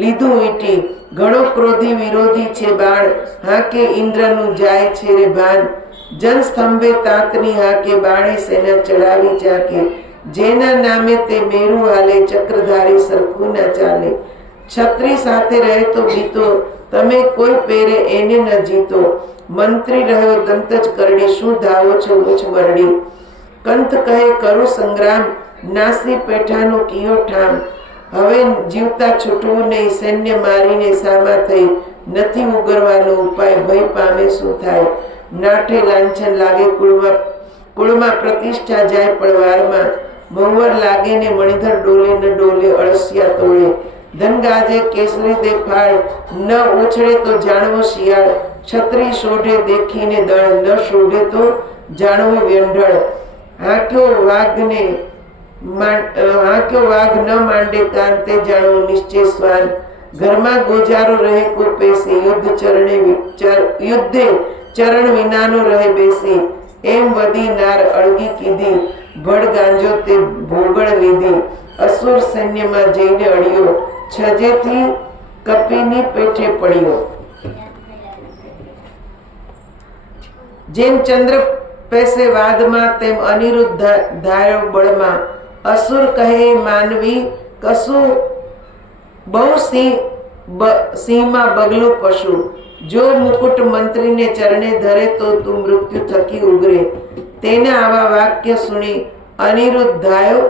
લીધું વીંટી. ઘણો ક્રોધી વિરોધી છે બાણ, હાકે ઇન્દ્રનું જાય છે રે ભાન. જન સ્તંભે તાતની હાકે, બાણે સેના ચડાવી ચાકે. જેના નામે તે મેરુ હાલે, ચક્રધારી સરખું ના ચાલે. છત્રી સાથે રહે તો બીતો, તમે કોઈ પેરે એને ન જીતો. મંત્રી રહ્યો દંત જ કરડી, શું ધાવો છો મુછ મરડી. કંત કહે કરું સંગ્રામ, નાસી પેઠાનો કિયો ઠામ. હવે જીવતા છૂટવું નહીં, સૈન્ય મારીને સામા થઈ. નથી ઉગરવાનો ઉપાય, ભય પામે શું થાય. નાઠે લાંછન લાગે કુળમાં પ્રતિષ્ઠા જાય પડવારમાં. મહુવર લાગે ને મણિધર ડોલે ન ડોલે, અળસિયા તોડે. ધન ગાજે કેસરી દે ફાળ, ન ઉછળે તો જાણવો શિયાળ. છત્રી શોઢે દેખીને દળ, ન શોઢે તો જાણવો વ્યંઢળ. હાંક્યો વાઘ ન માંડે કાન, તે જાણવો નિશ્ચય સ્વાન. ઘરમાં ગોજારો રહે કો પેસી, યુદ્ધે ચરણ વિનાનો રહે બેસી. એમ વધી નાર અળગી કીધી, ભડ ગાંજો તે ભોગળ લીધી. અસુર સૈન્યમાં જઈને અડ્યો, છજેથી કપીની પેઠે પડ્યો. જેમ ચંદ્ર પેસે વાદમાં, તેમ અનિરુદ્ધ ધાર્યો બળમાં. અસુર કહે માનવી કશું, બહુ સિંહમાં બગલું પશુ. જો મુકુટ મંત્રીને ચરણે ધરે, તો તું મૃત્યુ થકી ઉગરે. તેના આવા વાક્ય સુણી અનિરુદ્ધ ધાયો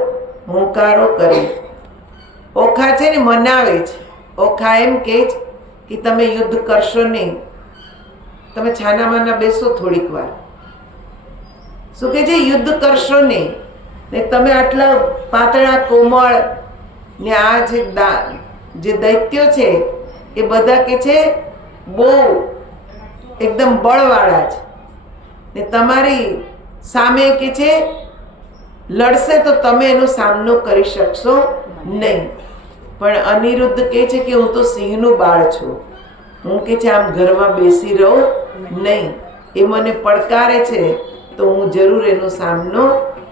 હુંકારો કરે. ઓખા છે ને મનાવે છે. ઓખા એમ કહે છે કે તમે યુદ્ધ કરશો નહીં, તમે છાનામાના બેસો થોડીક વાર. શું કે છે? યુદ્ધ કરશો નહીં ને તમે આટલા પાતળા કોમળ ને આ જે દૈત્યો છે એ બધા કે છે બહુ એકદમ બળવાળા છે ને તમારી સામે કે છે લડશે તો તમે એનો સામનો કરી શકશો નહીં. પણ અનિરુદ્ધ કહે છે કે હું તો સિંહનું બાળ છું, હું કે છે આમ ઘરમાં બેસી રહું નહીં. એ મને પડકારે છે તો હું જરૂર એનો સામનો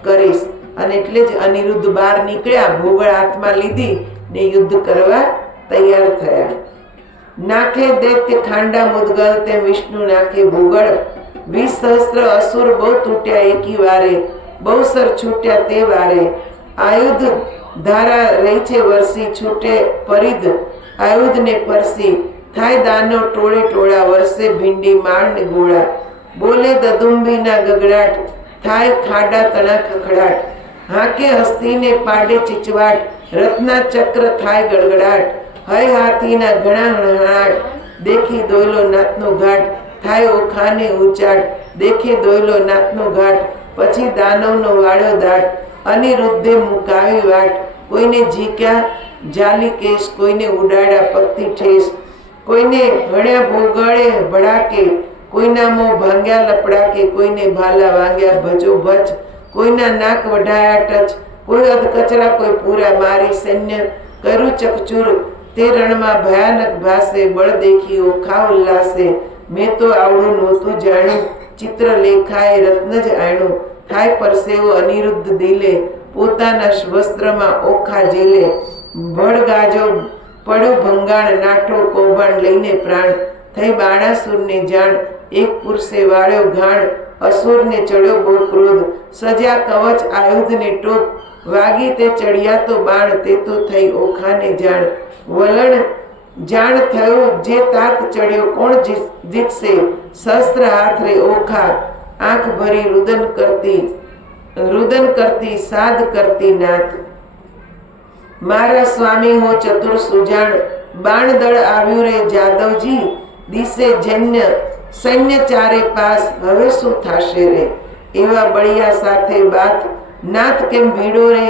કરીશ. અને એટલે જ અનિરુદ્ધ બહાર નીકળ્યા, ભોગળ હાથમાં લીધી ને યુદ્ધ કરવા તૈયાર થયા. નાખે દૈત્ય ખાંડા મુદગલ, તેમ વિષ્ણુ નાખે ભોગળ. 20,000 અસુર બહુ તૂટ્યા એકી વારે, બહુ સર છૂટ્યા તે વારે. આયુધ ધારા રહી છે વરસી, છૂટે પરિધ આયુધને પરસી. થાય દાનો ટોળે ટોળા, વર્ષે ભીંડી માળ ને ગોળા. બોલે દદુંબીના ગગડાટ, થાય ખાડા તણા ખખડાટ. હાકે હસ્તીને પાડે ચીચવાટ, રત્ના ચક્ર થાય ગડગડાટ. હય હાથીના ઘણા હણહણાટ, દેખી દોયલો નાથનો ઘાટ. થાય ઓખાને ઊંચાટ, દેખે દોયલો નાથનો ઘાટ. પછી દાનવનો વાળ્યો દાટ, અનિરુદ્ધે મુકાવી વાટ. કોઈને ઝીક્યા જાલી કેશ, કોઈને ઉડાડ્યા પગથી ઠેસ. કોઈને હણ્યા ભોગળે ભડાકે, કોઈના મોં ભાંગ્યા લપડાકે. કોઈને ભાલા વાગ્યા ભજો ભચ, કોઈના નાક વઢાયા ટચ. કોઈ અધકચરા કોઈ પૂરા મારી, સૈન્ય કર્યું ચકચૂર તે રણમાં ભયાનક ભાસે. બળ દેખી ઓખા ઉલ્લાસે, મેં તો આવડું નહોતું જાણ્યું. ચિત્ર લેખાએ રત્ન જ આણ્યું. થાય પરસેવો અનિરુદ્ધ દિલે, પોતાના વસ્ત્રમાં ઓખા ઝીલે. ભડ ગાજો પડ્યો ભંગાણ, નાઠો કૌભાંડ લઈને પ્રાણ. થઈ બાણાસુરને જાણ, એક પુરુષે વાળ્યો ઘાણ. અસુરને ચડ્યો બહુ ક્રોધ, સજ્યા કવચ આયુધને ટોપ. વાગી તે ચડિયા તો બાણ, તે તો થઈ ઓખાને જાણ. વલણ જાણ થયો જે તાત ચડ્યો, કોણ જીતશે? શસ્ત્ર હાથ રે ઓખા, આંખ ભરી રુદન કરતી સાદ કરતી નાથ. મારા સ્વામી હો ચતુર સુજાણ, બાણ દળ આવ્યું રે જાદવજી. દિશે સૈન્ય ચારે પાસ, હવે શું થાશે રે? એવા બળિયા સાથે બાત, નાથ કેમ ભીડો રે?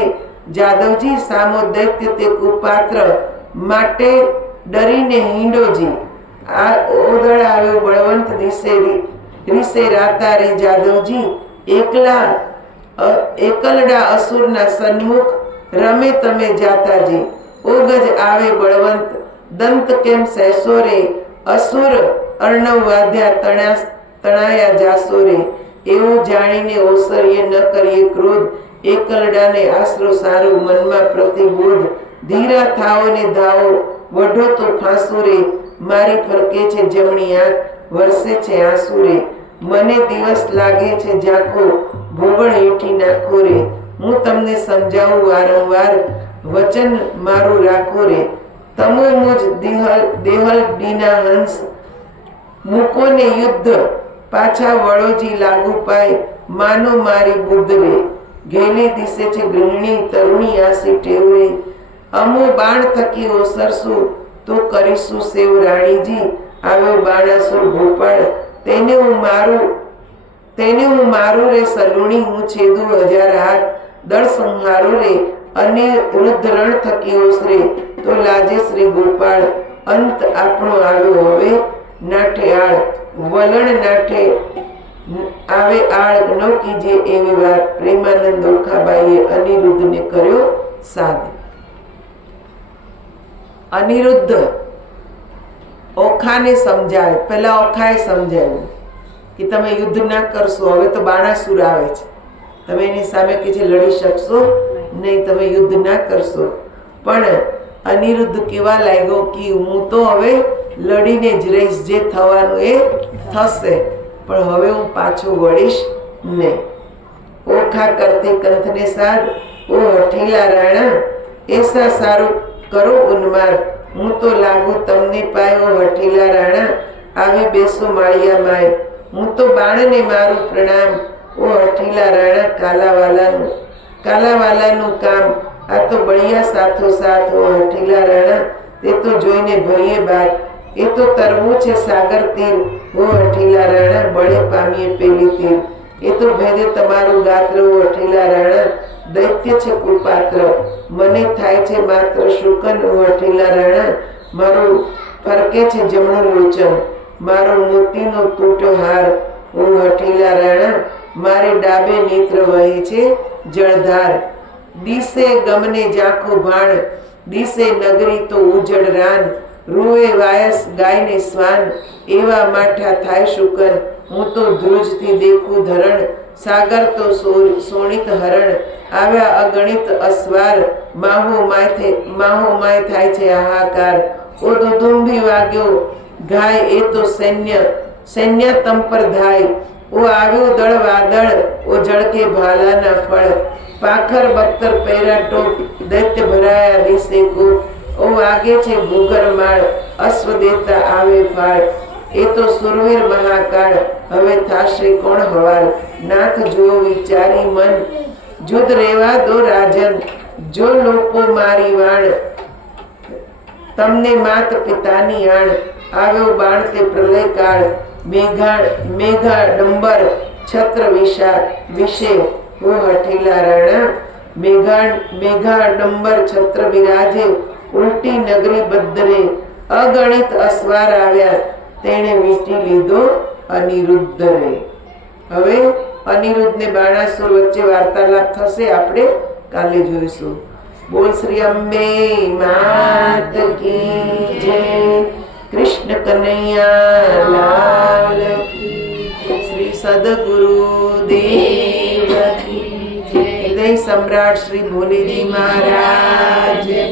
જાદવજી સામો દૈત્ય તે કુપાત્ર, માટે ડરીને હિંડોજી. આ ઓદળ આવ્યો બળવંત દિશે રીસે રાતા રે જાદવજી. એકલા એકલડા અસુરના સન્મુખ રમે તમે જાતાજી ઓગજ આવે બળવંત દંત કેમ સહેસો રે અસુર અર્ણવ વાધ્યા તણાયા જાસો રે એવું જાણીને ઓસરીએ ન કરીએ ક્રોધ એકલડાને આશરો સારું મનમાં પ્રતિબોધ ધીરા થાઓ ને ધાવો વઢો તો ફાંસો રે મારી ફરકે છે જમણી આંખ વરસે છે આંસુ રે મને દિવસ લાગે છે ઝાંખો ભોગળ હેઠી નાખો રે હું તમને સમજાવું વારંવાર વચન મારું રાખો રે તમો મુજ દેહલ ડીના હંસ મૂકો ને યુદ્ધ પાછા વળોજી લાગુ પાય માનો મારી બુદ્ધ રે ઘેલી દિશે છે ગૃહિણી તરુણી આસી ટેવ રે અમો બાણ થકી ઓસરશું તો કરીશું સેવ રાણીજી આવ્યો બાણાસુર ગોપાળ તેને હું મારું રે સલુણી હું છેદું હજાર હાથ દળ સંહારો રે અને વૃદ્ધ રણ થકી ઓસરે તો લાજે શ્રી ગોપાળ અંત આપણો આવ્યો હવે નાઠે આળ વલણ નાઠે આવે આળ ન કીજે એવી વાત પ્રેમાનંદ ઓખાબાઈએ અનિરુદ્ધને કર્યો સાદ અનિરુદ્ધ ઓખાને સમજાવે પહેલા ઓખાએ સમજાવ્યું કે તમે યુદ્ધ ના કરશો હવે તો બાણાસુર આવે છે તમે એની સામે કે છે લડી શકશો નહીં તમે યુદ્ધ ના કરશો પણ અનિરુદ્ધ કેવા લાગ્યો કે હું તો હવે લડીને જ રહીશ જે થવાનું એ થશે પણ હવે હું પાછો વળીશ નહીં ઓખા કરતી કંથને સાદ ઓ હઠીલા રાણા એસા સારું કરો ઉન્માદ હું તો લાગુ તમને પાયો હઠીલા રાણા આવી બેસો માળિયા માય હું તો બાણને મારું પ્રણામ ઓ હઠીલા રાણા કાલાવાલાનું કામ આ તો બળિયા સાથો સાથ ઓ હઠીલા રાણા તે તો જોઈને ભરીએ બાત એ તો તરવું છે સાગર તીર ઓ હઠીલા રાણા બળે પામીએ પેલી તીર એ તો ભેદે તમારું ગાત્ર ઓ હઠીલા રાણા દૈત્ય છે કુપાત્ર મને થાય છે માત્ર શુકન ઓ હઠીલા રાણા મારું ફરકે છે જમણું લોચન મારો મોતીનો તૂટ્યો હાર ઓ હઠીલા રાણા મારે ડાબે નેત્ર વહે છે જળધાર દિશે ગમને ઝાંખો ભાણ દિશે નગરી તો ઉજળ રાન રૂએ વાયસ ગાયને સ્વાન એવા માઠા થાય શુકન હું તો ધ્રુજથી દેખું ધરણ સાગર તો સોણિત હરણ આવ્યા અગણિત અસ્વાર માહો માય થાય છે હાહાકાર ઓ દુદુંભી વાગ્યો ગાય એ તો સૈન્ય તમ પર ધાય ઓ આવ્યું દળ વાદળ ઓ જળકે ભાલાના ફળ પાખર બખ્તર પહેરા ટોપ દૈત્ય ભરાયા દિશે કોટ ઓ વાગે છે ભૂગર માળ અશ્વ દેતા આવે ફાળ એ તો સુરવીર મહાકાળ હવે થાશે કોણ હવાલ નાથ જો વિચારી મન જુદ રેવા દો રાજન જો લોકો મારી વાણ તમને માત પિતાની આણ આવ્યો બાણ તે પ્રલય કાળ મેઘા ડંબર છત્ર વિશે ઓ હઠીલા રાણા મેઘા ડંબર છત્ર બિરાજે ઉલટી નગરી બદ્દરે અગણિત અસ્વાર આવ્યા તેણે વીંટી લીધો અનિરુદ્ધ રે હવે અનિરુદ્ધ ને બાણાસુર વચ્ચે વાર્તાલાપ થશે આપણે કાલે જોઈશું બોલ શ્રી અંબે માત કી જય કૃષ્ણ કનૈયા લાલ કી શ્રી સદગુરુ દેવ કી જય હૃદય સમ્રાટ શ્રી ભોલેજી મહારાજ